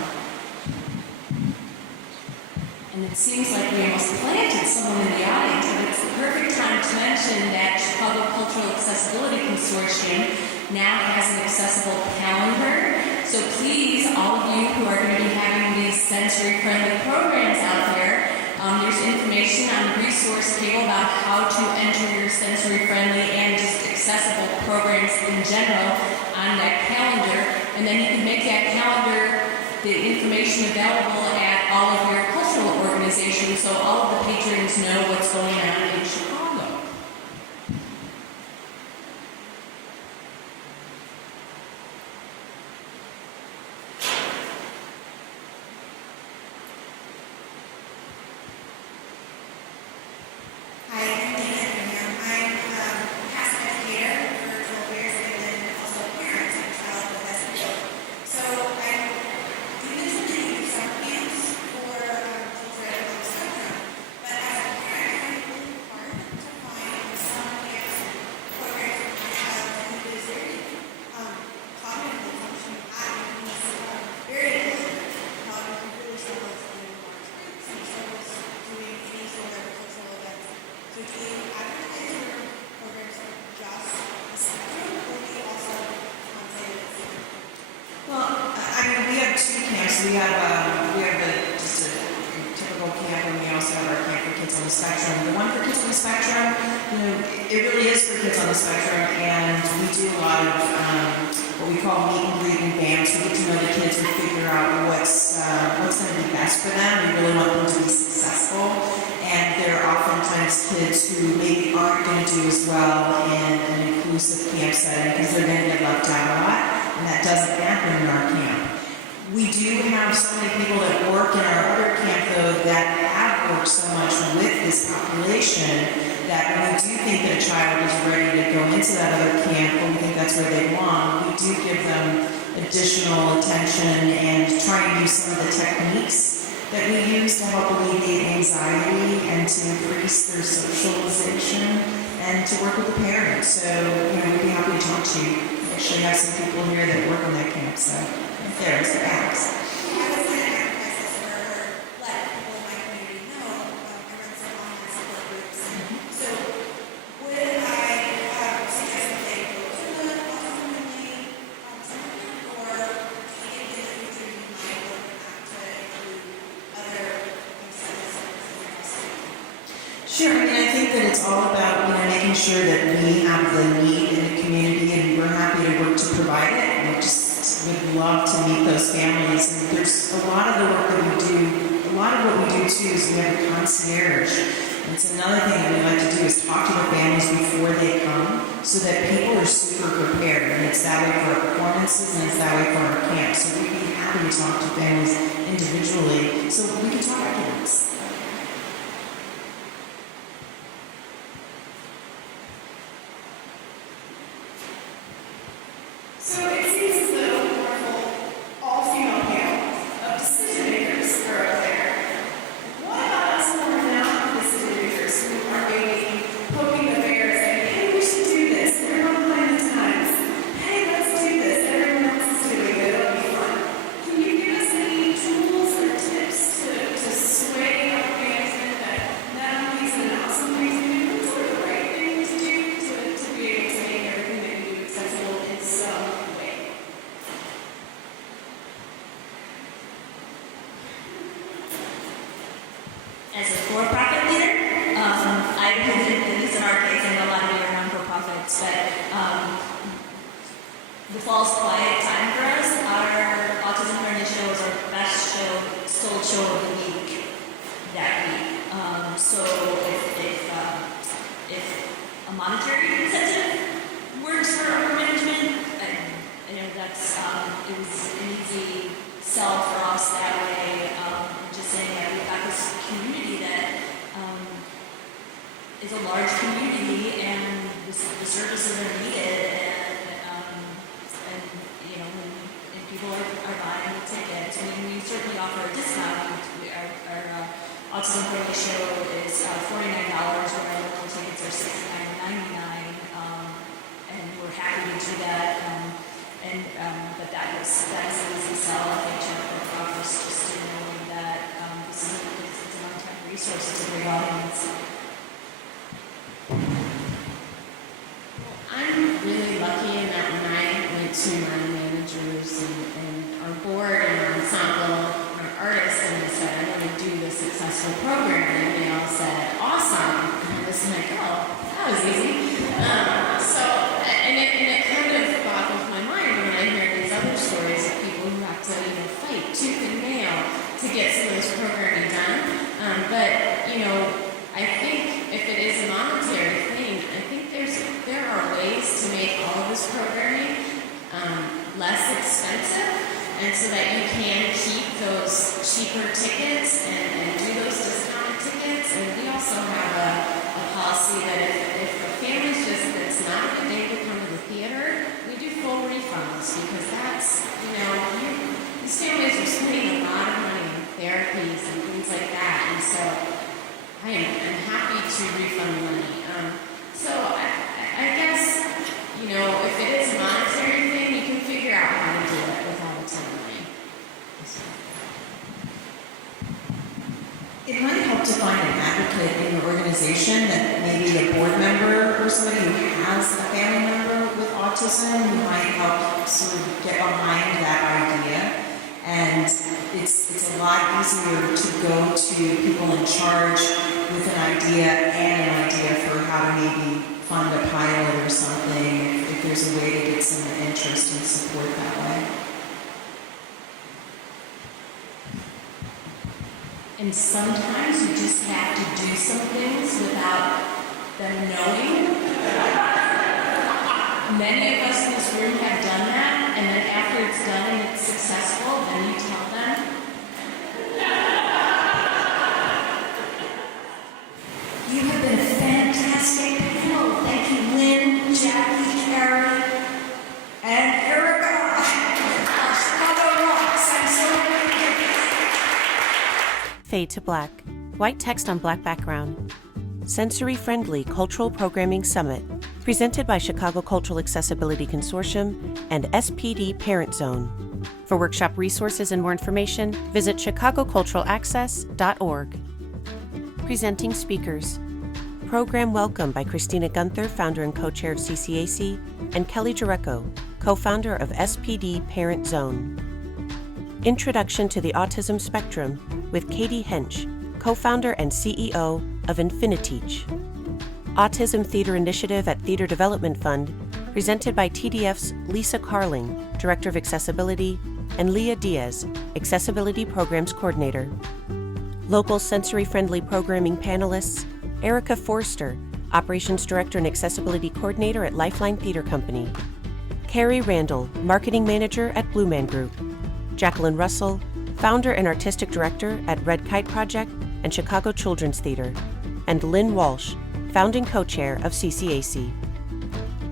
And it seems like we almost planted someone in the audience, but it's the perfect time to mention that Chicago Cultural Accessibility Consortium now has an accessible calendar. So please, all of you who are going to be having these sensory-friendly programs out there, there's information on the resource table about how to enter your sensory-friendly and just accessible programs in general on that calendar. And then you can make that calendar, the information available at all of your cultural organizations, so all of the patrons know what's going on in Chicago. Hi, I'm Dana Graham. I'm a past educator for 12 years and then also a parent of a child with SEL. So I'm doing some summer camps for children on the spectrum. But as a parent, I find it really hard to find summer camps programs for my child who is very cognitively functioning at and he's very intelligent. He really struggles in large groups and he struggles doing any sort of cultural events. So do you advertise your programs for just the spectrum, or do you also say that it's Well, I mean, we have two camps. We have just a typical camp, and we also have our camp for kids on the spectrum. The one for kids on the spectrum, it really is for kids on the spectrum, and we do a lot of what we call meet and greet and bands. We get to know the kids and figure out what's going to be best for them. We really want them to be successful, and there are oftentimes kids who maybe aren't going to do as well in an inclusive camp setting because they're going to get left out a lot. And that doesn't happen in our camp. We do have so many people that work in our other camp, though, that have worked so much with this population that when we do think that a child is ready to go into that other camp, when we think that's where they belong, we do give them additional attention and try and use some of the techniques that we use to help alleviate anxiety and to increase their socialization and to work with the parents. So, we'd be happy to talk to you. We actually have some people here that work on that camp, so there's the apps. I was going to advertise this or let people in my community know. I run some online support groups. So would I suggest that they go to the autism-friendly summer camp, or do you think in the future you might open up to include other services? Sure, I think that it's all about making sure that we have the need in the community, and we're happy to work to provide it. And we just would love to meet those families. And there's a lot of the work that we do. A lot of what we do too is we have a concierge. And it's another thing that we like to do is talk to the families before they come, so that people are super prepared. And it's that way for our performances, and it's that way for our camp. So we'd be happy to talk to families individually, so we can talk afterwards. So it seems as though a wonderful all-female panel of decision makers are up there. What about us more non-decision makers who are maybe poking the bear and saying, hey, we should do this, we're not behind the times. Hey, let's do this, everyone else is doing it, it'll be fun. Can you give us any tools or tips to sway our management that not only is it an awesome thing to do, but it's sort of the right thing to do to be able to make everything that you do accessible in some way? As a for-profit leader, I visited, at least in our case, and a lot of you are non-for-profits, but the fall's quiet time for us. Our Autism Friendly show is our best show, sold show of the week that week. So if a monetary incentive works for upper management. And I know that's, it was an easy sell for us that way. Just saying that we've got this community that is a large community and the services are needed and you know, and people are buying the tickets. I mean, we certainly offer a discount. Our autism friendly show is $49, where our local tickets are $69.99, and we're happy to do that. But that is an easy sell. I think Jennifer offers just to knowing that this is it's an on-time resource. It's a great audience. I'm really lucky in that when I went to my managers and our board and ensemble, our artists, and I said, I want to do this successful program, and they all said, awesome. And I was like, oh, that was easy. It kind of boggles my mind when I hear these other stories of people who have to fight tooth and nail to get some of this programming done. But, you know, I think if it is a monetary thing, I think there are ways to make all of this programming less expensive, and so that you can keep those cheaper tickets and do those discounted tickets. And we also have a policy that if a family's that's not a good day to come to the theater, we do full refunds, because that's, you know, these families are spending a lot of money on therapies and things like that, and so I'm happy to refund money. So I guess, you know, if it is a monetary thing, you can figure out how to do it without a ton of money. It might help to find an advocate in your organization, that maybe a board member or somebody who has a family member with autism who might help sort of get behind that idea. And it's a lot easier to go to people in charge with an idea and an idea for how to maybe fund a pilot or something, if there's a way to get some interest and support that way. And sometimes you just have to do some things without them knowing. Many of us in this room have done that, and then after it's done and it's successful, then you tell them. You have been a fantastic panel. Thank you, Lynn, Jackie, Carrie, and Erica. Chicago rocks. I'm so happy. Fade to black. White text on black background. Sensory-friendly Cultural Programming Summit, presented by Chicago Cultural Accessibility Consortium and SPD Parent Zone. For workshop resources and more information, visit chicagoculturalaccess.org. Presenting speakers. Program Welcome by Christina Gunther, founder and co-chair of CCAC, and Kelly Jarecko, co-founder of SPD Parent Zone. Introduction to the Autism Spectrum with Katie Hench, co-founder and CEO of Infiniteach. Autism Theater Initiative at Theater Development Fund, presented by TDF's Lisa Carling, Director of Accessibility, and Leah Diaz, Accessibility Programs Coordinator. Local sensory-friendly programming panelists, Erica Forster, Operations Director and Accessibility Coordinator at Lifeline Theater Company, Carrie Randall, Marketing Manager at Blue Man Group, Jacqueline Russell, Founder and Artistic Director at Red Kite Project and Chicago Children's Theater, and Lynn Walsh, Founding Co-Chair of CCAC.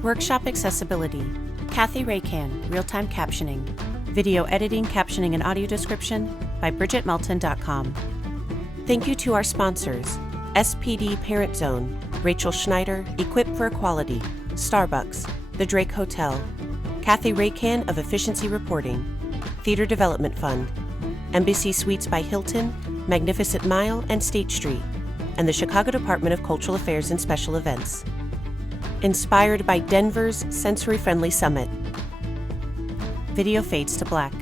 Workshop Accessibility. Kathy Raycan, Real-Time Captioning. Video Editing, Captioning, and Audio Description by BridgetMelton.com. Thank you to our sponsors, SPD Parent Zone, Rachel Schneider, Equip for Equality, Starbucks, The Drake Hotel, Kathy Raycan of Efficiency Reporting, Theater Development Fund, Embassy Suites by Hilton, Magnificent Mile, and State Street, and the Chicago Department of Cultural Affairs and Special Events. Inspired by Denver's Sensory Friendly Summit. Video fades to black.